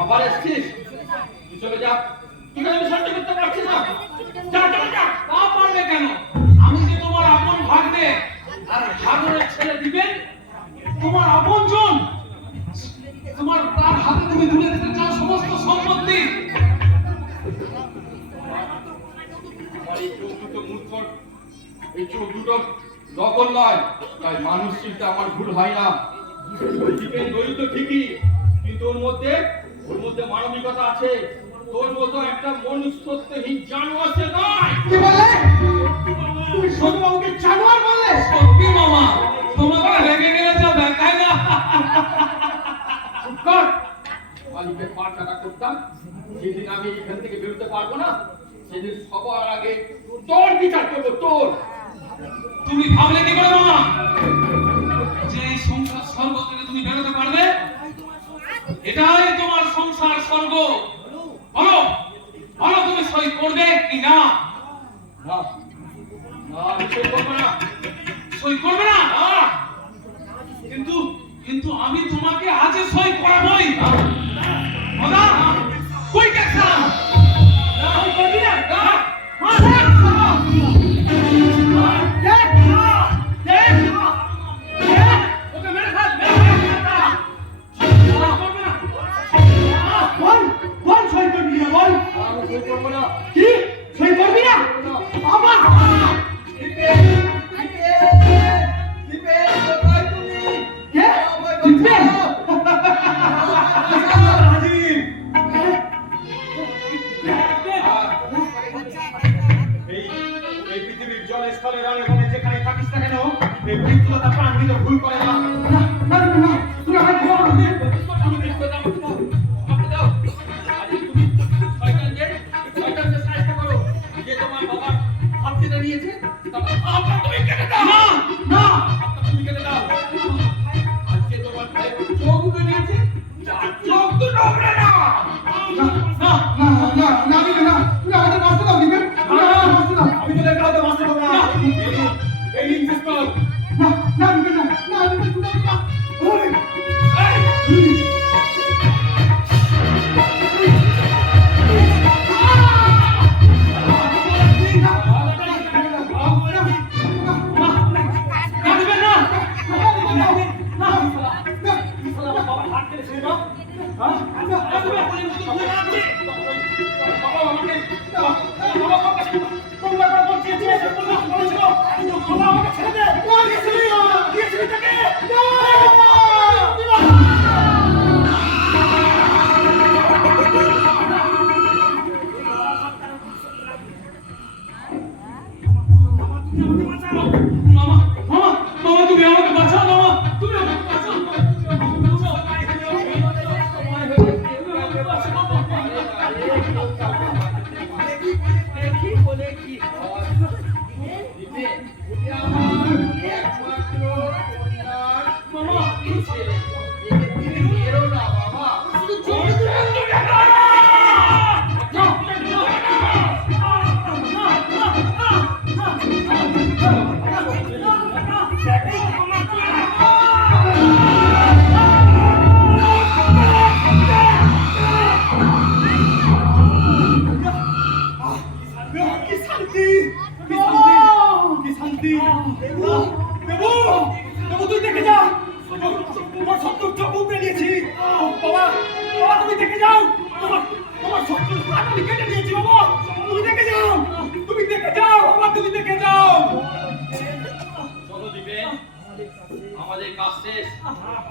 আবার এসছিস, তুই চলে যা। তুই আমি সহ্য করতে পারছি না। যা চলে যা। তা পারবে কেন? আমি যে তোমার আপন ভাগ্নে, আর ভাগনের ছেলে দিবেন তোমার আপনজন, তোমার তার হাতে তুমি তুলে দিতে চাও সমস্ত সম্পত্তি। আমার এই চোখ দুটো মূর্খর, এই চোখ দুটো নকল নয়, তাই মানুষ চিনতে আমার ভুল হয় না। ওইদিকে দলিত ঠিকই, কিন্তু ওর মধ্যে মানবিকতা আছে। তোর মতো একটা মনুষ্যত্বহীন জানোয়ার সে নয়। কি বলে? তুমি ছোট বাবুকে জানোয়ার বললে? সত্যি মামা, তোমাকে রেগে গেলে তো দেখায় না। চুপ কর। মালিকের পা কাটা করতাম, যেদিন আমি এখান থেকে বেরোতে পারবো না, সেদিন সবার আগে তোর বিচার করবো, তোর। তুমি ভাবলে কি করে মামা যে এই সংসার স্বর্গ থেকে তুমি বেরোতে পারবে? এটাই তোমার সংসার স্বর্গ। বলো বলো, তুমি সই করবে কি না? না না, আমি সই করবো না। সই করবে না? কিন্তু কিন্তু আমি তোমাকে আজ সই করাবই। দাদা কই গেছা? সই করবি না? ওকে মেরে ফেল, করবে না। বল সই করবি না, বল। আমি সই করবো না। কি সই করবি না? আবার কে? দিবে? রাজীব, এই পৃথিবীর জলে স্থলে রণে বনে যেখানে থাকিস না কেন, এই মৃত্যুলতা প্রাণীত ভুল করে না। না না না, তুই আমার ঘর দিয়ে আমাকে দাও। আজকে তুমি শয়তানদের সাহায্য করো, যে তোমার বাবার হাত কেটে নিয়েছে, তারপর তুমি কেটে দাও। না না, বাবা আমাকে বাবা কোন ব্যাপার বলছিস বলেছিল বাবা আমাকে ছেড়ে দে দিয়েছিলি তাকে মামা মামা মামা তুমি আমাকে বাঁচাও মামা তুমি আমাকে বাঁচাও দেখি বলে কি মামা কি শান্তি কি শান্তি দেবু তুই দেখে যা তোমার শত্রুর চোখ উপড়ে নিয়েছি বাবা বাবা তুমি দেখে যাও তোমার শত্রুর হাত আমি কেটে নিয়েছি বাবা তুমি দেখে যাও বাবা তুমি দেখে যাও চলো দিবেন আমাদের কাজ শেষ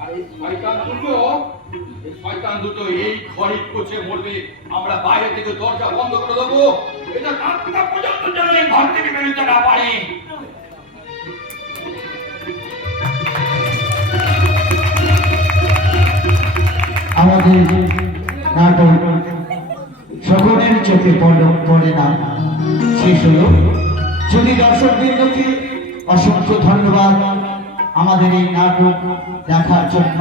আর এই শয়তান দুটো এই ঘরে পচে মরবে আমরা বাইরে থেকে দরজা বন্ধ করে দেবো এটা কাঁচটা পর্যন্ত যেন এই ঘর থেকে বেরোতে না পারে আমাদের নাটক সকলের চোখে পড়ে না শেষ হলো। যদি দর্শকবৃন্দকে অসংখ্য ধন্যবাদ আমাদের এই নাটক দেখার জন্য।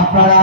আপনারা